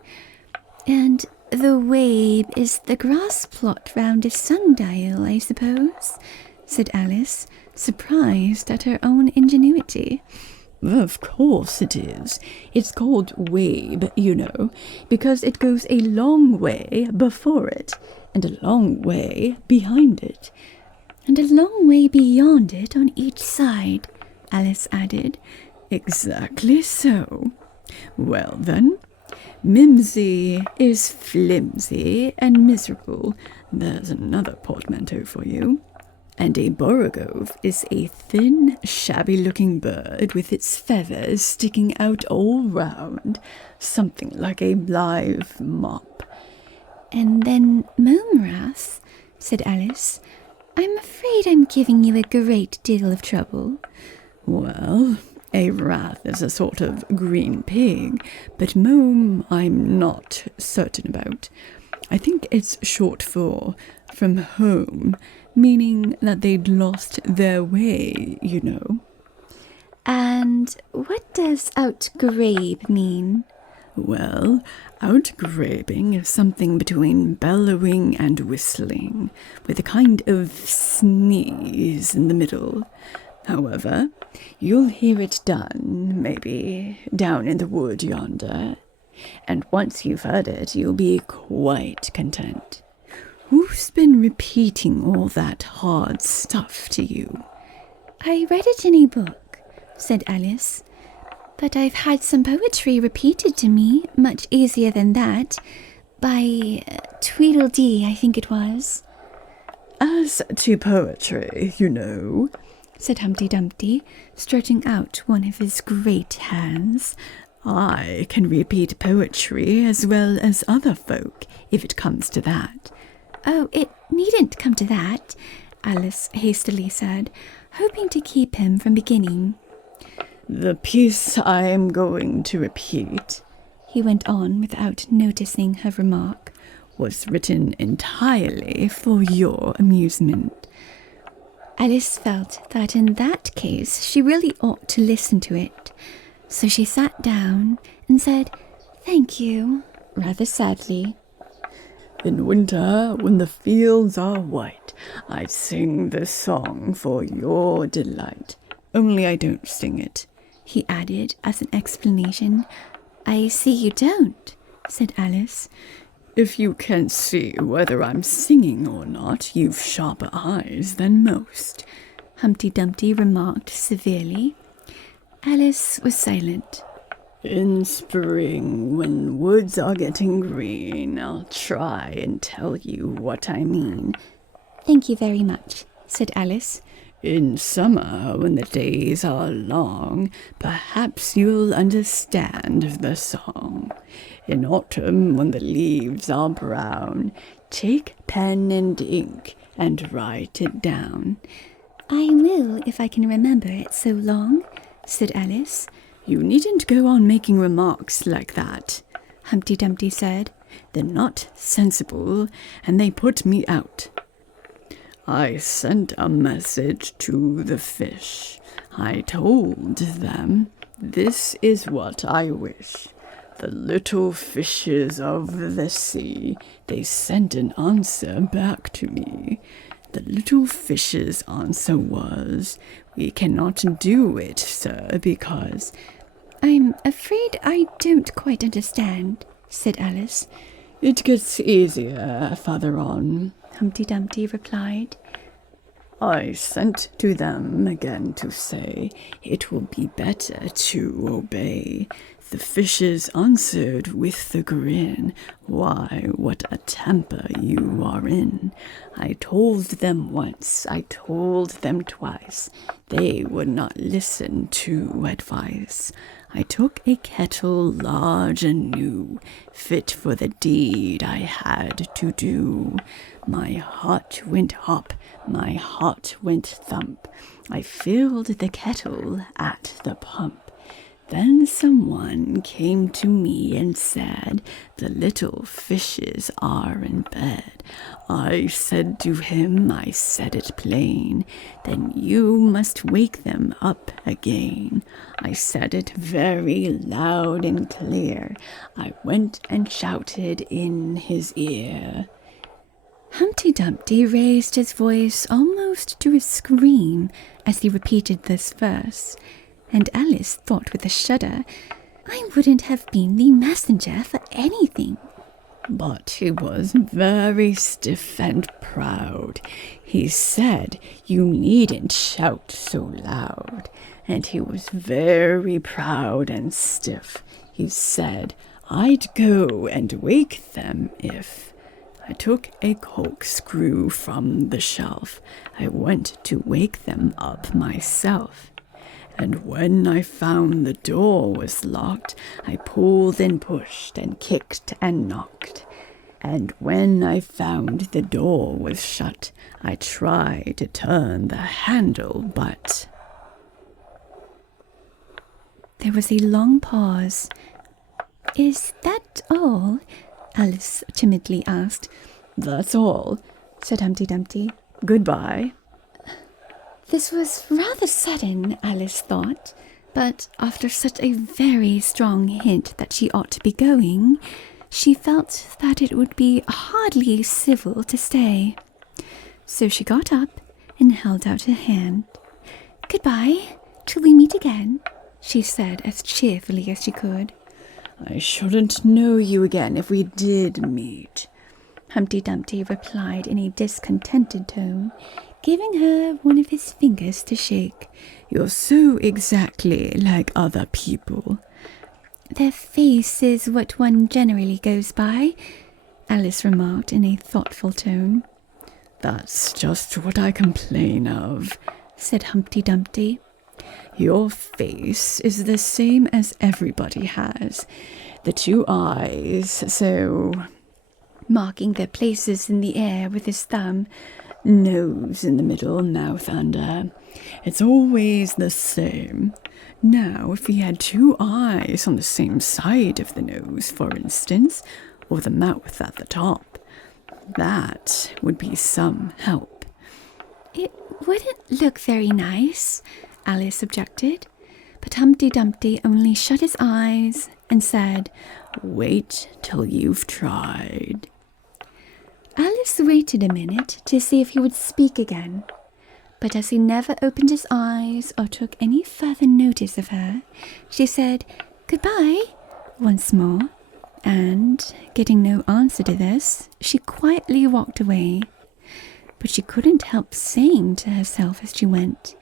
And the wabe is the grass plot round a sundial, I suppose, said Alice, surprised at her own ingenuity. Of course it is. It's called wabe, you know, because it goes a long way before it, and a long way behind it. And a long way beyond it on each side, Alice added. Exactly so. Well then, mimsy is flimsy and miserable. There's another portmanteau for you. And a borogove is a thin, shabby-looking bird with its feathers sticking out all round, something like a live mop. And then momraths, said Alice. I'm afraid I'm giving you a great deal of trouble. Well, a rath is a sort of green pig, but mome I'm not certain about. I think it's short for from home, meaning that they'd lost their way, you know. And what does outgrabe mean? Well, outgrabing is something between bellowing and whistling, with a kind of sneeze in the middle. However, you'll hear it done, maybe, down in the wood yonder. And once you've heard it, you'll be quite content. Who's been repeating all that hard stuff to you? I read it in a book, said Alice. But I've had some poetry repeated to me, much easier than that, by Tweedledee, I think it was. As to poetry, you know, said Humpty Dumpty, stretching out one of his great hands, I can repeat poetry as well as other folk, if it comes to that. Oh, it needn't come to that, Alice hastily said, hoping to keep him from beginning. The piece I am going to repeat, he went on without noticing her remark, was written entirely for your amusement. Alice felt that in that case she really ought to listen to it, so she sat down and said, "Thank you," rather sadly. In winter, when the fields are white, I sing this song for your delight. Only I don't sing it, he added as an explanation. I see you don't, said Alice. If you can't see whether I'm singing or not, you've sharper eyes than most, Humpty Dumpty remarked severely. Alice was silent. In spring, when woods are getting green, I'll try and tell you what I mean. Thank you very much, said Alice. In summer, when the days are long, perhaps you'll understand the song. In autumn, when the leaves are brown, take pen and ink and write it down. I will, if I can remember it so long, said Alice. You needn't go on making remarks like that, Humpty Dumpty said. They're not sensible, and they put me out. I sent a message to the fish. I told them, this is what I wish. The little fishes of the sea, they sent an answer back to me. The little fish's answer was, we cannot do it, sir, because... I'm afraid I don't quite understand, said Alice. It gets easier farther on, Humpty Dumpty replied. I sent to them again to say, it will be better to obey. The fishes answered with a grin, why, what a temper you are in. I told them once, I told them twice, they would not listen to advice. I took a kettle large and new, fit for the deed I had to do. My heart went hop, my heart went thump. I filled the kettle at the pump. Then someone came to me and said, the little fishes are in bed. I said to him, I said it plain, then you must wake them up again. I said it very loud and clear. I went and shouted in his ear. Humpty Dumpty raised his voice almost to a scream as he repeated this verse, and Alice thought with a shudder, I wouldn't have been the messenger for anything. But he was very stiff and proud. He said, you needn't shout so loud. And he was very proud and stiff. He said, I'd go and wake them if... I took a corkscrew from the shelf. I went to wake them up myself. And when I found the door was locked, I pulled and pushed and kicked and knocked. And when I found the door was shut, I tried to turn the handle, but... There was a long pause. Is that all? Alice timidly asked. That's all, said Humpty Dumpty. Goodbye. This was rather sudden, Alice thought, but after such a very strong hint that she ought to be going, she felt that it would be hardly civil to stay. So she got up and held out her hand. Goodbye, till we meet again, she said as cheerfully as she could. I shouldn't know you again if we did meet, Humpty Dumpty replied in a discontented tone, giving her one of his fingers to shake. You're so exactly like other people. Their face is what one generally goes by, Alice remarked in a thoughtful tone. That's just what I complain of, said Humpty Dumpty. Your face is the same as everybody has. The two eyes, so... Marking their places in the air with his thumb. Nose in the middle, mouth under. It's always the same. Now, if he had two eyes on the same side of the nose, for instance, or the mouth at the top, that would be some help. It wouldn't look very nice, Alice objected, but Humpty Dumpty only shut his eyes and said, Wait till you've tried. Alice waited a minute to see if he would speak again, but as he never opened his eyes or took any further notice of her, she said, Goodbye, once more, And, getting no answer to this, she quietly walked away. But she couldn't help saying to herself as she went,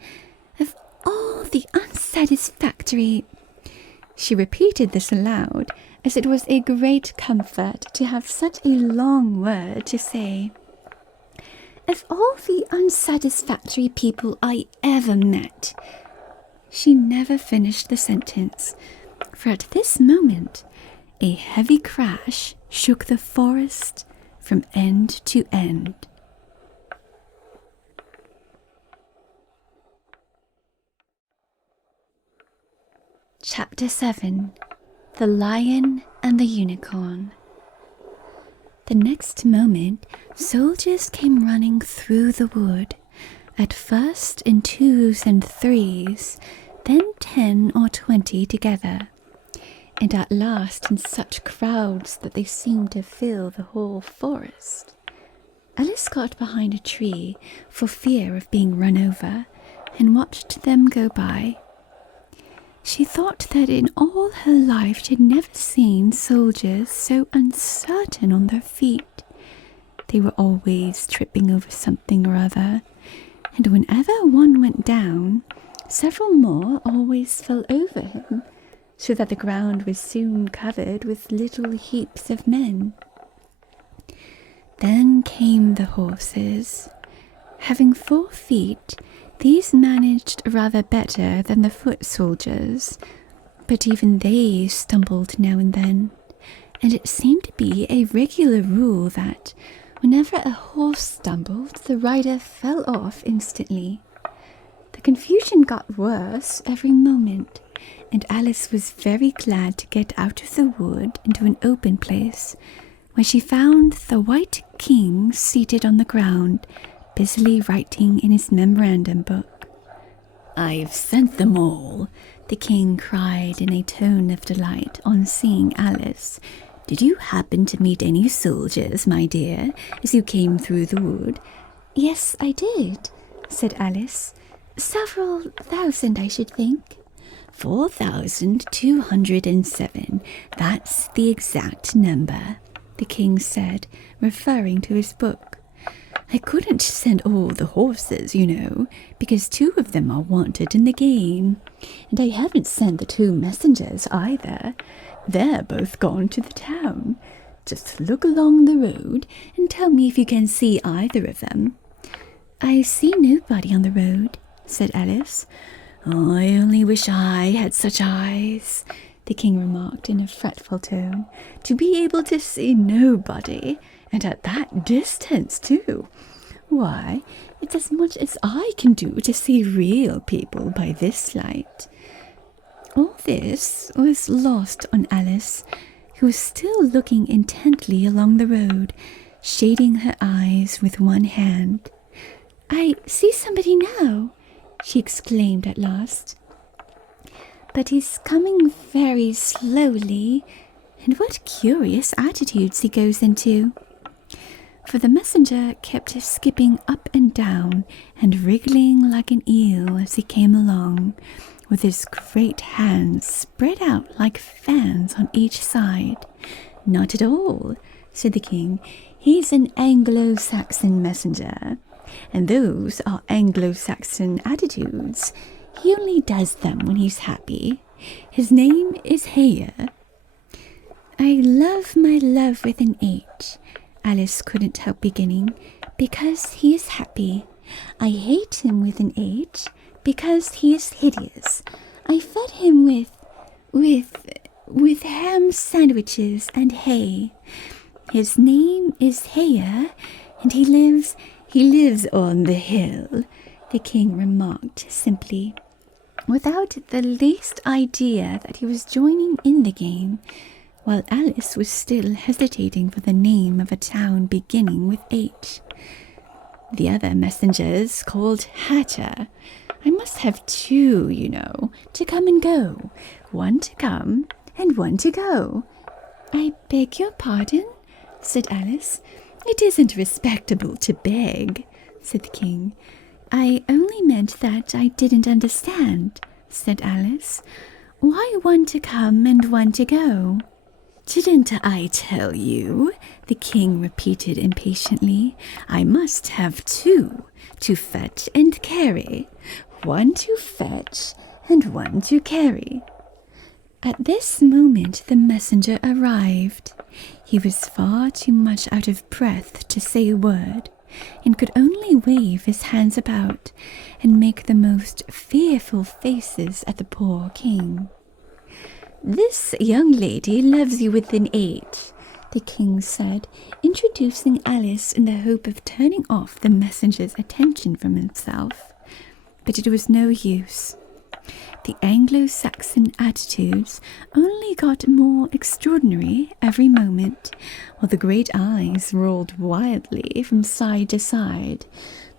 "Of all the unsatisfactory—" She repeated this aloud, as it was a great comfort to have such a long word to say. "Of all the unsatisfactory people I ever met—" She never finished the sentence, for at this moment a heavy crash shook the forest from end to end. Chapter 7. The Lion and the Unicorn. The next moment, soldiers came running through the wood, at first in 2s and 3s, then 10 or 20 together, and at last in such crowds that they seemed to fill the whole forest. Alice got behind a tree for fear of being run over, and watched them go by. She thought that in all her life she had never seen soldiers so uncertain on their feet. They were always tripping over something or other, and whenever one went down, several more always fell over him, so that the ground was soon covered with little heaps of men. Then came the horses. Having 4 feet, these managed rather better than the foot soldiers, but even they stumbled now and then, and it seemed to be a regular rule that whenever a horse stumbled, the rider fell off instantly. The confusion got worse every moment, and Alice was very glad to get out of the wood into an open place, where she found the White King seated on the ground, busily writing in his memorandum book. "I've sent them all," the king cried in a tone of delight on seeing Alice. "Did you happen to meet any soldiers, my dear, as you came through the wood?" "Yes, I did," said Alice. "Several thousand, I should think." 4,207. That's the exact number," the king said, referring to his book. "I couldn't send all the horses, you know, because 2 of them are wanted in the game. And I haven't sent the 2 messengers either. They're both gone to the town. Just look along the road and tell me if you can see either of them." "I see nobody on the road," said Alice. "Oh, I only wish I had such eyes," the king remarked in a fretful tone, "to be able to see nobody, and at that distance too. Why, it's as much as I can do to see real people by this light." All this was lost on Alice, who was still looking intently along the road, shading her eyes with one hand. "I see somebody now," she exclaimed at last. "But he's coming very slowly, and what curious attitudes he goes into." For the messenger kept skipping up and down and wriggling like an eel as he came along, with his great hands spread out like fans on each side. "Not at all," said the king. "He's an Anglo-Saxon messenger, and those are Anglo-Saxon attitudes. He only does them when he's happy. His name is Heyer." "I love my love with an H," Alice couldn't help beginning, "because he is happy. I hate him with an H, because he is hideous. I fed him with ham sandwiches and hay. His name is Heyer, and he lives on the hill," the king remarked simply, without the least idea that he was joining in the game, while Alice was still hesitating for the name of a town beginning with H. "The other messengers called Hatter. I must have 2, you know, to come and go. 1 to come and 1 to go." "I beg your pardon?" said Alice. "It isn't respectable to beg," said the king. "I only meant that I didn't understand," said Alice. "Why 1 to come and 1 to go?" Didn't I tell you? The king repeated impatiently. I must have two, to fetch and carry. One to fetch and one to carry. At this moment the messenger arrived. He was far too much out of breath to say a word, and could only wave his hands about and make the most fearful faces at the poor king. This young lady loves you with an H, the king said, introducing Alice in the hope of turning off the messenger's attention from himself. But it was no use. The Anglo-Saxon attitudes only got more extraordinary every moment, while the great eyes rolled wildly from side to side.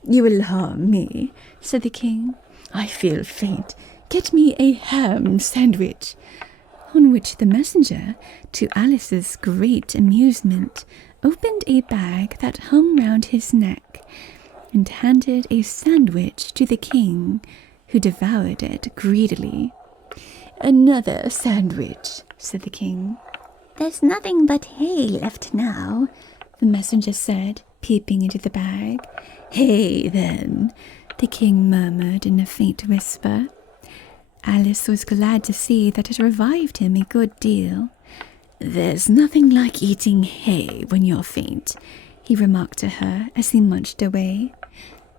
You will harm me, said the king. I feel faint. Get me a ham sandwich. On which the messenger, to Alice's great amusement, opened a bag that hung round his neck, and handed a sandwich to the king, who devoured it greedily. Another sandwich, said the king. There's nothing but hay left now, the messenger said, peeping into the bag. Hay, then, the king murmured in a faint whisper. Alice was glad to see that it revived him a good deal. There's nothing like eating hay when you're faint, he remarked to her as he munched away.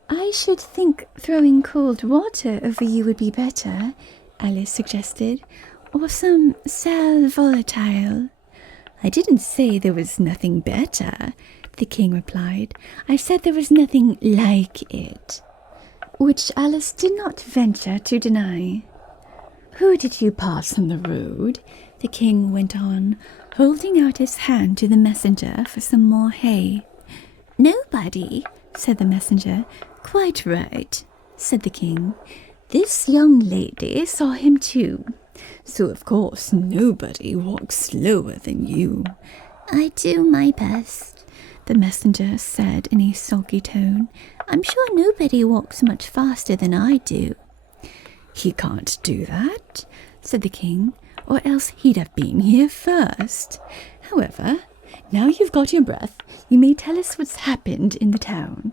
I should think throwing cold water over you would be better, Alice suggested, or some sal volatile. I didn't say there was nothing better, the king replied. I said there was nothing like it. Which Alice did not venture to deny. Who did you pass on the road? The king went on, holding out his hand to the messenger for some more hay. Nobody, said the messenger. Quite right, said the king. This young lady saw him too. So of course nobody walks slower than you. I do my best, the messenger said in a sulky tone. I'm sure nobody walks much faster than I do. He can't do that, said the king, or else he'd have been here first. However, now you've got your breath, you may tell us what's happened in the town.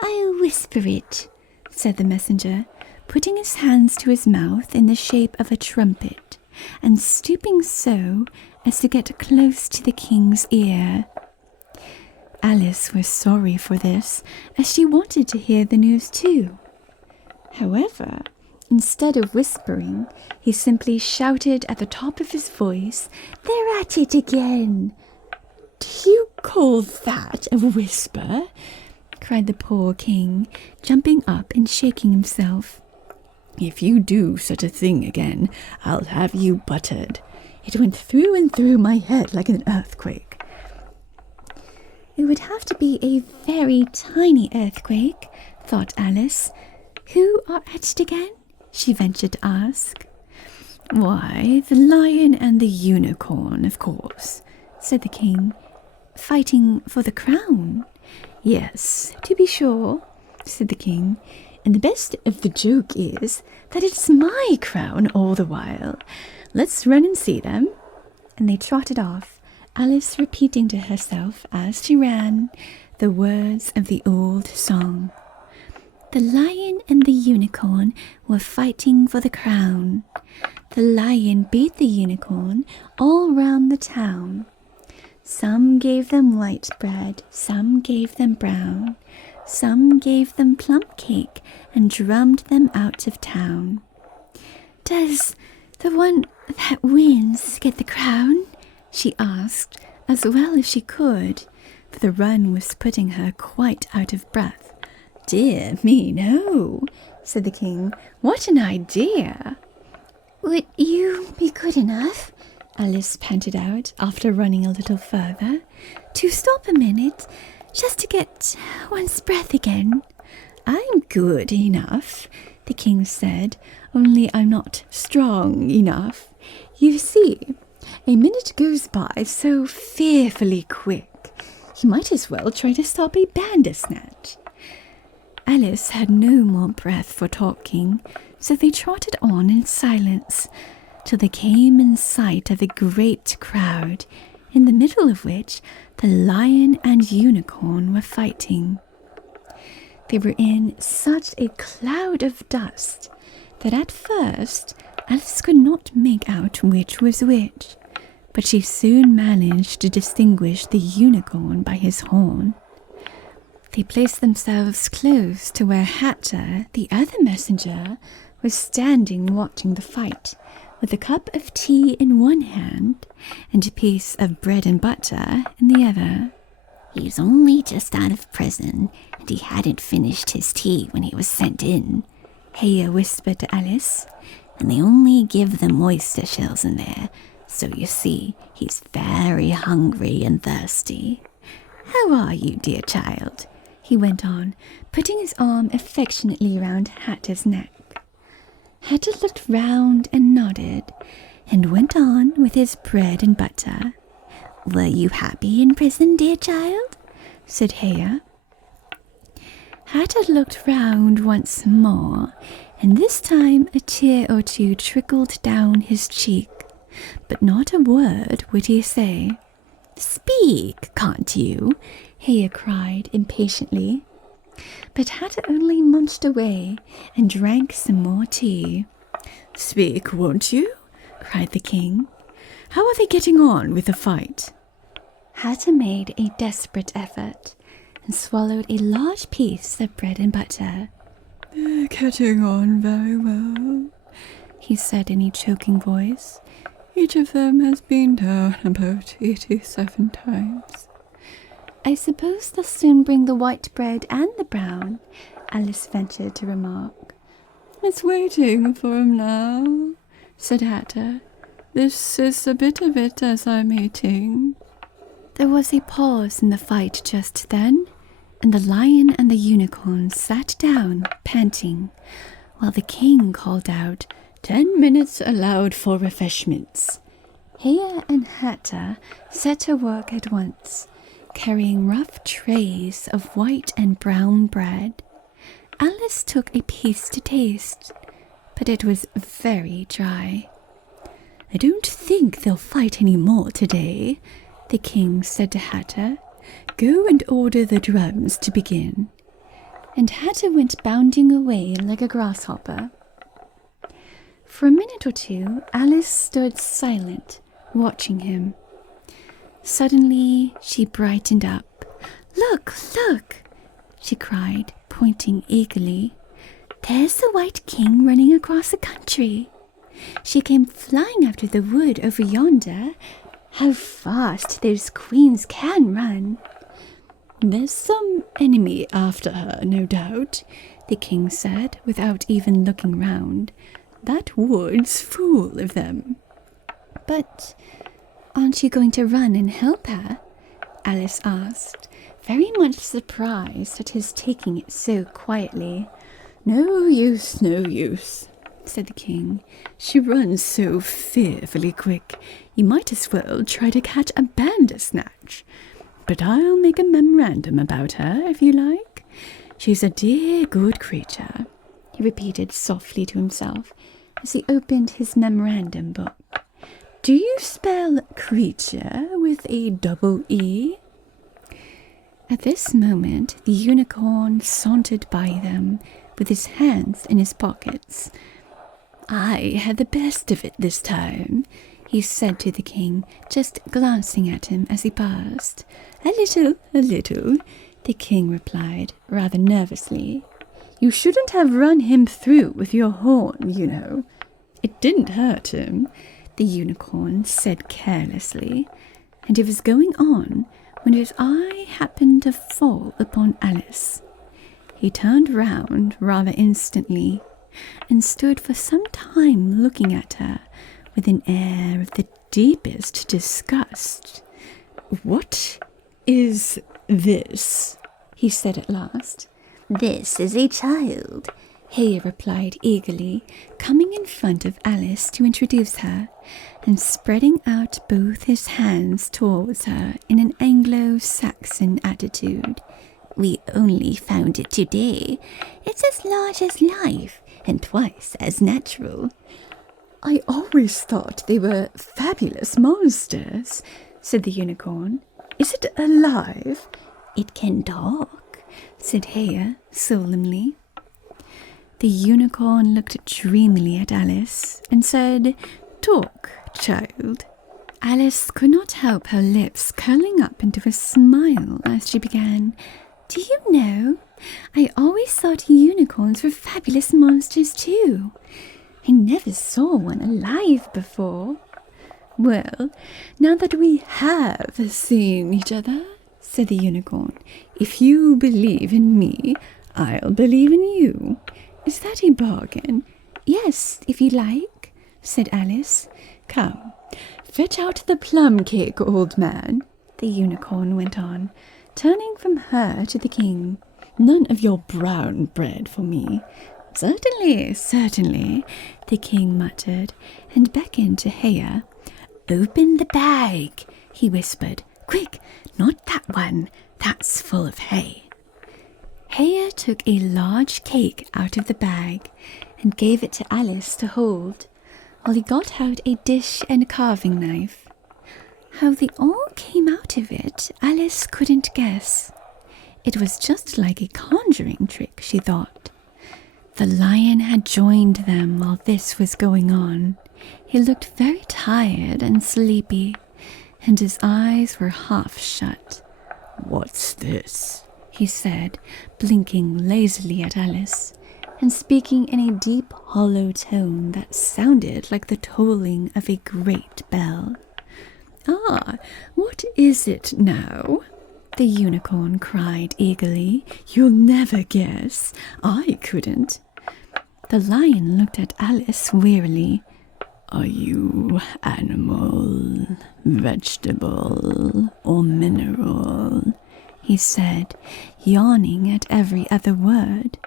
I'll whisper it, said the messenger, putting his hands to his mouth in the shape of a trumpet, and stooping so as to get close to the king's ear. Alice was sorry for this, as she wanted to hear the news too. However, instead of whispering, he simply shouted at the top of his voice, "They're at it again!" "Do you call that a whisper?" cried the poor king, jumping up and shaking himself. "If you do such a thing again, I'll have you buttered. It went through and through my head like an earthquake." It would have to be a very tiny earthquake, thought Alice. Who are at it again? She ventured to ask. "Why, the lion and the unicorn, of course," said the king. "Fighting for the crown?" "Yes, to be sure," said the king. "And the best of the joke is that it's my crown all the while. Let's run and see them." And they trotted off, Alice repeating to herself as she ran the words of the old song. The lion and the unicorn were fighting for the crown. The lion beat the unicorn all round the town. Some gave them white bread, some gave them brown. Some gave them plum cake and drummed them out of town. "Does the one that wins get the crown?" she asked, as well as she could, for the run was putting her quite out of breath. "Dear me, no," said the king. "What an idea!" "Would you be good enough," Alice panted out, after running a little further, "to stop a minute, just to get one's breath again?" "I'm good enough," the king said, "only I'm not strong enough. You see, a minute goes by so fearfully quick. You might as well try to stop a bandersnatch." Alice had no more breath for talking, so they trotted on in silence, till they came in sight of a great crowd, in the middle of which the lion and unicorn were fighting. They were in such a cloud of dust that at first Alice could not make out which was which, but she soon managed to distinguish the unicorn by his horn. They placed themselves close to where Hatter, the other messenger, was standing watching the fight, with a cup of tea in one hand and a piece of bread and butter in the other. He's only just out of prison, and he hadn't finished his tea when he was sent in, Haya whispered to Alice. and they only give them oyster shells in there, so you see, he's very hungry and thirsty. How are you, dear child? He went on, putting his arm affectionately round Hatter's neck. Hatter looked round and nodded, and went on with his bread and butter. Were you happy in prison, dear child? Said Haya. Hatter looked round once more, and this time a tear or two trickled down his cheek, but not a word would he say. Speak, can't you? Haya cried impatiently. But Hatter only munched away and drank some more tea. Speak, won't you? Cried the king. How are they getting on with the fight? Hatter made a desperate effort and swallowed a large piece of bread and butter. They're getting on very well, he said in a choking voice. Each of them has been down about 87 times. I suppose they'll soon bring the white bread and the brown, Alice ventured to remark. It's waiting for 'em now, said Hatter. This is a bit of it as I'm eating. There was a pause in the fight just then, and the lion and the unicorn sat down, panting, while the king called out, 10 minutes allowed for refreshments. Haya and Hatter set to work at once, carrying rough trays of white and brown bread. Alice took a piece to taste, but it was very dry. I don't think they'll fight any more today, the king said to Hatter. Go and order the drums to begin. And Hatter went bounding away like a grasshopper. For a minute or two, Alice stood silent, watching him. Suddenly, she brightened up. Look, look, she cried, pointing eagerly. There's the White King running across the country. She came flying out of the wood over yonder. How fast those queens can run! There's some enemy after her, no doubt, the king said, without even looking round. That wood's full of them. But aren't you going to run and help her? Alice asked, very much surprised at his taking it so quietly. No use, said the king. She runs so fearfully quick, you might as well try to catch a bandersnatch. But I'll make a memorandum about her, if you like. She's a dear good creature, he repeated softly to himself as he opened his memorandum book. Do you spell creature with a double E? At this moment, the unicorn sauntered by them with his hands in his pockets. I had the best of it this time, he said to the king, just glancing at him as he passed. A little, the king replied, rather nervously. You shouldn't have run him through with your horn, you know. It didn't hurt him, the unicorn said carelessly, and he was going on when his eye happened to fall upon Alice. He turned round rather instantly, and stood for some time looking at her with an air of the deepest disgust. What is this? He said at last. This is a child, Haya replied eagerly, coming in front of Alice to introduce her, and spreading out both his hands towards her in an Anglo-Saxon attitude. We only found it today. It's as large as life, and twice as natural. I always thought they were fabulous monsters, said the unicorn. Is it alive? It can talk, said Haya solemnly. The unicorn looked dreamily at Alice and said, "Talk, child." Alice could not help her lips curling up into a smile as she began, "Do you know, I always thought unicorns were fabulous monsters too. I never saw one alive before." "Well, now that we have seen each other," said the unicorn, "if you believe in me, I'll believe in you. Is that a bargain?" "Yes, if you like," said Alice. "Come, fetch out the plum cake, old man," the unicorn went on, turning from her to the king. "None of your brown bread for me." "Certainly, certainly," the king muttered, and beckoned to Haya. "Open the bag," he whispered. "Quick, not that one. That's full of hay." Haya took a large cake out of the bag and gave it to Alice to hold, while he got out a dish and carving knife. How they all came out of it, Alice couldn't guess. It was just like a conjuring trick, she thought. The lion had joined them while this was going on. He looked very tired and sleepy, and his eyes were half shut. "What's this?" he said, blinking lazily at Alice, and speaking in a deep, hollow tone that sounded like the tolling of a great bell. "Ah, what is it now?" the unicorn cried eagerly. "You'll never guess. I couldn't." The lion looked at Alice wearily. "Are you animal, vegetable, or mineral?" he said, yawning at every other word.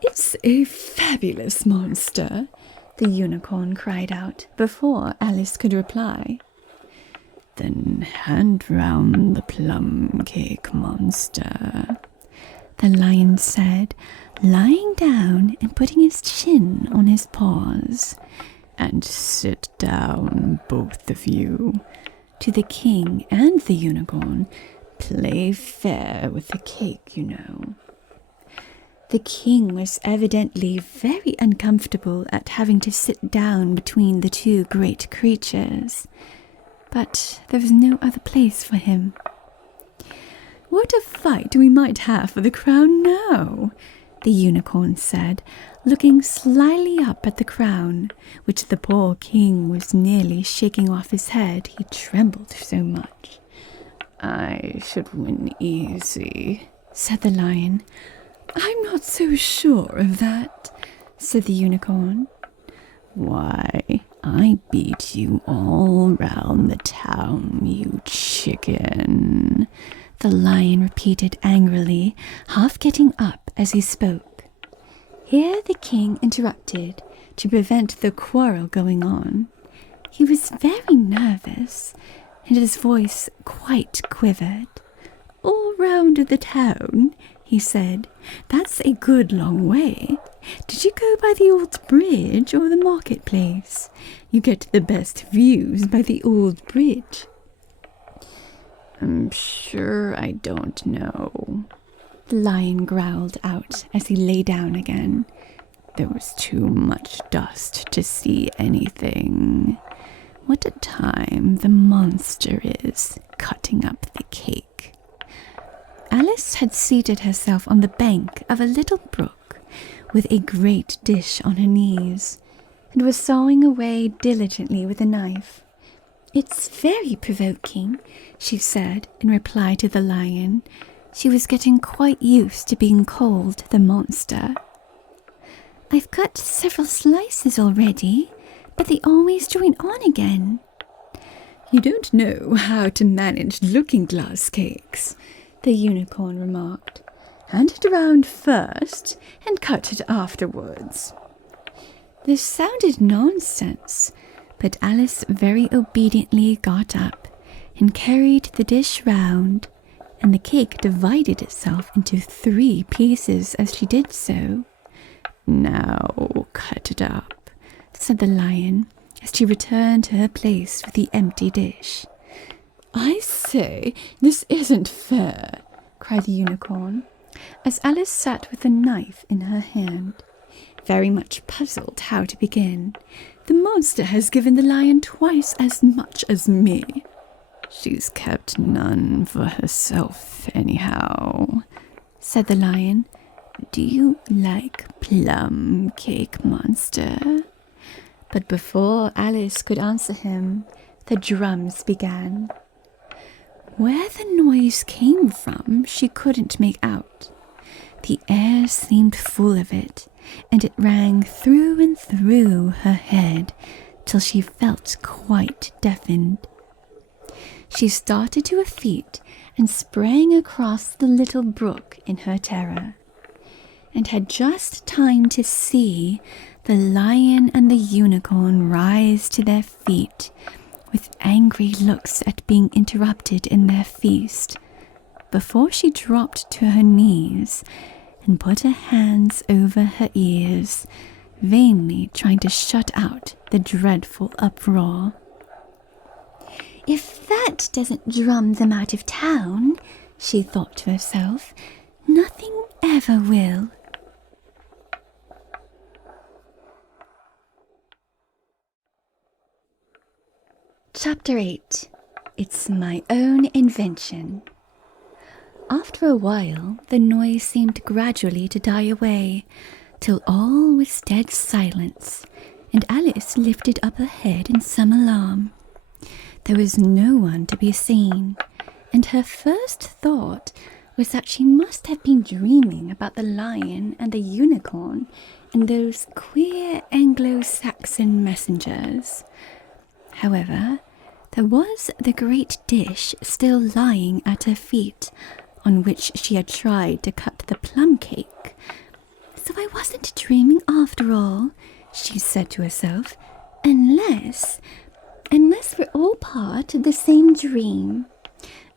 "It's a fabulous monster," the unicorn cried out before Alice could reply. "Then hand round the plum cake, monster," the lion said, lying down and putting his chin on his paws. "And sit down, both of you." To the king and the unicorn. "Play fair with the cake, you know." The king was evidently very uncomfortable at having to sit down between the two great creatures, but there was no other place for him. "What a fight we might have for the crown now," the unicorn said, looking slyly up at the crown, which the poor king was nearly shaking off his head, he trembled so much. "I should win easy," said the lion. "I'm not so sure of that," said the unicorn. "Why, I beat you all round the town, you chicken," the lion repeated angrily, half getting up as he spoke. Here the king interrupted to prevent the quarrel going on. He was very nervous, and his voice quite quivered. "All round the town," he said. "That's a good long way. Did you go by the old bridge or the marketplace? You get the best views by the old bridge." "I'm sure I don't know," the lion growled out as he lay down again. "There was too much dust to see anything. What a time the monster is cutting up the cake." Alice had seated herself on the bank of a little brook with a great dish on her knees, and was sawing away diligently with a knife. "It's very provoking," she said in reply to the lion. She was getting quite used to being called the monster. "I've cut several slices already, but they always join on again." "You don't know how to manage looking-glass cakes," the unicorn remarked. "Hand it around first and cut it afterwards." This sounded nonsense, but Alice very obediently got up and carried the dish round, and the cake divided itself into 3 pieces as she did so. "Now cut it up," said the lion, as she returned to her place with the empty dish. I say, this isn't fair, cried the unicorn, as Alice sat with the knife in her hand, very much puzzled how to begin. The monster has given the lion twice as much as me. She's kept none for herself, anyhow, said the lion. Do you like plum cake, monster? But before Alice could answer him, the drums began. Where the noise came from, she couldn't make out. The air seemed full of it, and it rang through and through her head till she felt quite deafened. She started to her feet and sprang across the little brook in her terror, and had just time to see the lion and the unicorn rise to their feet with angry looks at being interrupted in their feast, before she dropped to her knees and put her hands over her ears, vainly trying to shut out the dreadful uproar. If that doesn't drum them out of town, she thought to herself, nothing ever will. Chapter 8. It's My Own Invention. After a while, the noise seemed gradually to die away, till all was dead silence, and Alice lifted up her head in some alarm. There was no one to be seen, and her first thought was that she must have been dreaming about the lion and the unicorn and those queer Anglo-Saxon messengers. However, there was the great dish still lying at her feet, on which she had tried to cut the plum cake. So I wasn't dreaming after all, she said to herself, unless we're all part of the same dream.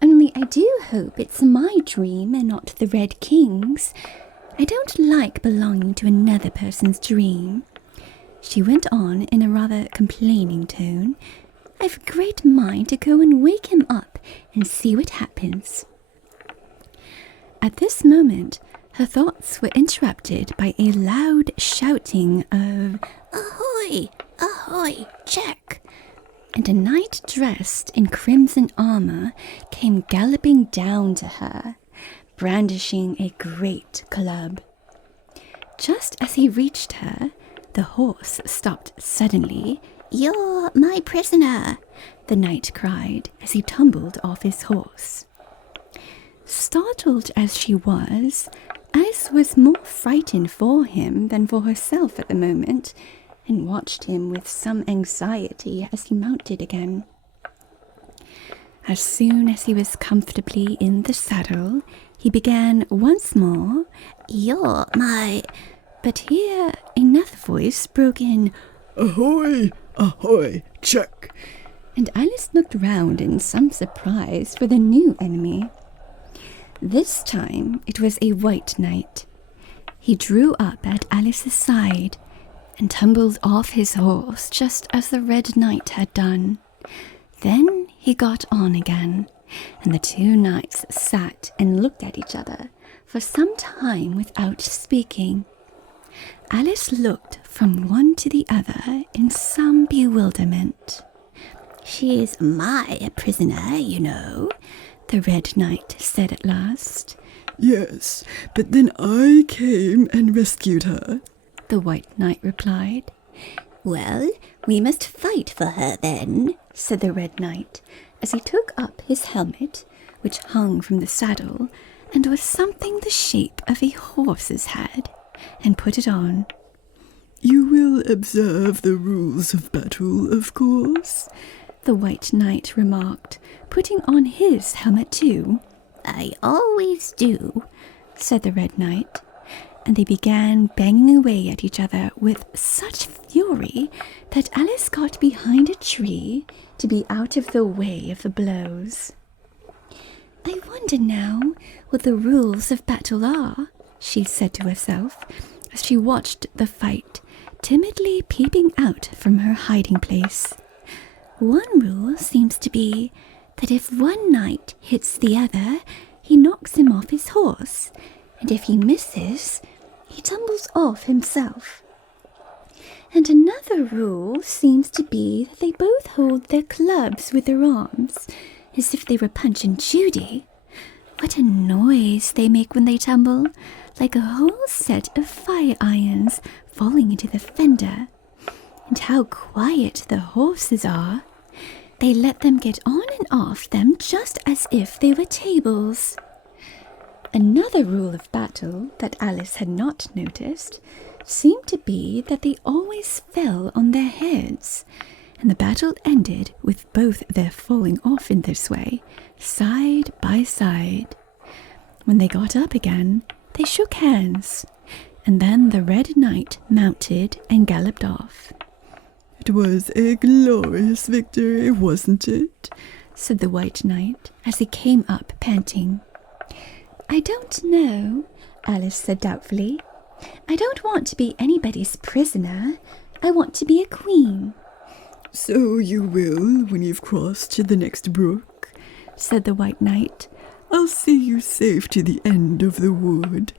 Only I do hope it's my dream and not the Red King's. I don't like belonging to another person's dream. She went on in a rather complaining tone. I've a great mind to go and wake him up and see what happens. At this moment, her thoughts were interrupted by a loud shouting of "Ahoy! Ahoy! Check!" And a knight dressed in crimson armor came galloping down to her, brandishing a great club. Just as he reached her, the horse stopped suddenly. "You're my prisoner!" the knight cried as he tumbled off his horse. Startled as she was, Alice was more frightened for him than for herself at the moment, and watched him with some anxiety as he mounted again. As soon as he was comfortably in the saddle, he began once more, "You're my—" But here another voice broke in, "Ahoy! Ahoy! Check!" and Alice looked round in some surprise for the new enemy. This time it was a white knight. He drew up at Alice's side and tumbled off his horse just as the Red Knight had done. Then he got on again, and the two knights sat and looked at each other for some time without speaking. Alice looked from one to the other in some bewilderment. "She's my prisoner, you know," the Red Knight said at last. "Yes, but then I came and rescued her," the White Knight replied. "Well, we must fight for her then," said the Red Knight, as he took up his helmet, which hung from the saddle, and was something the shape of a horse's head, and put it on. "You will observe the rules of battle, of course," the White Knight remarked, putting on his helmet too. "I always do," said the Red Knight, and they began banging away at each other with such fury that Alice got behind a tree to be out of the way of the blows. "I wonder now what the rules of battle are," she said to herself, as she watched the fight, timidly peeping out from her hiding place. One rule seems to be that if one knight hits the other, he knocks him off his horse, and if he misses, he tumbles off himself. And another rule seems to be that they both hold their clubs with their arms, as if they were Punch and Judy. What a noise they make when they tumble, like a whole set of fire irons falling into the fender. And how quiet the horses are. They let them get on and off them just as if they were tables. Another rule of battle that Alice had not noticed seemed to be that they always fell on their heads, and the battle ended with both their falling off in this way, side by side. When they got up again, they shook hands, and then the Red Knight mounted and galloped off. It was a glorious victory, wasn't it? Said the White Knight as he came up panting. I don't know, Alice said doubtfully. I don't want to be anybody's prisoner. I want to be a queen. So you will when you've crossed to the next brook, said the White Knight. I'll see you safe to the end of the wood,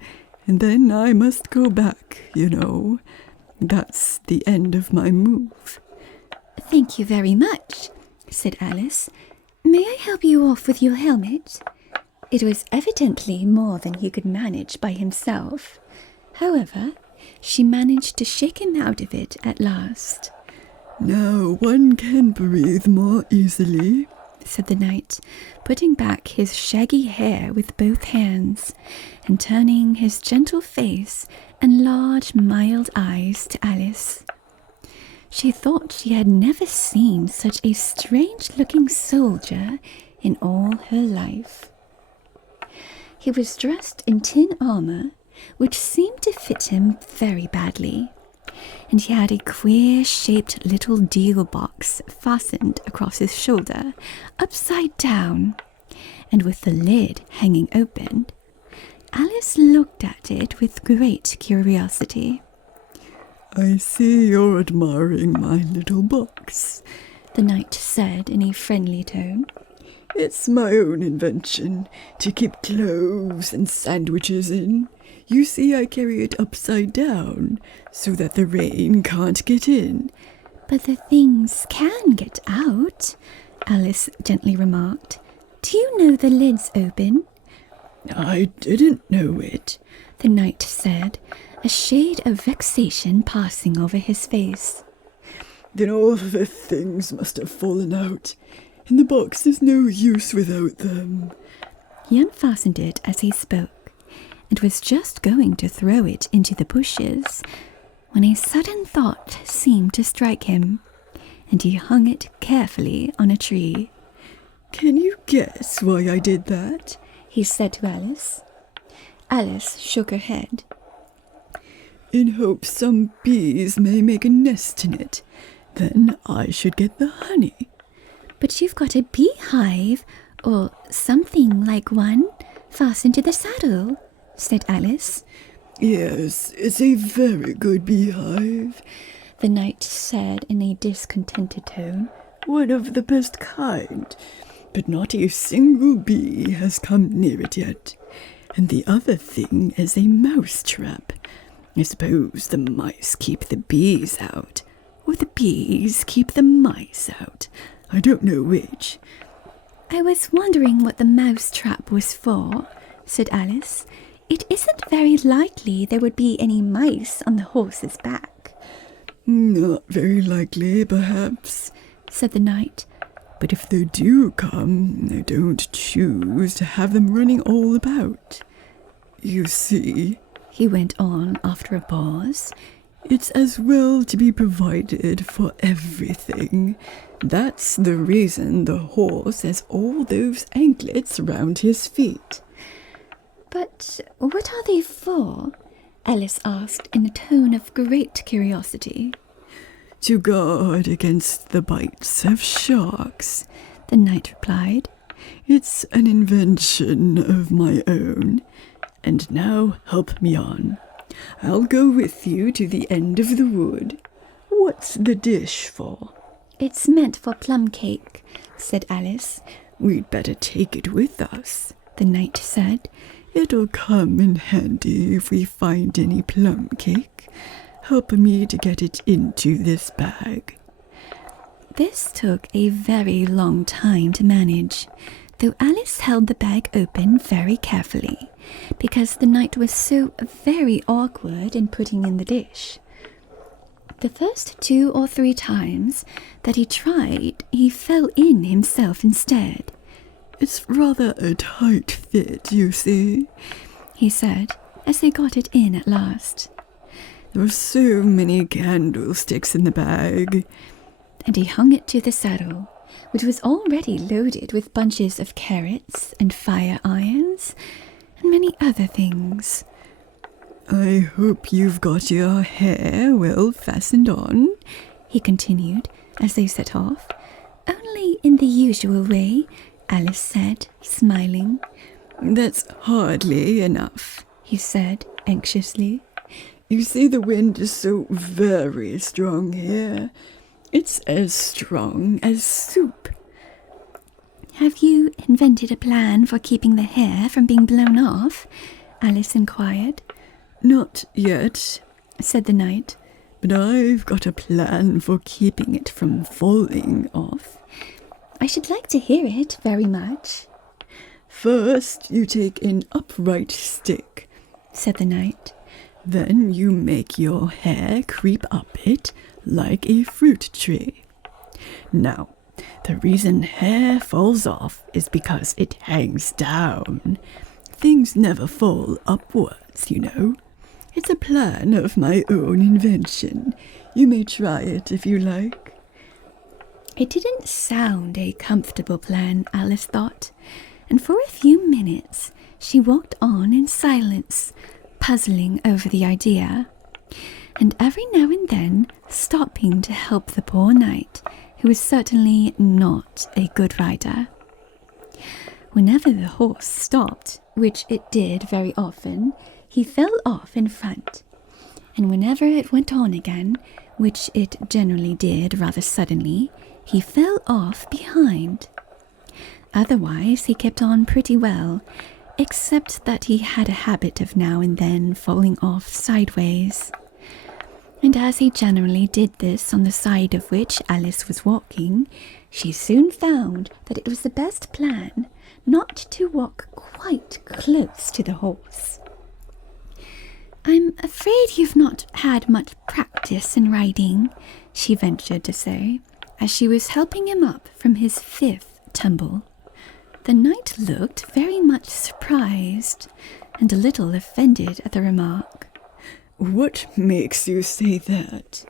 and then I must go back, you know. That's the end of my move. Thank you very much, said Alice. May I help you off with your helmet? It was evidently more than he could manage by himself. However, she managed to shake him out of it at last. Now one can breathe more easily, said the knight, putting back his shaggy hair with both hands and turning his gentle face and large, mild eyes to Alice. She thought she had never seen such a strange-looking soldier in all her life. He was dressed in tin armour, which seemed to fit him very badly, and he had a queer-shaped little deal box fastened across his shoulder, upside down, and with the lid hanging open. Alice looked at it with great curiosity. I see you're admiring my little box, the knight said in a friendly tone. It's my own invention to keep cloves and sandwiches in. You see, I carry it upside down so that the rain can't get in. But the things can get out, Alice gently remarked. Do you know the lid's open? I didn't know it, the knight said, a shade of vexation passing over his face. Then all the things must have fallen out, and the box is no use without them. He unfastened it as he spoke, and was just going to throw it into the bushes, when a sudden thought seemed to strike him, and he hung it carefully on a tree. Can you guess why I did that? He said to Alice. Alice shook her head. In hopes some bees may make a nest in it. Then I should get the honey. But you've got a beehive, or something like one, fastened to the saddle, said Alice. Yes, it's a very good beehive, the knight said in a discontented tone. One of the best kind, but not a single bee has come near it yet. And the other thing is a mouse trap. I suppose the mice keep the bees out, or the bees keep the mice out. I don't know which. I was wondering what the mouse trap was for, said Alice. It isn't very likely there would be any mice on the horse's back. Not very likely, perhaps, said the knight. But if they do come, I don't choose to have them running all about. You see, he went on after a pause, it's as well to be provided for everything. That's the reason the horse has all those anklets round his feet. But what are they for? Alice asked in a tone of great curiosity. To guard against the bites of sharks, the knight replied. It's an invention of my own. And now help me on. I'll go with you to the end of the wood. What's the dish for? It's meant for plum cake, said Alice. We'd better take it with us, The knight said. It'll come in handy if we find any plum cake. Help me to get it into this bag. This took a very long time to manage, though Alice held the bag open very carefully, because the knight was so very awkward in putting in the dish. The first 2 or 3 times that he tried, he fell in himself instead. It's rather a tight fit, you see, he said, as they got it in at last. There are so many candlesticks in the bag. And he hung it to the saddle, which was already loaded with bunches of carrots and fire irons and many other things. I hope you've got your hair well fastened on, he continued as they set off. Only in the usual way, Alice said, smiling. That's hardly enough, he said anxiously. You see, the wind is so very strong here. It's as strong as soup. Have you invented a plan for keeping the hair from being blown off? Alice inquired. Not yet, said the knight. But I've got a plan for keeping it from falling off. I should like to hear it very much. First, you take an upright stick, said the knight. Then you make your hair creep up it like a fruit tree. Now, the reason hair falls off is because it hangs down. Things never fall upwards, you know. It's a plan of my own invention. You may try it if you like. It didn't sound a comfortable plan, Alice thought, and for a few minutes she walked on in silence, puzzling over the idea, and every now and then stopping to help the poor knight, who was certainly not a good rider. Whenever the horse stopped, which it did very often, he fell off in front, and whenever it went on again, which it generally did rather suddenly, he fell off behind. Otherwise, he kept on pretty well, except that he had a habit of now and then falling off sideways. And as he generally did this on the side of which Alice was walking, she soon found that it was the best plan not to walk quite close to the horse. I'm afraid you've not had much practice in riding, she ventured to say, as she was helping him up from his 5th tumble. The knight looked very much surprised and a little offended at the remark. What makes you say that?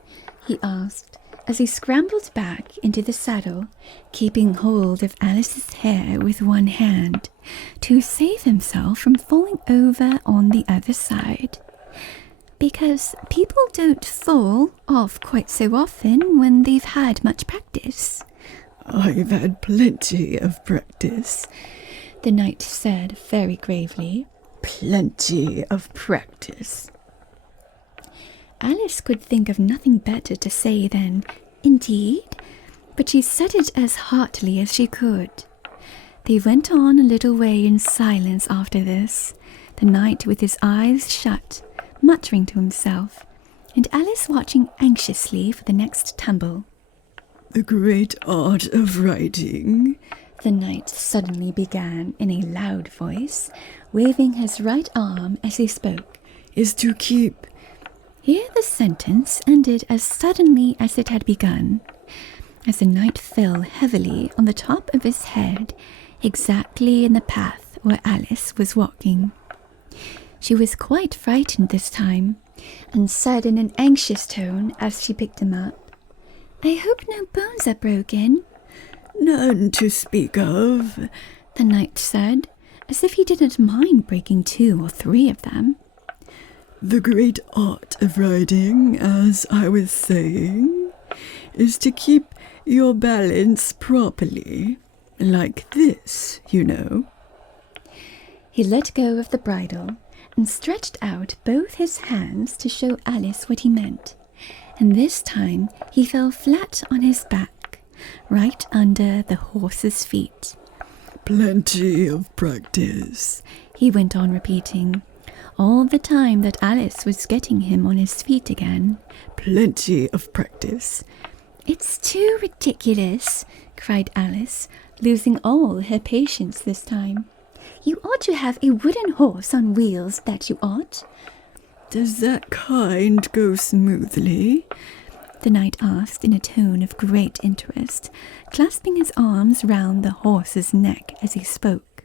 He asked, as he scrambled back into the saddle, keeping hold of Alice's hair with one hand, to save himself from falling over on the other side. Because people don't fall off quite so often when they've had much practice. I've had plenty of practice, the knight said very gravely. Plenty of practice. Alice could think of nothing better to say than, indeed, but she said it as heartily as she could. They went on a little way in silence after this, the knight with his eyes shut, muttering to himself, and Alice watching anxiously for the next tumble. The great art of riding, the knight suddenly began in a loud voice, waving his right arm as he spoke, is to keep... Here the sentence ended as suddenly as it had begun, as the knight fell heavily on the top of his head, exactly in the path where Alice was walking. She was quite frightened this time, and said in an anxious tone as she picked him up, I hope no bones are broken. None to speak of, the knight said, as if he didn't mind breaking 2 or 3 of them. The great art of riding, as I was saying, is to keep your balance properly, like this, you know. He let go of the bridle and stretched out both his hands to show Alice what he meant. And this time he fell flat on his back, right under the horse's feet. Plenty of practice, he went on repeating, all the time that Alice was getting him on his feet again. Plenty of practice. It's too ridiculous, cried Alice, losing all her patience this time. You ought to have a wooden horse on wheels, that you ought. Does that kind go smoothly? The knight asked in a tone of great interest, clasping his arms round the horse's neck as he spoke,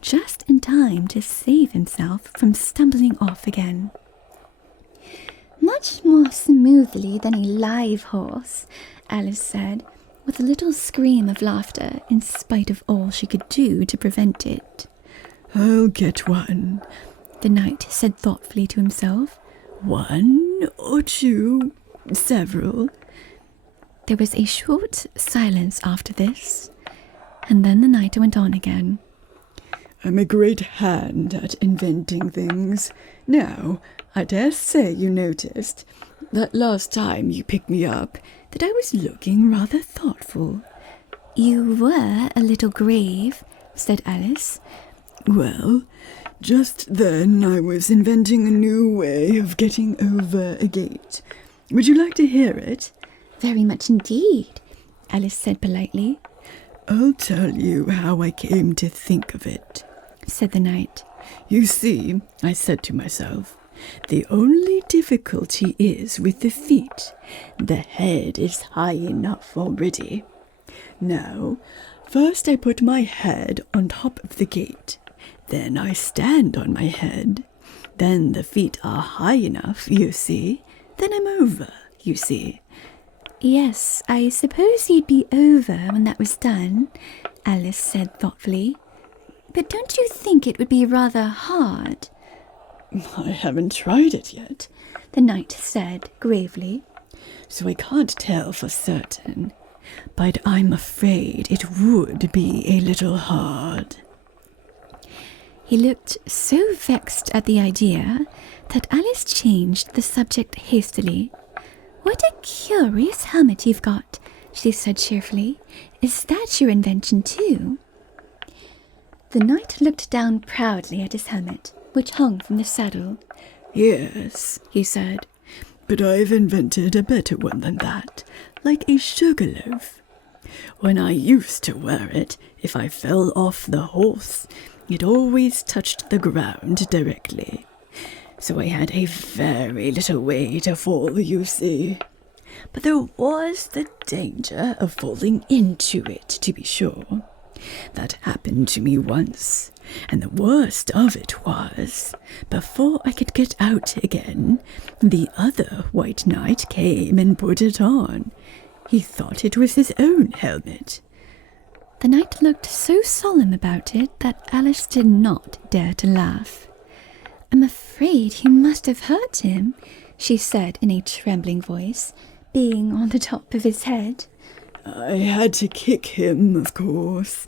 just in time to save himself from stumbling off again. Much more smoothly than a live horse, Alice said, with a little scream of laughter in spite of all she could do to prevent it. I'll get one, the knight said thoughtfully to himself. One or two, several. There was a short silence after this, and then the knight went on again. I'm a great hand at inventing things. Now, I dare say you noticed that last time you picked me up that I was looking rather thoughtful. You were a little grave, said Alice. Well, just then I was inventing a new way of getting over a gate. Would you like to hear it? Very much indeed, Alice said politely. I'll tell you how I came to think of it, said the knight. You see, I said to myself, the only difficulty is with the feet. The head is high enough already. Now, first I put my head on top of the gate. Then I stand on my head. Then the feet are high enough, you see. Then I'm over, you see. Yes, I suppose you'd be over when that was done, Alice said thoughtfully. But don't you think it would be rather hard? I haven't tried it yet, the knight said gravely. So I can't tell for certain. But I'm afraid it would be a little hard. He looked so vexed at the idea that Alice changed the subject hastily. What a curious helmet you've got, she said cheerfully. Is that your invention too? The knight looked down proudly at his helmet, which hung from the saddle. Yes, he said, but I've invented a better one than that, like a sugar loaf. When I used to wear it, if I fell off the horse, it always touched the ground directly. So I had a very little way to fall, you see. But there was the danger of falling into it, to be sure. That happened to me once, and the worst of it was, before I could get out again, the other white knight came and put it on. He thought it was his own helmet. The knight looked so solemn about it that Alice did not dare to laugh. I'm afraid you must have hurt him, she said in a trembling voice, being on the top of his head. I had to kick him, of course,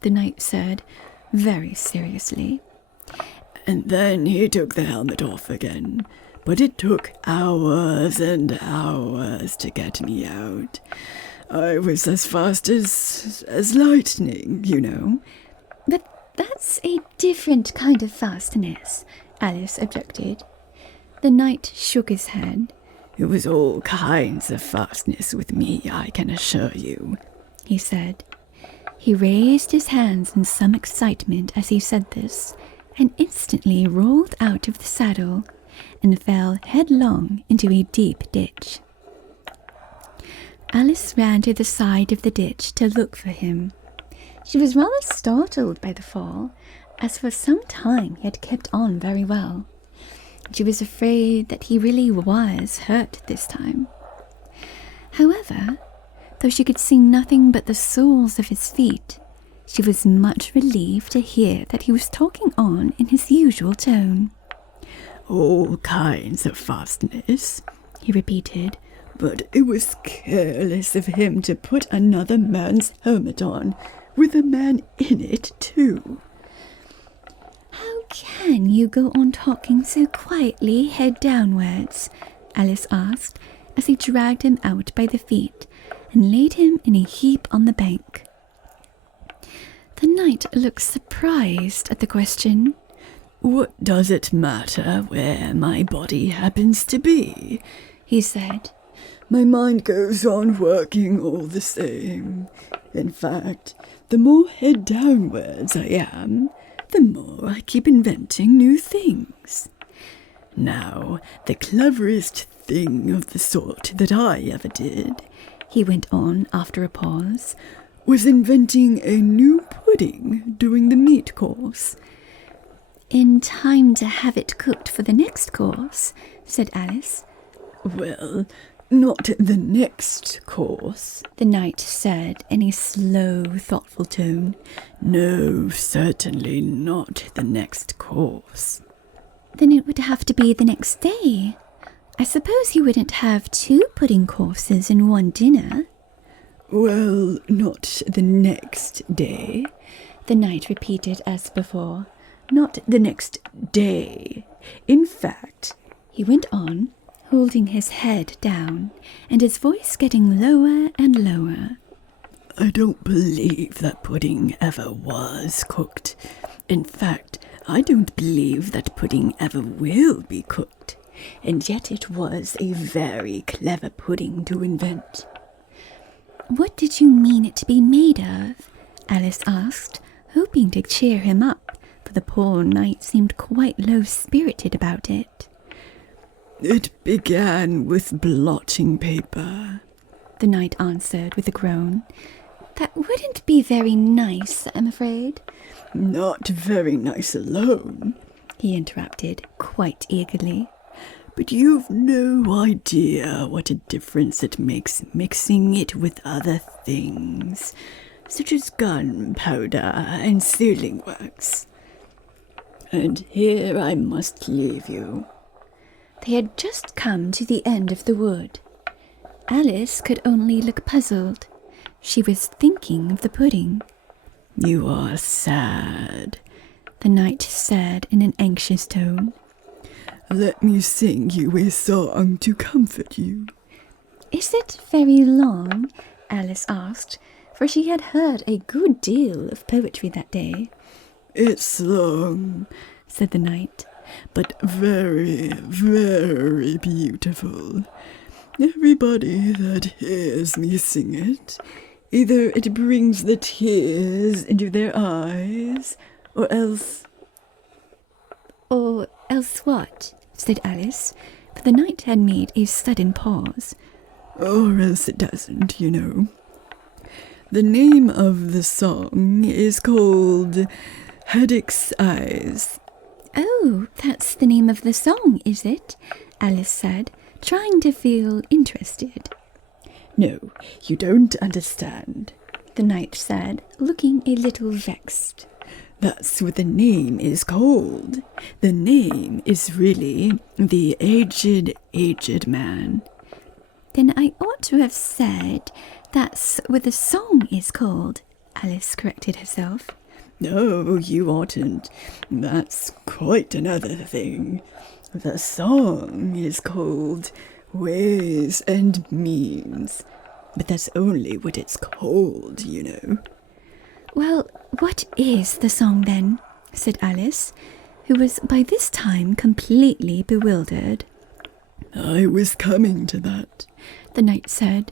the knight said, very seriously. And then he took the helmet off again, but it took hours and hours to get me out. I was as fast as lightning, you know. But that's a different kind of fastness, Alice objected. The knight shook his head. It was all kinds of fastness with me, I can assure you, he said. He raised his hands in some excitement as he said this, and instantly rolled out of the saddle and fell headlong into a deep ditch. Alice ran to the side of the ditch to look for him. She was rather startled by the fall, as for some time he had kept on very well. She was afraid that he really was hurt this time. However, though she could see nothing but the soles of his feet, she was much relieved to hear that he was talking on in his usual tone. All kinds of fastness, he repeated. But it was careless of him to put another man's helmet on, with a man in it too. How can can you go on talking so quietly, head downwards? Alice asked, as he dragged him out by the feet and laid him in a heap on the bank. The knight looked surprised at the question. What does it matter where my body happens to be? He said. My mind goes on working all the same. In fact, the more head downwards I am, the more I keep inventing new things. Now, the cleverest thing of the sort that I ever did, he went on after a pause, was inventing a new pudding during the meat course. In time to have it cooked for the next course, said Alice. Well, not the next course, the knight said in a slow, thoughtful tone. No, certainly not the next course. Then it would have to be the next day. I suppose you wouldn't have 2 pudding courses in one dinner. Well, not the next day, the knight repeated as before. Not the next day. In fact, he went on, holding his head down, and his voice getting lower and lower. I don't believe that pudding ever was cooked. In fact, I don't believe that pudding ever will be cooked. And yet it was a very clever pudding to invent. What did you mean it to be made of? Alice asked, hoping to cheer him up, for the poor knight seemed quite low-spirited about it. It began with blotting paper, the knight answered with a groan. That wouldn't be very nice, I'm afraid. Not very nice alone, he interrupted quite eagerly. But you've no idea what a difference it makes mixing it with other things, such as gunpowder and sealing wax. And here I must leave you. They had just come to the end of the wood. Alice could only look puzzled. She was thinking of the pudding. You are sad, the knight said in an anxious tone. Let me sing you a song to comfort you. Is it very long? Alice asked, for she had heard a good deal of poetry that day. It's long, said the knight, but very, very beautiful. Everybody that hears me sing it, either it brings the tears into their eyes, or else... Or else what? Said Alice, for the knight had made a sudden pause. Or else it doesn't, you know. The name of the song is called Headache's Eyes. Oh, that's the name of the song, is it? Alice said, trying to feel interested. No, you don't understand, the knight said, looking a little vexed. That's what the name is called. The name is really The Aged Man. Then I ought to have said that's what the song is called, Alice corrected herself. No, you oughtn't. That's quite another thing. The song is called Ways and Means. But that's only what it's called, you know. Well, what is the song then? Said Alice, who was by this time completely bewildered. I was coming to that, the knight said.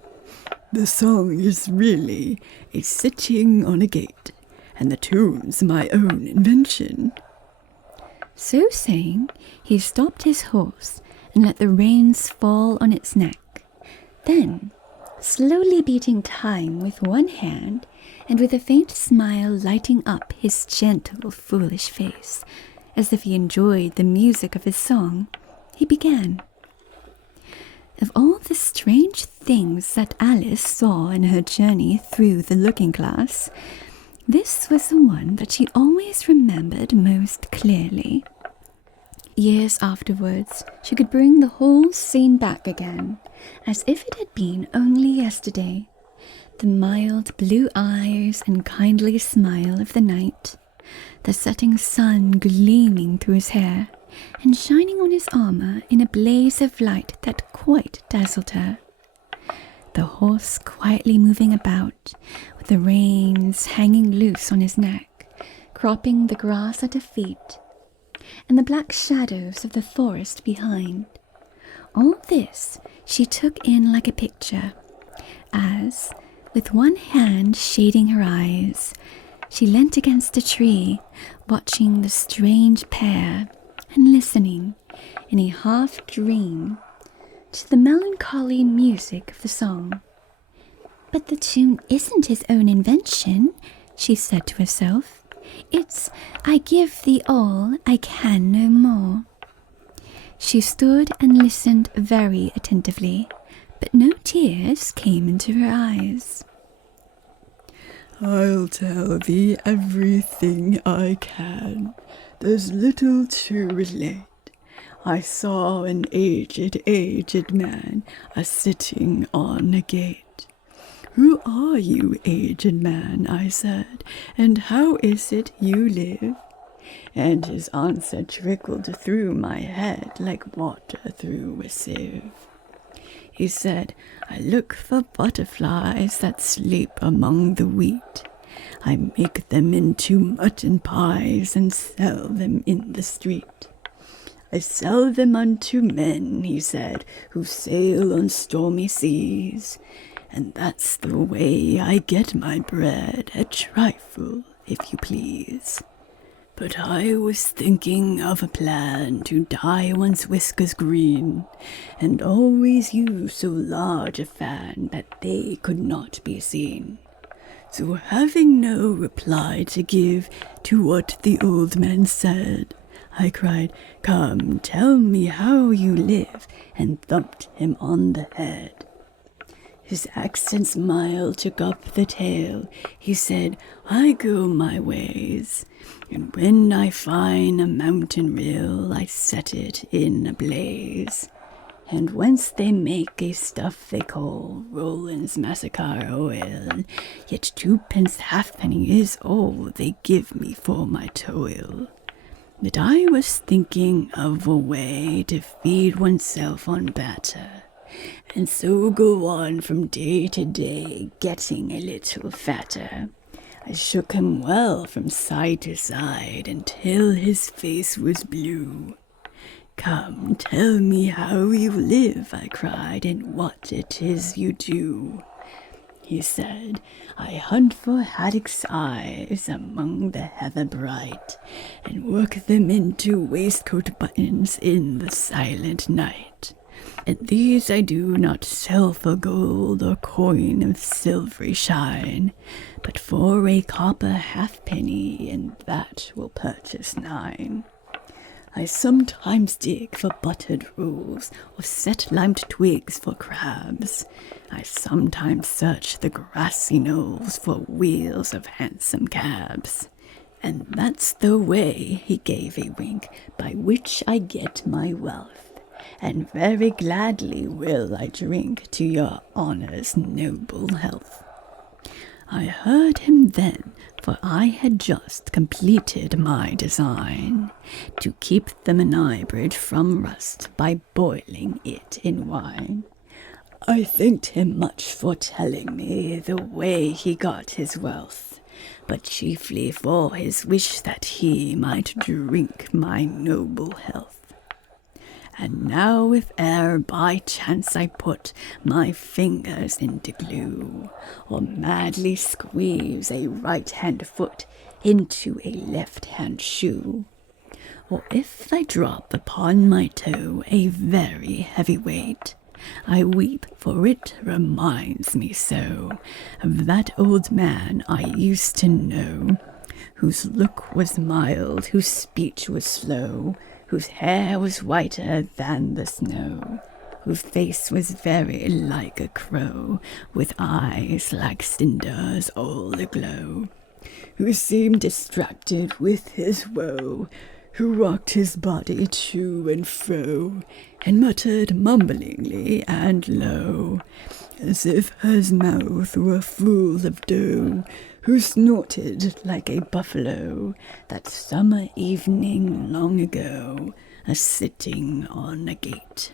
The song is really a sitting on a gate, and the tune's my own invention. So saying, he stopped his horse and let the reins fall on its neck. Then, slowly beating time with one hand, and with a faint smile lighting up his gentle, foolish face, as if he enjoyed the music of his song, he began. Of all the strange things that Alice saw in her journey through the looking-glass, this was the one that she always remembered most clearly. Years afterwards, she could bring the whole scene back again, as if it had been only yesterday. The mild blue eyes and kindly smile of the knight, the setting sun gleaming through his hair and shining on his armor in a blaze of light that quite dazzled her. The horse quietly moving about, with the reins hanging loose on his neck, cropping the grass at her feet, and the black shadows of the forest behind. All this she took in like a picture, as, with one hand shading her eyes, she leant against a tree, watching the strange pair and listening, in a half-dream, to the melancholy music of the song. But the tune isn't his own invention, she said to herself. It's, I give thee all, I can no more. She stood and listened very attentively, but no tears came into her eyes. I'll tell thee everything I can. There's little to relate. I saw an aged man a-sitting on a gate. Who are you, aged man? I said, and how is it you live? And his answer trickled through my head like water through a sieve. He said, I look for butterflies that sleep among the wheat. I make them into mutton pies and sell them in the street. I sell them unto men, he said, who sail on stormy seas. And that's the way I get my bread, a trifle, if you please. But I was thinking of a plan to dye one's whiskers green, and always use so large a fan that they could not be seen. So having no reply to give to what the old man said, I cried, Come, tell me how you live, and thumped him on the head. His accent's mild took up the tale. He said, I go my ways, and when I find a mountain rill, I set it in a blaze. And whence they make a stuff they call Roland's Massacre oil, yet 2p halfpenny is all they give me for my toil. But I was thinking of a way to feed oneself on batter, and so go on from day to day, getting a little fatter. I shook him well from side to side until his face was blue. Come, tell me how you live, I cried, and what it is you do. He said, I hunt for haddocks' eyes among the heather bright, and work them into waistcoat buttons in the silent night. And these I do not sell for gold or coin of silvery shine, but for a copper halfpenny, and that will purchase 9. I sometimes dig for buttered rolls, or set limed twigs for crabs. I sometimes search the grassy knolls for wheels of handsome cabs. And that's the way, he gave a wink, by which I get my wealth. And very gladly will I drink to your honour's noble health. I heard him then, for I had just completed my design, to keep the Menai from rust by boiling it in wine. I thanked him much for telling me the way he got his wealth, but chiefly for his wish that he might drink my noble health. And now if e'er by chance I put my fingers into glue, or madly squeeze a right-hand foot into a left-hand shoe, or if I drop upon my toe a very heavy weight, I weep, for it reminds me so of that old man I used to know, whose look was mild, whose speech was slow, whose hair was whiter than the snow, whose face was very like a crow, with eyes like cinders all aglow, who seemed distracted with his woe, who rocked his body to and fro, and muttered mumblingly and low, as if his mouth were full of dough, who snorted like a buffalo that summer evening long ago, a-sitting on a gate.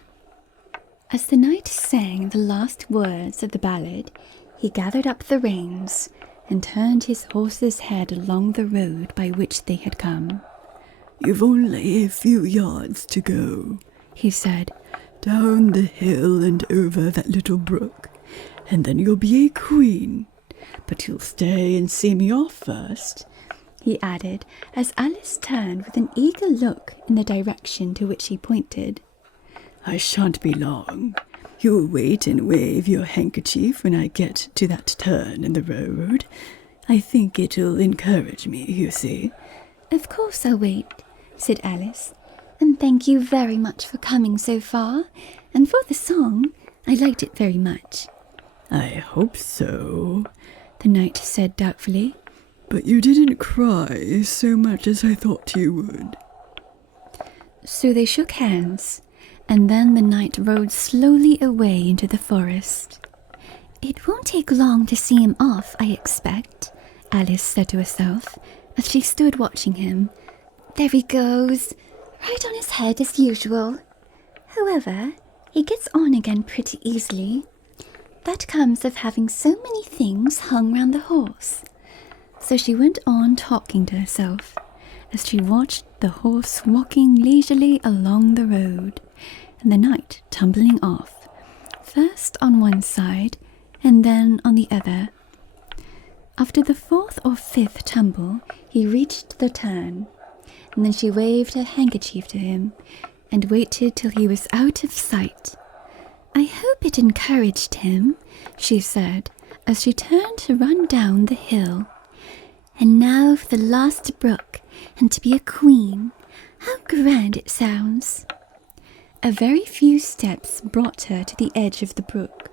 As the knight sang the last words of the ballad, he gathered up the reins and turned his horse's head along the road by which they had come. "You've only a few yards to go," he said, "down the hill and over that little brook, and then you'll be a queen. But you'll stay and see me off first," he added, as Alice turned with an eager look in the direction to which he pointed. "I shan't be long. You'll wait and wave your handkerchief when I get to that turn in the road. I think it'll encourage me, you see." "Of course I'll wait," said Alice, "and thank you very much for coming so far, and for the song. I liked it very much." "I hope so," the knight said doubtfully. "But you didn't cry so much as I thought you would." So they shook hands, and then the knight rode slowly away into the forest. "It won't take long to see him off, I expect," Alice said to herself, as she stood watching him. "There he goes, right on his head as usual. However, he gets on again pretty easily. That comes of having so many things hung round the horse." So she went on talking to herself, as she watched the horse walking leisurely along the road, and the knight tumbling off, first on one side and then on the other. After the fourth or fifth tumble, he reached the turn, and then she waved her handkerchief to him and waited till he was out of sight. "I hope it encouraged him," she said, as she turned to run down the hill. "And now for the last brook, and to be a queen. How grand it sounds." A very few steps brought her to the edge of the brook.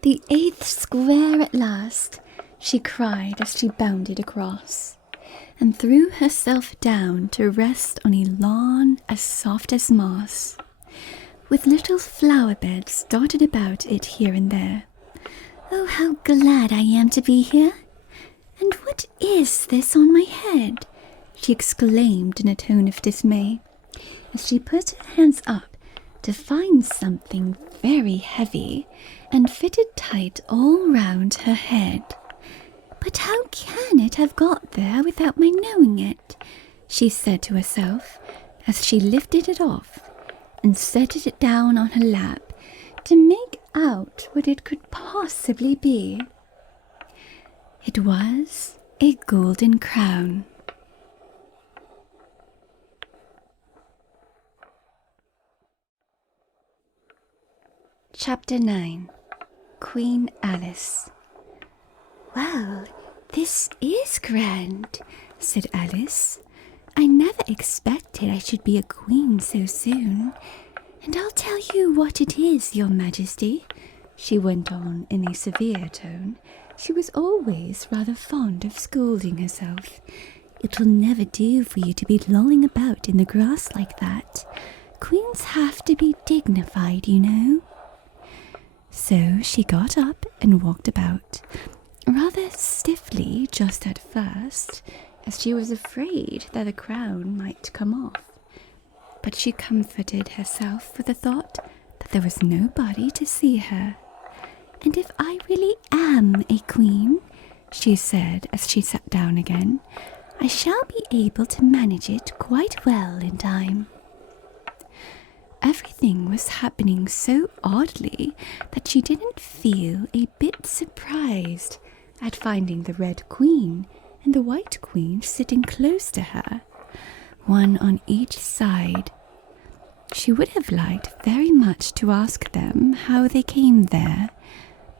"The 8th square at last," she cried as she bounded across, and threw herself down to rest on a lawn as soft as moss, with little flower beds dotted about it here and there. "Oh, how glad I am to be here! And what is this on my head?" she exclaimed in a tone of dismay, as she put her hands up to find something very heavy and fitted tight all round her head. "But how can it have got there without my knowing it?" she said to herself, as she lifted it off and set it down on her lap to make out what it could possibly be. It was a golden crown. Chapter 9. Queen Alice. "Well, this is grand," said Alice. "I never expected I should be a queen so soon. And I'll tell you what it is, your majesty," she went on in a severe tone. She was always rather fond of scolding herself. "It will never do for you to be lolling about in the grass like that. Queens have to be dignified, you know." So she got up and walked about, rather stiffly just at first, as she was afraid that the crown might come off. But she comforted herself with the thought that there was nobody to see her. "And if I really am a queen," she said as she sat down again, "I shall be able to manage it quite well in time." Everything was happening so oddly that she didn't feel a bit surprised at finding the Red Queen and the White Queen sitting close to her, one on each side. She would have liked very much to ask them how they came there,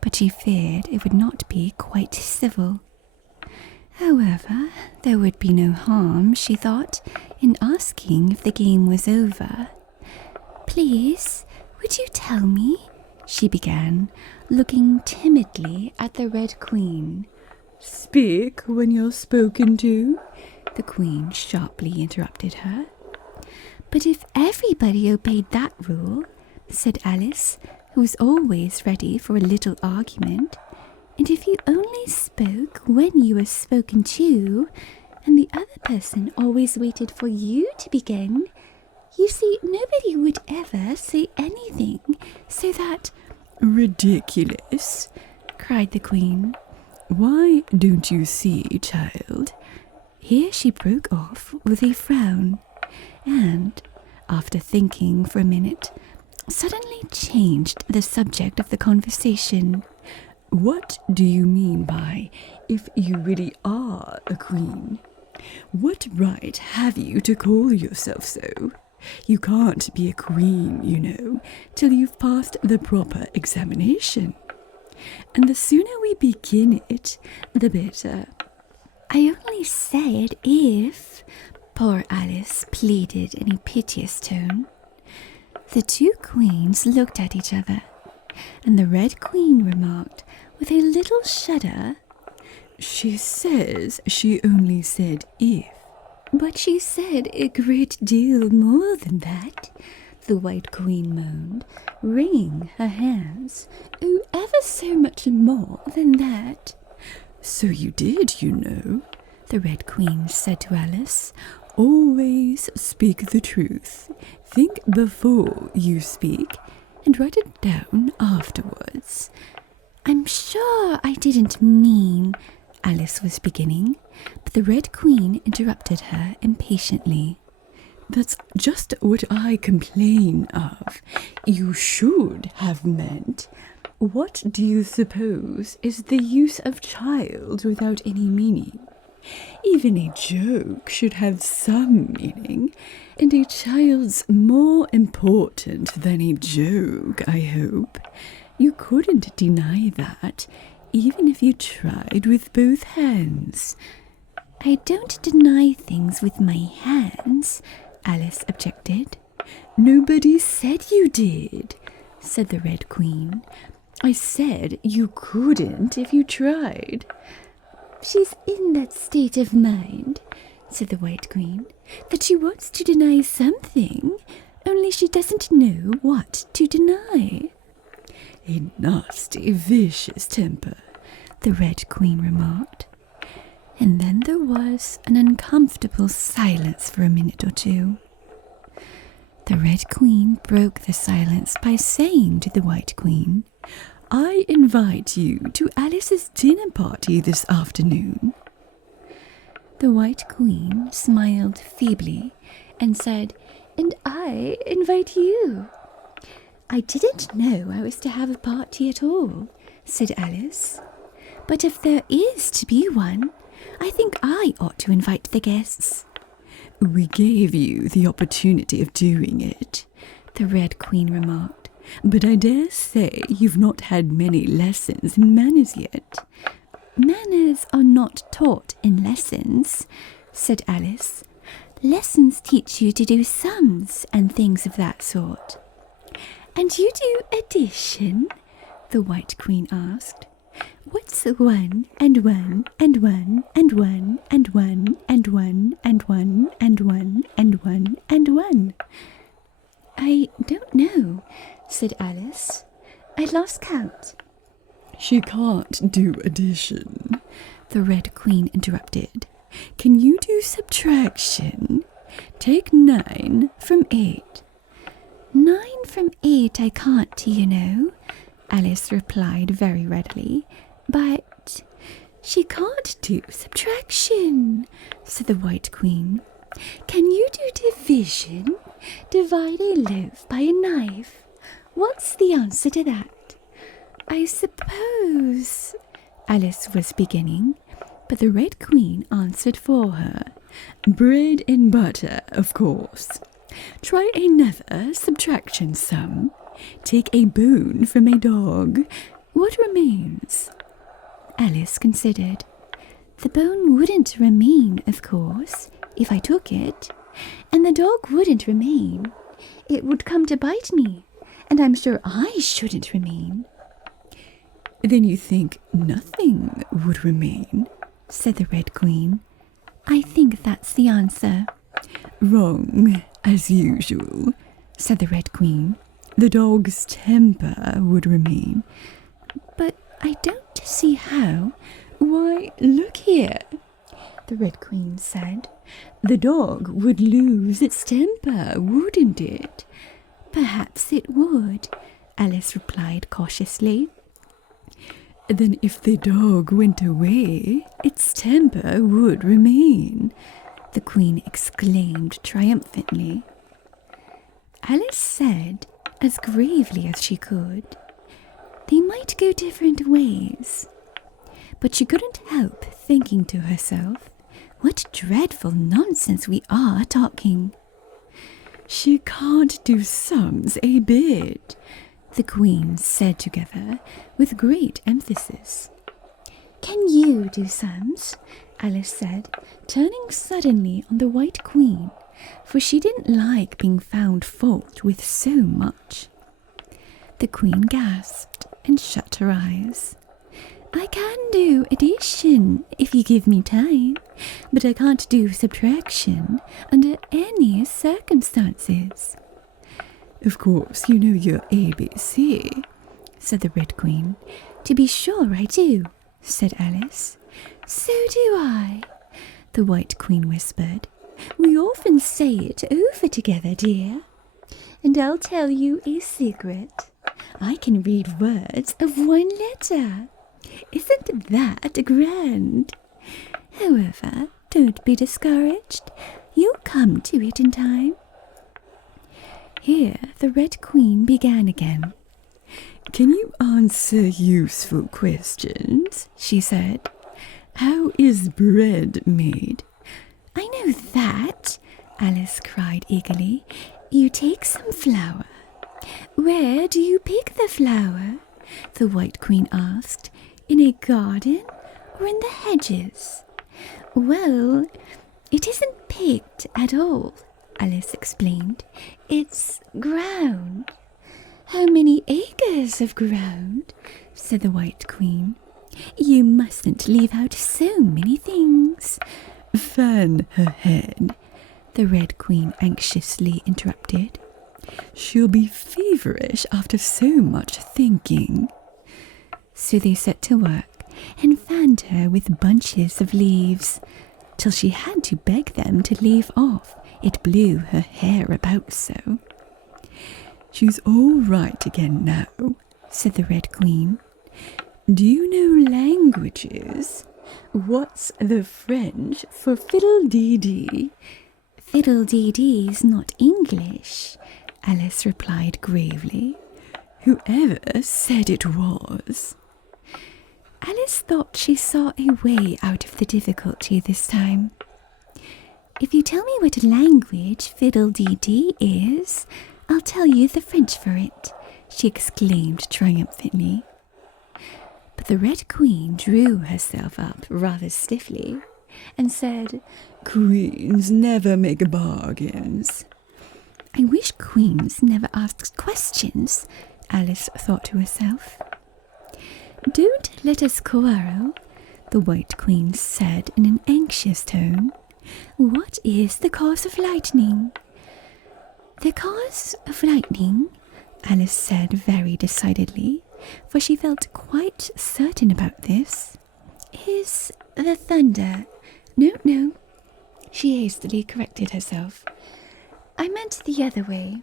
but she feared it would not be quite civil. However, there would be no harm, she thought, in asking if the game was over. "Please, would you tell me," she began, looking timidly at the Red Queen. "Speak when you're spoken to," the Queen sharply interrupted her. But if everybody obeyed that rule, said Alice, who was always ready for a little argument, and if you only spoke when you were spoken to, and the other person always waited for you to begin, you see, nobody would ever say anything, so that— Ridiculous, cried the Queen. why don't you see, child? Here she broke off with a frown, and, after thinking for a minute, suddenly changed the subject of the conversation. What do you mean by, if you really are a queen? What right have you to call yourself so? You can't be a queen, you know, till you've passed the proper examination. And the sooner we begin it, the better. I only said if, poor Alice pleaded in a piteous tone. The two queens looked at each other, and the Red Queen remarked with a little shudder, She says she only said if. "But she said a great deal more than that," the White Queen moaned, wringing her hands. "Oh, ever so much more than that." So you did, you know, the Red Queen said to Alice. Always speak the truth. Think before you speak, and write it down afterwards. "I'm sure I didn't mean," Alice was beginning, but the Red Queen interrupted her impatiently. That's just what I complain of. You should have meant. What do you suppose is the use of child without any meaning? Even a joke should have some meaning, and a child's more important than a joke, I hope. You couldn't deny that, even if you tried with both hands. "I don't deny things with my hands," Alice objected. Nobody said you did, said the Red Queen. I said you couldn't if you tried. "She's in that state of mind," said the White Queen, "that she wants to deny something, only she doesn't know what to deny." A nasty, vicious temper, the Red Queen remarked. And then there was an uncomfortable silence for a minute or two. The Red Queen broke the silence by saying to the White Queen, I invite you to Alice's dinner party this afternoon. The White Queen smiled feebly and said, "And I invite you." "I didn't know I was to have a party at all," said Alice. "But if there is to be one, I think I ought to invite the guests." We gave you the opportunity of doing it, the Red Queen remarked. But I dare say you've not had many lessons in manners yet. "Manners are not taught in lessons," said Alice. "Lessons teach you to do sums and things of that sort." "And you do addition?" the White Queen asked. "What's one and one and one and one and one and one and one and one and one and one?" "I don't know," said Alice. "I lost count." She can't do addition, the Red Queen interrupted. Can you do subtraction? Take 9 from 8. 9 from 8 I can't, you know, Alice replied very readily. "But she can't do subtraction," said the White Queen. "Can you do division? Divide a loaf by a knife. What's the answer to that?" "I suppose," Alice was beginning, but the Red Queen answered for her. Bread and butter, of course. Try another subtraction sum. Take a bone from a dog. What remains? Alice considered. "The bone wouldn't remain, of course, if I took it, and the dog wouldn't remain. It would come to bite me, and I'm sure I shouldn't remain." Then you think nothing would remain, said the Red Queen. "I think that's the answer." Wrong, as usual, said the Red Queen. The dog's temper would remain. But I don't see how. Why, look here, the Red Queen said. The dog would lose its temper, wouldn't it? Perhaps it would, Alice replied cautiously. Then if the dog went away, its temper would remain, the Queen exclaimed triumphantly. Alice said, as gravely as she could, they might go different ways. But she couldn't help thinking to herself, what dreadful nonsense we are talking. She can't do sums a bit, the Queen said together with great emphasis. Can you do sums? Alice said, turning suddenly on the White Queen, for she didn't like being found fault with so much. The Queen gasped and shut her eyes. I can do addition if you give me time, but I can't do subtraction under any circumstances. Of course, you know your ABC, said the Red Queen. To be sure I do, said Alice. So do I, the White Queen whispered. We often say it over together, dear. And I'll tell you a secret. I can read words of one letter. Isn't that grand? However, don't be discouraged. You'll come to it in time. Here the Red Queen began again. Can you answer useful questions? She said. How is bread made? I know that, Alice cried eagerly. You take some flour. Where do you pick the flour? The White Queen asked. In a garden or in the hedges? Well, it isn't picked at all, Alice explained. It's ground. How many acres of ground? Said the White Queen. You mustn't leave out so many things. Fan her head, the Red Queen anxiously interrupted. She'll be feverish after so much thinking. So they set to work and fanned her with bunches of leaves, till she had to beg them to leave off. It blew her hair about so. She's all right again now, said the Red Queen. Do you know languages? What's the French for fiddle-dee-dee? Fiddle-dee-dee's not English, Alice replied gravely. Whoever said it was? Alice thought she saw a way out of the difficulty this time. If you tell me what language fiddle-dee-dee is, I'll tell you the French for it, she exclaimed triumphantly. But the Red Queen drew herself up rather stiffly and said, Queens never make bargains. I wish queens never asked questions, Alice thought to herself. Don't let us quarrel, the White Queen said in an anxious tone. What is the cause of lightning? The cause of lightning, Alice said very decidedly, for she felt quite certain about this, is the thunder. No, she hastily corrected herself. I meant the other way.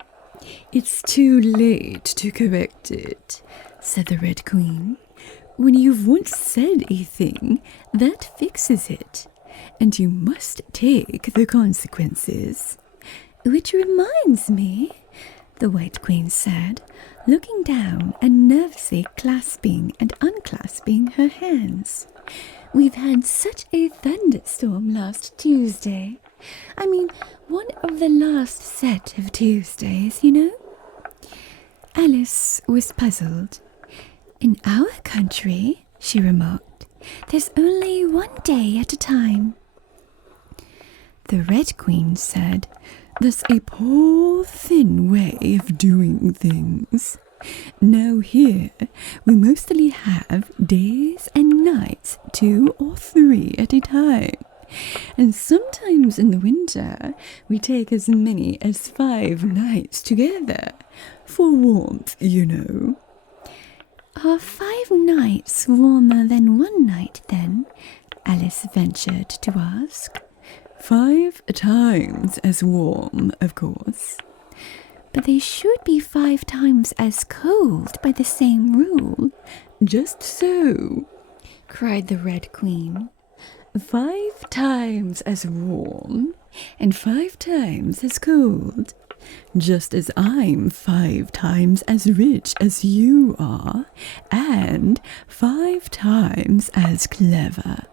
It's too late to correct it, said the Red Queen. When you've once said a thing, that fixes it, and you must take the consequences. Which reminds me, the White Queen said, looking down and nervously clasping and unclasping her hands. We've had such a thunderstorm last Tuesday. I mean, one of the last set of Tuesdays, you know. Alice was puzzled. In our country, she remarked, there's only one day at a time. The Red Queen said, That's a poor, thin way of doing things. Now here, we mostly have days and nights, 2 or 3 at a time. And sometimes in the winter, we take as many as 5 nights together. For warmth, you know. Are 5 nights warmer than 1 night, then? Alice ventured to ask. 5 times as warm, of course. But they should be 5 times as cold by the same rule. Just so, cried the Red Queen. 5 times as warm and 5 times as cold. Just as I'm 5 times as rich as you are, and 5 times as clever.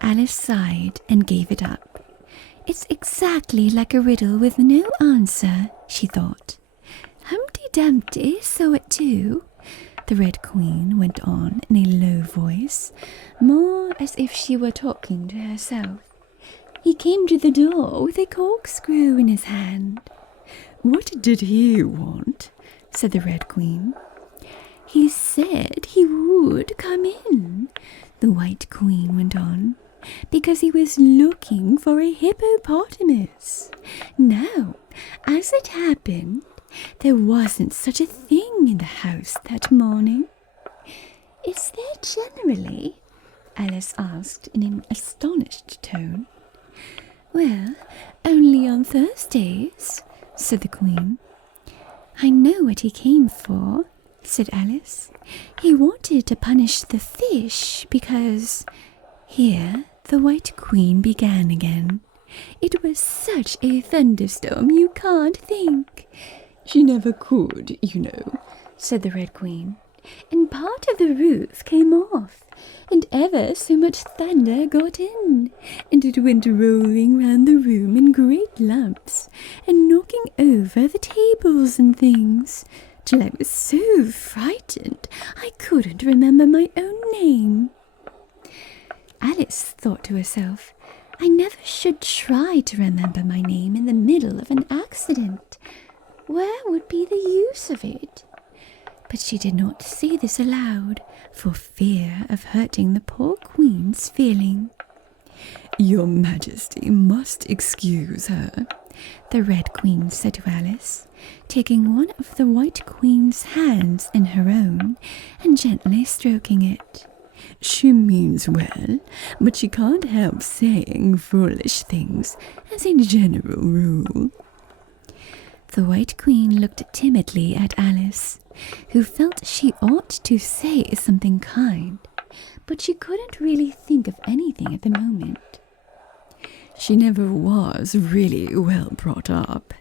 Alice sighed and gave it up. It's exactly like a riddle with no answer, she thought. Humpty Dumpty saw it too. The Red Queen went on in a low voice, more as if she were talking to herself. He came to the door with a corkscrew in his hand. What did he want? Said the Red Queen. He said he would come in, the White Queen went on, because he was looking for a hippopotamus. Now, as it happened, there wasn't such a thing in the house that morning. Is there generally? Alice asked in an astonished tone. Well, only on Thursdays, said the Queen. I know what he came for, said Alice. He wanted to punish the fish because... Here the White Queen began again. It was such a thunderstorm you can't think. She never could, you know, said the Red Queen. And part of the roof came off, and ever so much thunder got in, and it went rolling round the room in great lumps, and knocking over the tables and things, till I was so frightened I couldn't remember my own name. Alice thought to herself, I never should try to remember my name in the middle of an accident. Where would be the use of it? But she did not say this aloud, for fear of hurting the poor Queen's feeling. Your Majesty must excuse her, the Red Queen said to Alice, taking one of the White Queen's hands in her own and gently stroking it. She means well, but she can't help saying foolish things as a general rule. The White Queen looked timidly at Alice, who felt she ought to say something kind, but she couldn't really think of anything at the moment. She never was really well brought up,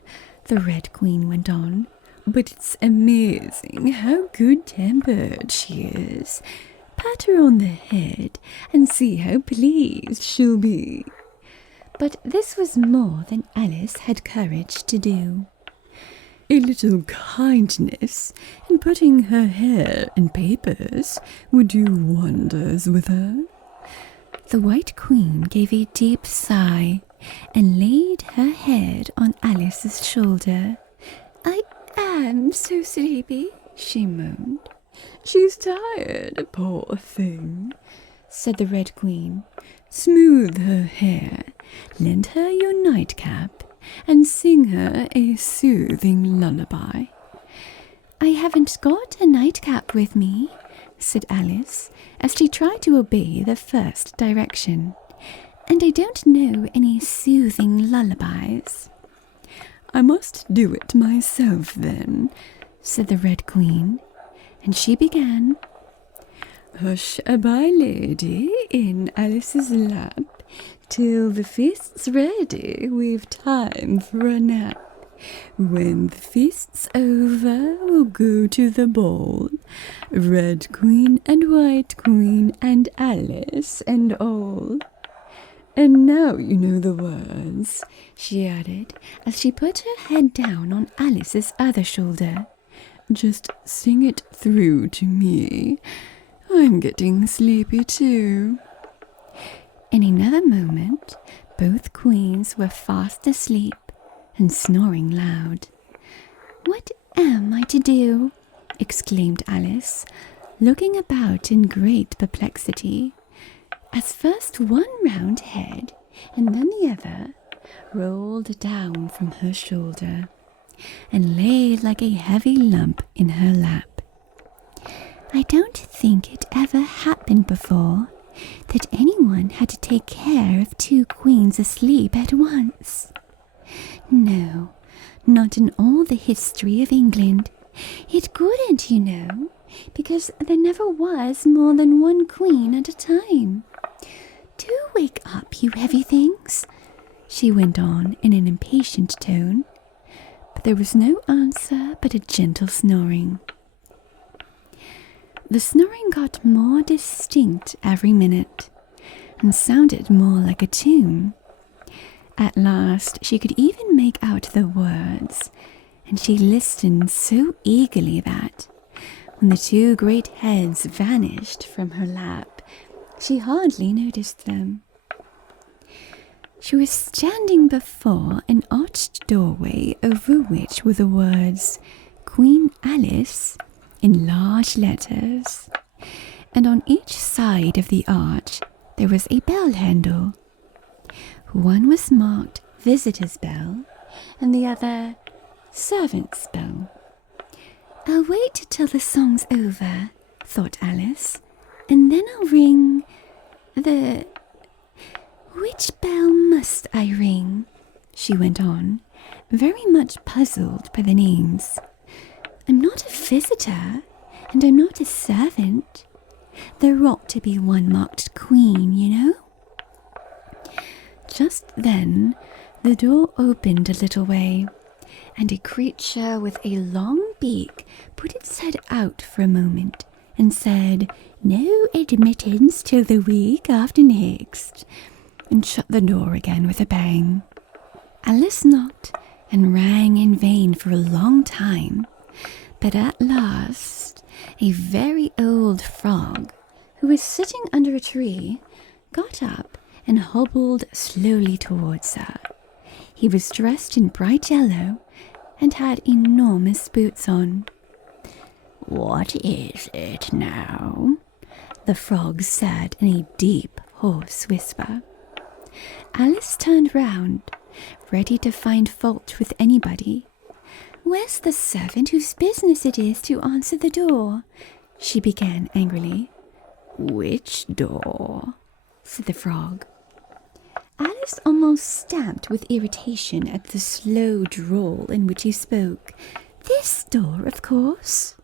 the Red Queen went on, but it's amazing how good-tempered she is. Pat her on the head and see how pleased she'll be. But this was more than Alice had courage to do. A little kindness and putting her hair in papers would do wonders with her. The White Queen gave a deep sigh and laid her head on Alice's shoulder. I am so sleepy, she moaned. She's tired, poor thing, said the Red Queen. Smooth her hair, lend her your nightcap, and sing her a soothing lullaby. I haven't got a nightcap with me, said Alice, as she tried to obey the first direction, and I don't know any soothing lullabies. I must do it myself, then, said the Red Queen, and she began. Hush-a-bye, lady, in Alice's lap, till the feast's ready, we've time for a nap. When the feast's over, we'll go to the ball, Red Queen and White Queen and Alice and all. And now you know the words, she added, as she put her head down on Alice's other shoulder. Just sing it through to me. I'm getting sleepy too. In another moment, both queens were fast asleep and snoring loud. What am I to do? Exclaimed Alice, looking about in great perplexity. as first one round head and then the other rolled down from her shoulder and lay like a heavy lump in her lap. I don't think it ever happened before that anyone had to take care of two queens asleep at once. No, not in all the history of England. It couldn't, you know, because there never was more than one queen at a time. Do wake up, you heavy things, she went on in an impatient tone. But there was no answer but a gentle snoring. The snoring got more distinct every minute and sounded more like a tune. At last she could even make out the words, and she listened so eagerly that, when the two great heads vanished from her lap, she hardly noticed them. She was standing before an arched doorway over which were the words Queen Alice in large letters, and on each side of the arch there was a bell handle. One was marked Visitor's Bell and the other Servant's Bell. I'll wait till the song's over, thought Alice, and then I'll ring the... Which bell must I ring? She went on, very much puzzled by the names. I'm not a visitor, and I'm not a servant. There ought to be one marked Queen, you know. Just then, the door opened a little way, and a creature with a long beak put its head out for a moment and said, "No admittance till the week after next," and shut the door again with a bang. Alice knocked and rang in vain for a long time, but at last a very old frog, who was sitting under a tree, got up and hobbled slowly towards her. He was dressed in bright yellow and had enormous boots on. "What is it now?" the frog said in a deep, hoarse whisper. Alice turned round, ready to find fault with anybody. "Where's the servant whose business it is to answer the door?" she began angrily. "Which door?" said the frog. Alice almost stamped with irritation at the slow drawl in which he spoke. "This door, of course."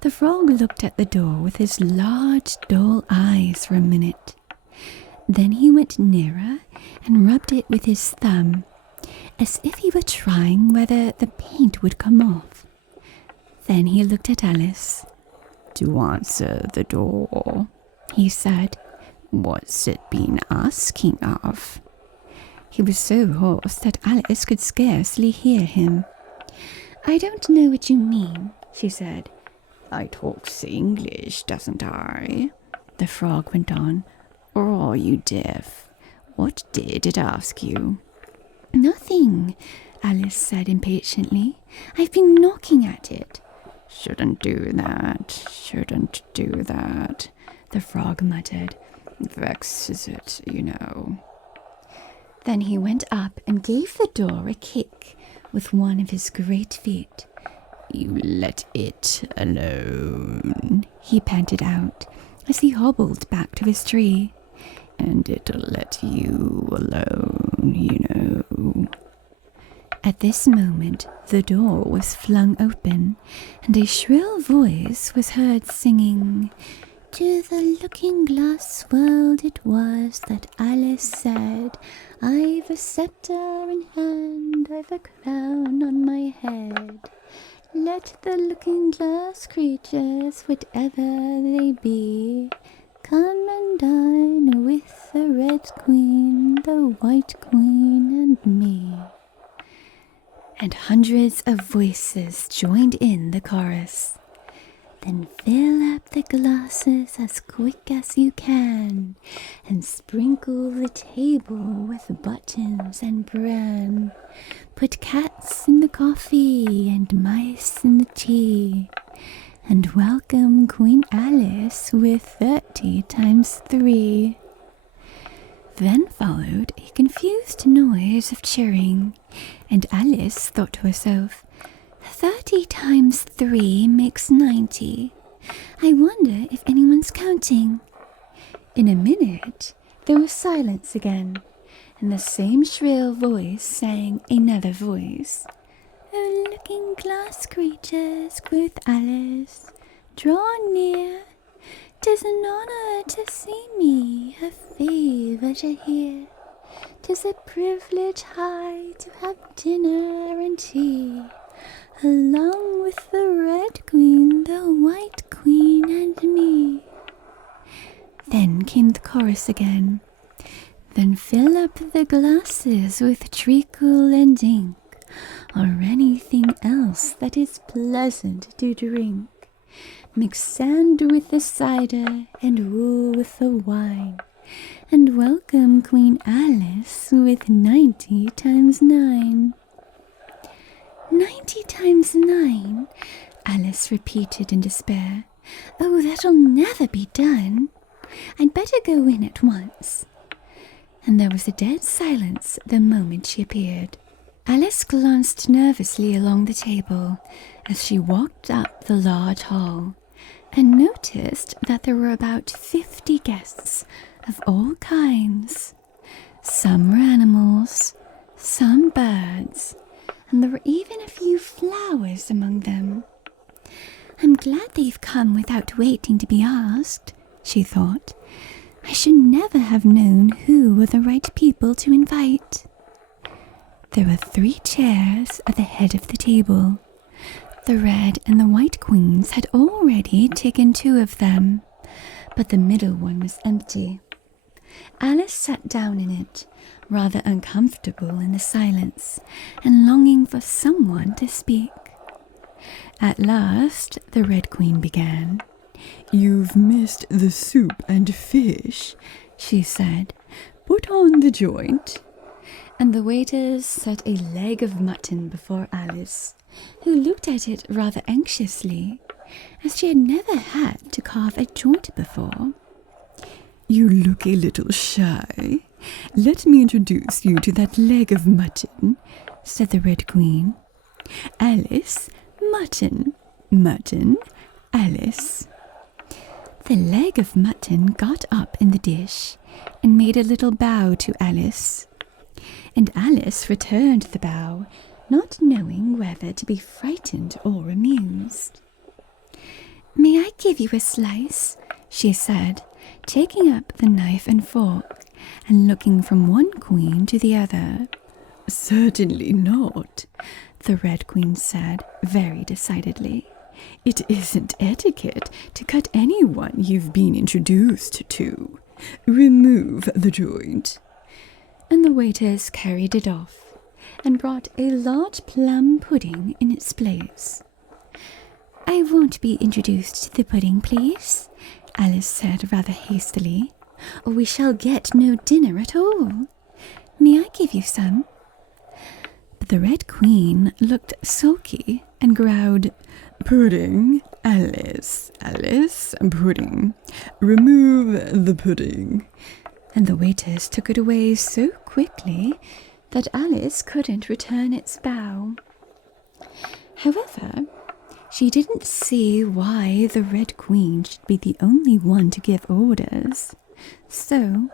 The frog looked at the door with his large, dull eyes for a minute. Then he went nearer and rubbed it with his thumb, as if he were trying whether the paint would come off. Then he looked at Alice. "To answer the door," he said. "What's it been asking of?" He was so hoarse that Alice could scarcely hear him. "I don't know what you mean," she said. "I talks English, doesn't I?" the frog went on. "Or are you deaf? What did it ask you?" "Nothing," Alice said impatiently. "I've been knocking at it." Shouldn't do that, the frog muttered. "Vexes it, you know." Then he went up and gave the door a kick with one of his great feet. "You let it alone," he panted out as he hobbled back to his tree. "And it'll let you alone, you know." At this moment, the door was flung open, and a shrill voice was heard singing, "To the looking-glass world it was that Alice said, I've a sceptre in hand, I've a crown on my head. Let the looking-glass creatures, whatever they be, come and dine with the Red Queen, the White Queen, and me." And hundreds of voices joined in the chorus. "Then fill up the glasses as quick as you can, and sprinkle the table with buttons and bran. Put cats in the coffee and mice in the tea. and welcome Queen Alice with 30 times 3. Then followed a confused noise of cheering, and Alice thought to herself, 30 times 3 makes 90. I wonder if anyone's counting. In a minute, there was silence again, and the same shrill voice sang another voice. Oh, looking glass creatures, quoth Alice, draw near. 'Tis an honour to see me, a favour to hear. 'Tis a privilege high to have dinner and tea, along with the Red Queen, the White Queen, and me. Then came the chorus again. Then fill up the glasses with treacle and ink, or anything else that is pleasant to drink. Mix sand with the cider and wool with the wine, and welcome Queen Alice with 90 times 9. 90 times 9, Alice repeated in despair. Oh, that'll never be done. I'd better go in at once. And there was a dead silence the moment she appeared. Alice glanced nervously along the table as she walked up the large hall, and noticed that there were about 50 guests of all kinds. Some were animals, some birds, and there were even a few flowers among them. I'm glad they've come without waiting to be asked, she thought. I should never have known who were the right people to invite. There were 3 chairs at the head of the table. The Red and the White Queens had already taken 2 of them, but the middle one was empty. Alice sat down in it, rather uncomfortable in the silence, and longing for someone to speak. At last, the Red Queen began. You've missed the soup and fish, she said. Put on the joint. And the waiters set a leg of mutton before Alice, who looked at it rather anxiously, as she had never had to carve a joint before. You look a little shy. Let me introduce you to that leg of mutton, said the Red Queen. Alice, mutton, mutton, Alice. The leg of mutton got up in the dish and made a little bow to Alice. And Alice returned the bow, not knowing whether to be frightened or amused. May I give you a slice? She said, taking up the knife and fork and looking from one queen to the other. Certainly not, the Red Queen said very decidedly. It isn't etiquette to cut anyone you've been introduced to. Remove the joint. And the waiters carried it off and brought a large plum pudding in its place. I won't be introduced to the pudding, please, Alice said rather hastily, or we shall get no dinner at all. May I give you some? But the Red Queen looked sulky and growled, Pudding, Alice, Alice, pudding. Remove the pudding. And the waiters took it away so quickly that Alice couldn't return its bow. However, she didn't see why the Red Queen should be the only one to give orders. So,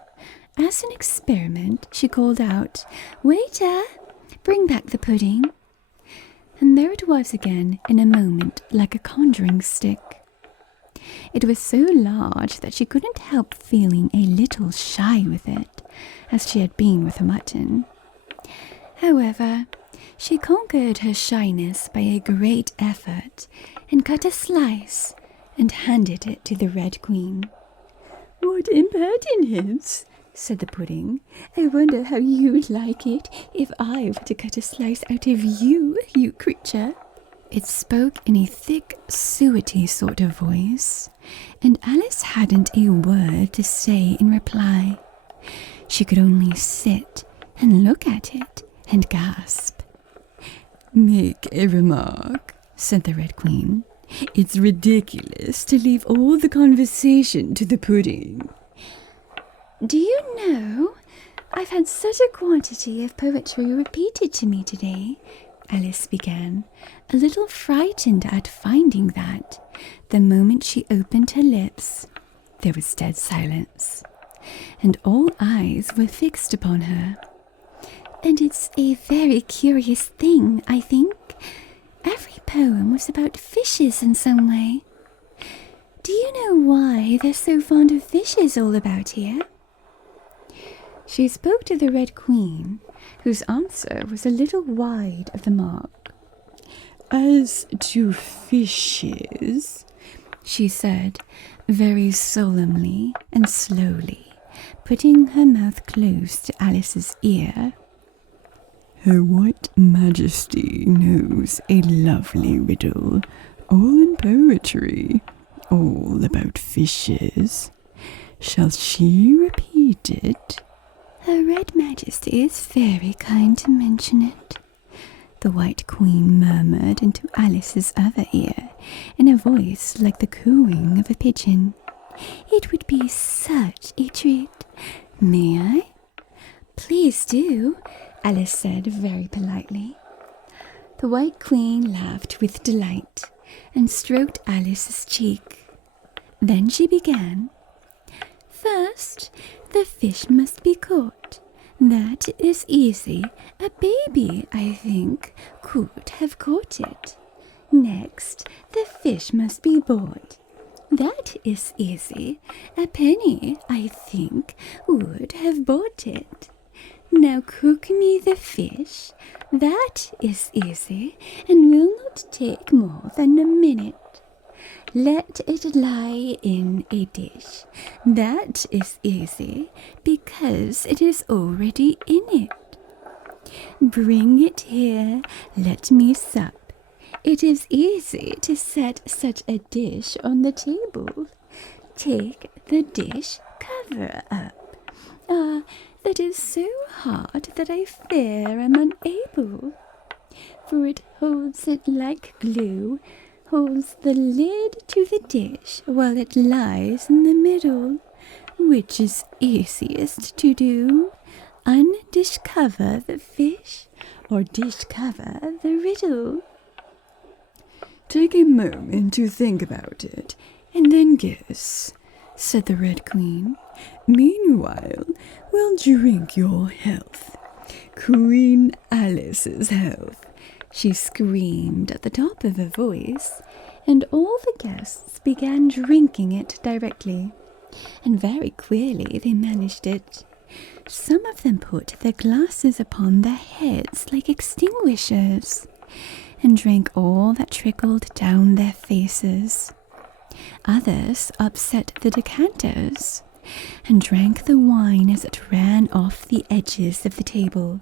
as an experiment, she called out, Waiter, bring back the pudding. And there it was again in a moment, like a conjuring stick. It was so large that she couldn't help feeling a little shy with it, as she had been with the mutton. However, she conquered her shyness by a great effort and cut a slice and handed it to the Red Queen. What impertinence, said the pudding. I wonder how you'd like it if I were to cut a slice out of you, you creature. It spoke in a thick, suety sort of voice, and Alice hadn't a word to say in reply. She could only sit and look at it and gasp. Make a remark, said the Red Queen. It's ridiculous to leave all the conversation to the pudding. Do you know, I've had such a quantity of poetry repeated to me today, Alice began, a little frightened at finding that, the moment she opened her lips, there was dead silence, and all eyes were fixed upon her. And it's a very curious thing, I think. Every poem was about fishes in some way. Do you know why they're so fond of fishes all about here? She spoke to the Red Queen, whose answer was a little wide of the mark. As to fishes, she said, very solemnly and slowly, putting her mouth close to Alice's ear. Her White Majesty knows a lovely riddle, all in poetry, all about fishes. Shall she repeat it? Her Red Majesty is very kind to mention it, the White Queen murmured into Alice's other ear in a voice like the cooing of a pigeon. It would be such a treat. May I? Please do, Alice said very politely. The White Queen laughed with delight and stroked Alice's cheek. Then she began. First, the fish must be caught. That is easy. A baby, I think, could have caught it. Next, the fish must be bought. That is easy. A penny, I think, would have bought it. Now cook me the fish. That is easy, and will not take more than a minute. Let it lie in a dish. That is easy, because it is already in it. Bring it here, let me sup. It is easy to set such a dish on the table. Take the dish cover up. Ah, that is so hard that I fear am unable, for it holds it like glue, holds the lid to the dish while it lies in the middle. Which is easiest to do? Undish cover the fish, or dish cover the riddle? Take a moment to think about it, and then guess, said the Red Queen. Meanwhile, we'll drink your health. Queen Alice's health, she screamed at the top of her voice, and all the guests began drinking it directly, and very queerly they managed it. Some of them put their glasses upon their heads like extinguishers, and drank all that trickled down their faces. Others upset the decanters, and drank the wine as it ran off the edges of the table.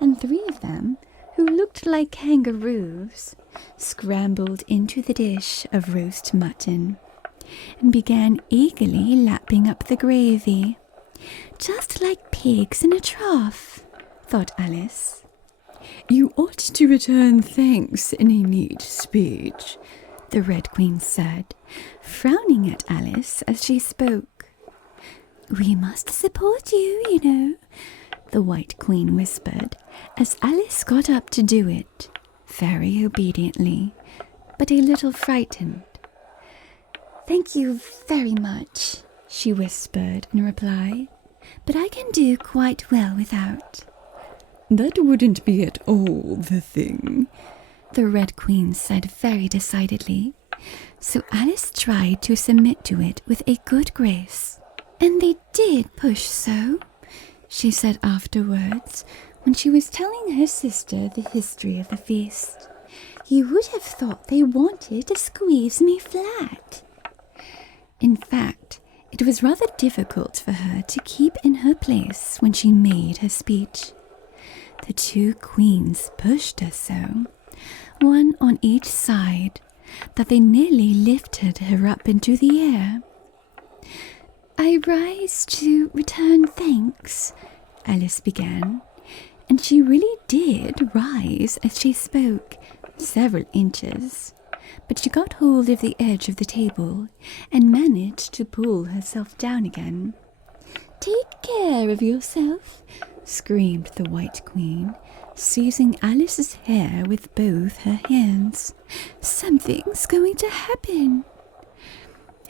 And 3 of them, who looked like kangaroos, scrambled into the dish of roast mutton, and began eagerly lapping up the gravy. Just like pigs in a trough, thought Alice. You ought to return thanks in a neat speech, the Red Queen said, frowning at Alice as she spoke. We must support you, you know, the White Queen whispered, as Alice got up to do it, very obediently, but a little frightened. Thank you very much, she whispered in reply, but I can do quite well without. That wouldn't be at all the thing, the Red Queen said very decidedly, so Alice tried to submit to it with a good grace. And they did push so, she said afterwards, when she was telling her sister the history of the feast. You would have thought they wanted to squeeze me flat. In fact, it was rather difficult for her to keep in her place when she made her speech. The 2 queens pushed her so, one on each side, that they nearly lifted her up into the air. I rise to return thanks, Alice began, and she really did rise as she spoke, several inches, but she got hold of the edge of the table and managed to pull herself down again. "Take care of yourself," screamed the White Queen, seizing Alice's hair with both her hands. "Something's going to happen."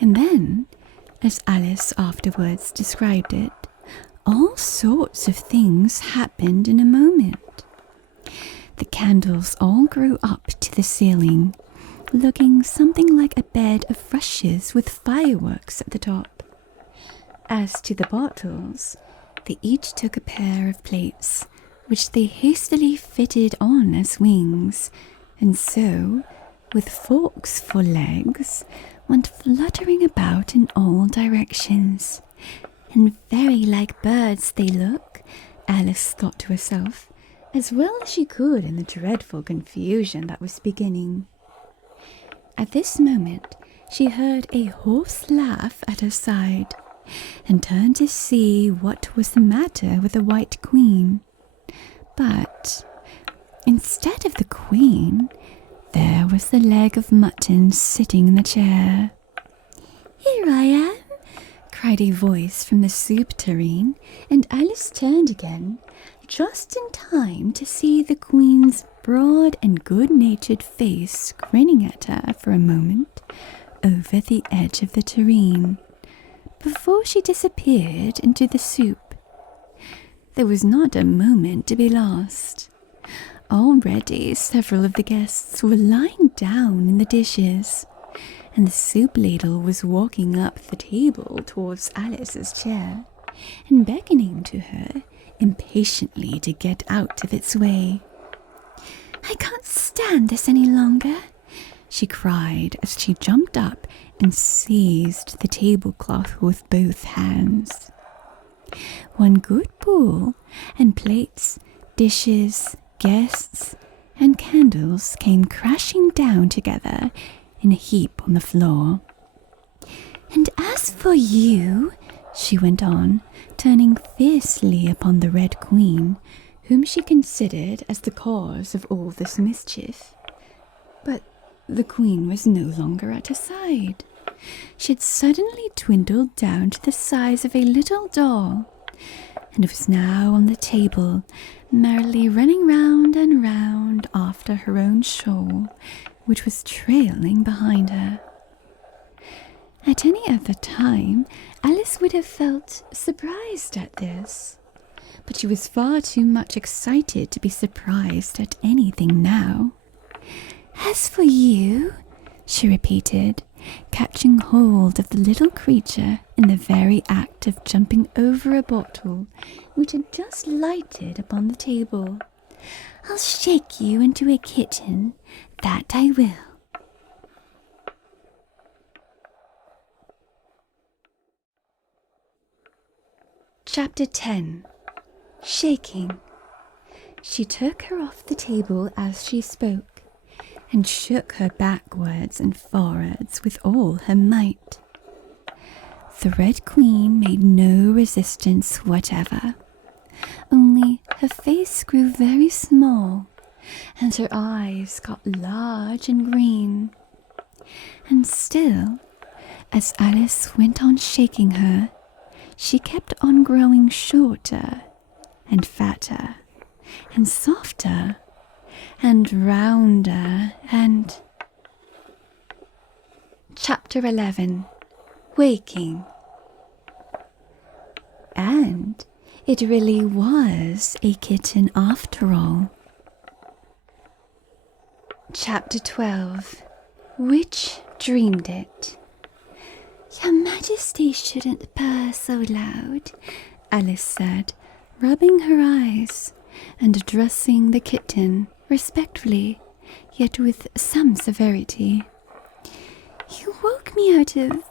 And then, as Alice afterwards described it, all sorts of things happened in a moment. The candles all grew up to the ceiling, looking something like a bed of rushes with fireworks at the top. As to the bottles, they each took a pair of plates, which they hastily fitted on as wings, and so, with forks for legs, went fluttering about in all directions. And very like birds they look, Alice thought to herself, as well as she could in the dreadful confusion that was beginning. At this moment, she heard a hoarse laugh at her side, and turned to see what was the matter with the White Queen. But instead of the Queen, there was the leg of mutton sitting in the chair. "Here I am," cried a voice from the soup tureen, and Alice turned again, just in time to see the Queen's broad and good-natured face grinning at her for a moment over the edge of the tureen, before she disappeared into the soup. There was not a moment to be lost. Already several of the guests were lying down in the dishes, and the soup ladle was walking up the table towards Alice's chair, and beckoning to her impatiently to get out of its way. "I can't stand this any longer," she cried as she jumped up and seized the tablecloth with both hands. One good pull, and plates, dishes, guests, and candles came crashing down together in a heap on the floor. "And as for you," she went on, turning fiercely upon the Red Queen, whom she considered as the cause of all this mischief. But the Queen was no longer at her side. She had suddenly dwindled down to the size of a little doll, and was now on the table, merrily running round and round after her own shawl, which was trailing behind her. At any other time, Alice would have felt surprised at this, but she was far too much excited to be surprised at anything now. "As for you," she repeated, catching hold of the little creature in the very act of jumping over a bottle which had just lighted upon the table, "I'll shake you into a kitten, that I will." Chapter 10. Shaking. She took her off the table as she spoke, and shook her backwards and forwards with all her might. The Red Queen made no resistance whatever, only her face grew very small, and her eyes got large and green. And still, as Alice went on shaking her, she kept on growing shorter and fatter and softer and rounder and... Chapter 11. Waking. And it really was a kitten after all. Chapter 12. Which dreamed it? "Your Majesty shouldn't purr so loud," Alice said, rubbing her eyes and addressing the kitten respectfully, yet with some severity. "You woke me out of,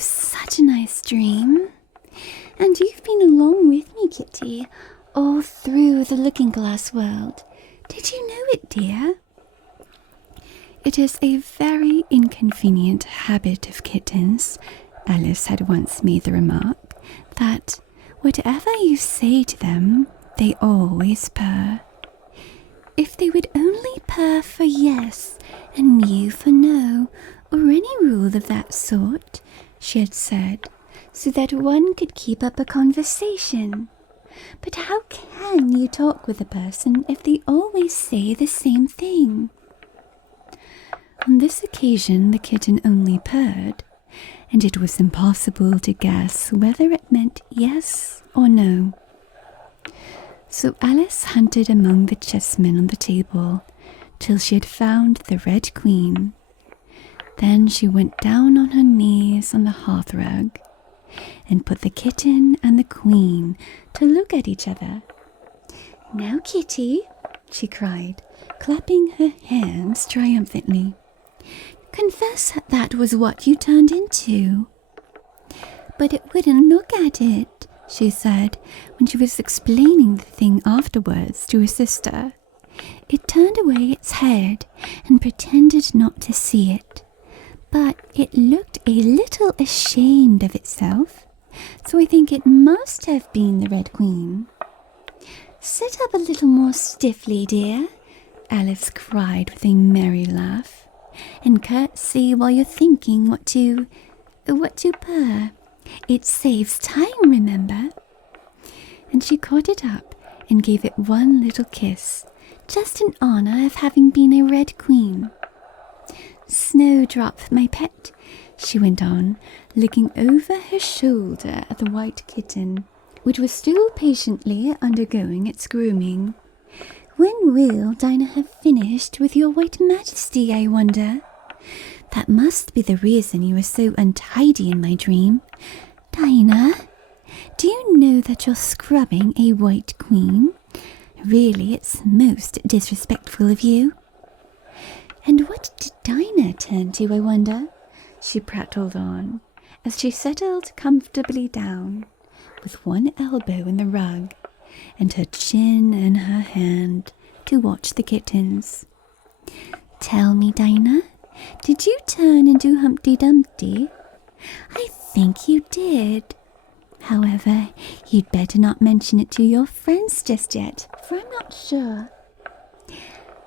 such a nice dream. And you've been along with me, Kitty, all through the looking-glass world. Did you know it, dear?" It is a very inconvenient habit of kittens, Alice had once made the remark, that whatever you say to them, they always purr. "If they would only purr for yes and mew for no, or any rule of that sort, she had said, so that one could keep up a conversation. But how can you talk with a person if they always say the same thing? On this occasion the kitten only purred, and it was impossible to guess whether it meant yes or no. So Alice hunted among the chessmen on the table till she had found the Red Queen. Then she went down on her knees on the hearthrug and put the kitten and the Queen to look at each other. "Now, Kitty," she cried, clapping her hands triumphantly, "confess that was what you turned into." "But it wouldn't look at it," she said when she was explaining the thing afterwards to her sister. "It turned away its head and pretended not to see it. But it looked a little ashamed of itself, so I think it must have been the Red Queen." "Sit up a little more stiffly, dear," Alice cried with a merry laugh, "and curtsy while you're thinking what to purr. It saves time, remember." And she caught it up and gave it one little kiss, just in honor of having been a Red Queen. "Snowdrop, my pet," she went on, looking over her shoulder at the white kitten, which was still patiently undergoing its grooming. "When will Dinah have finished with your white majesty, I wonder? That must be the reason you were so untidy in my dream. Dinah, do you know that you're scrubbing a white queen? Really, it's most disrespectful of you." "And what did Dinah turn to, I wonder?" she prattled on, as she settled comfortably down, with one elbow in the rug, and her chin in her hand, to watch the kittens. "Tell me, Dinah, did you turn into Humpty Dumpty? I think you did. However, you'd better not mention it to your friends just yet, for I'm not sure.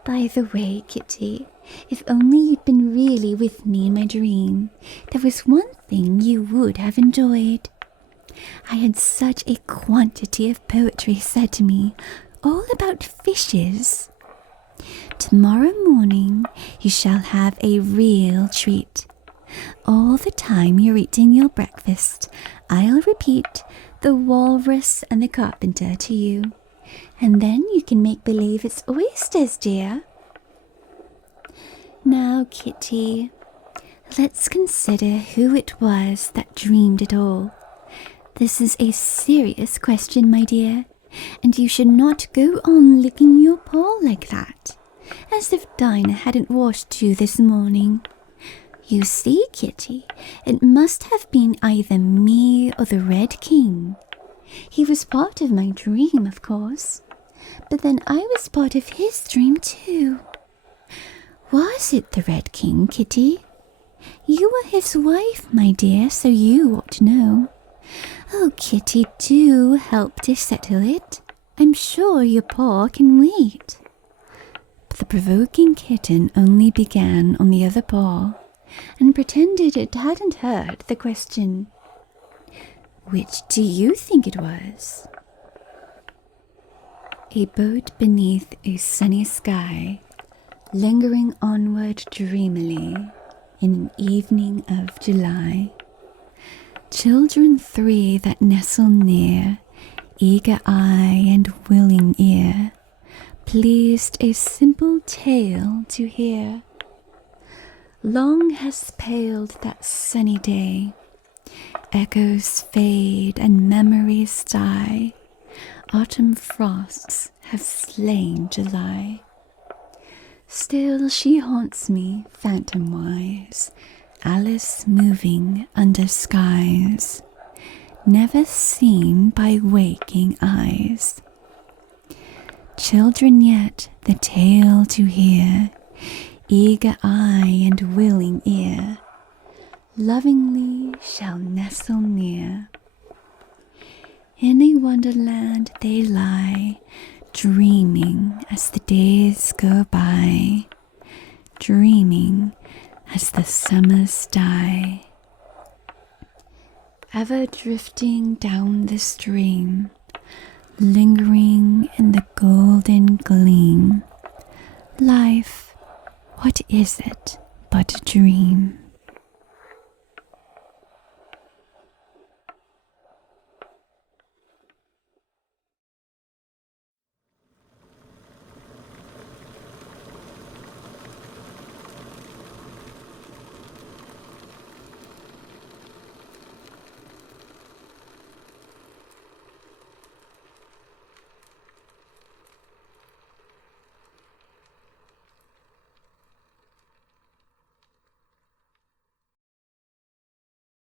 By the way, Kitty, if only you'd been really with me in my dream, there was one thing you would have enjoyed. I had such a quantity of poetry said to me, all about fishes. Tomorrow morning you shall have a real treat. All the time you're eating your breakfast, I'll repeat the walrus and the carpenter to you, and then you can make believe it's oysters, dear. Now, Kitty, let's consider who it was that dreamed it all. This is a serious question, my dear, and you should not go on licking your paw like that, as if Dinah hadn't washed you this morning. You see, Kitty, it must have been either me or the Red King. He was part of my dream, of course, but then I was part of his dream too. Was it the Red King, Kitty? You were his wife, my dear, so you ought to know. Oh, Kitty, do help to settle it. I'm sure your paw can wait." But the provoking kitten only began on the other paw, and pretended it hadn't heard the question. "Which do you think it was?" A boat beneath a sunny sky, lingering onward dreamily in an evening of July. Children three that nestle near, eager eye and willing ear, pleased a simple tale to hear. Long has paled that sunny day, echoes fade and memories die, autumn frosts have slain July. Still she haunts me, phantom-wise, Alice moving under skies, never seen by waking eyes. Children yet the tale to hear, eager eye and willing ear, lovingly shall nestle near. In a wonderland they lie, dreaming as the days go by, dreaming as the summers die. Ever drifting down the stream, lingering in the golden gleam. Life, what is it but a dream?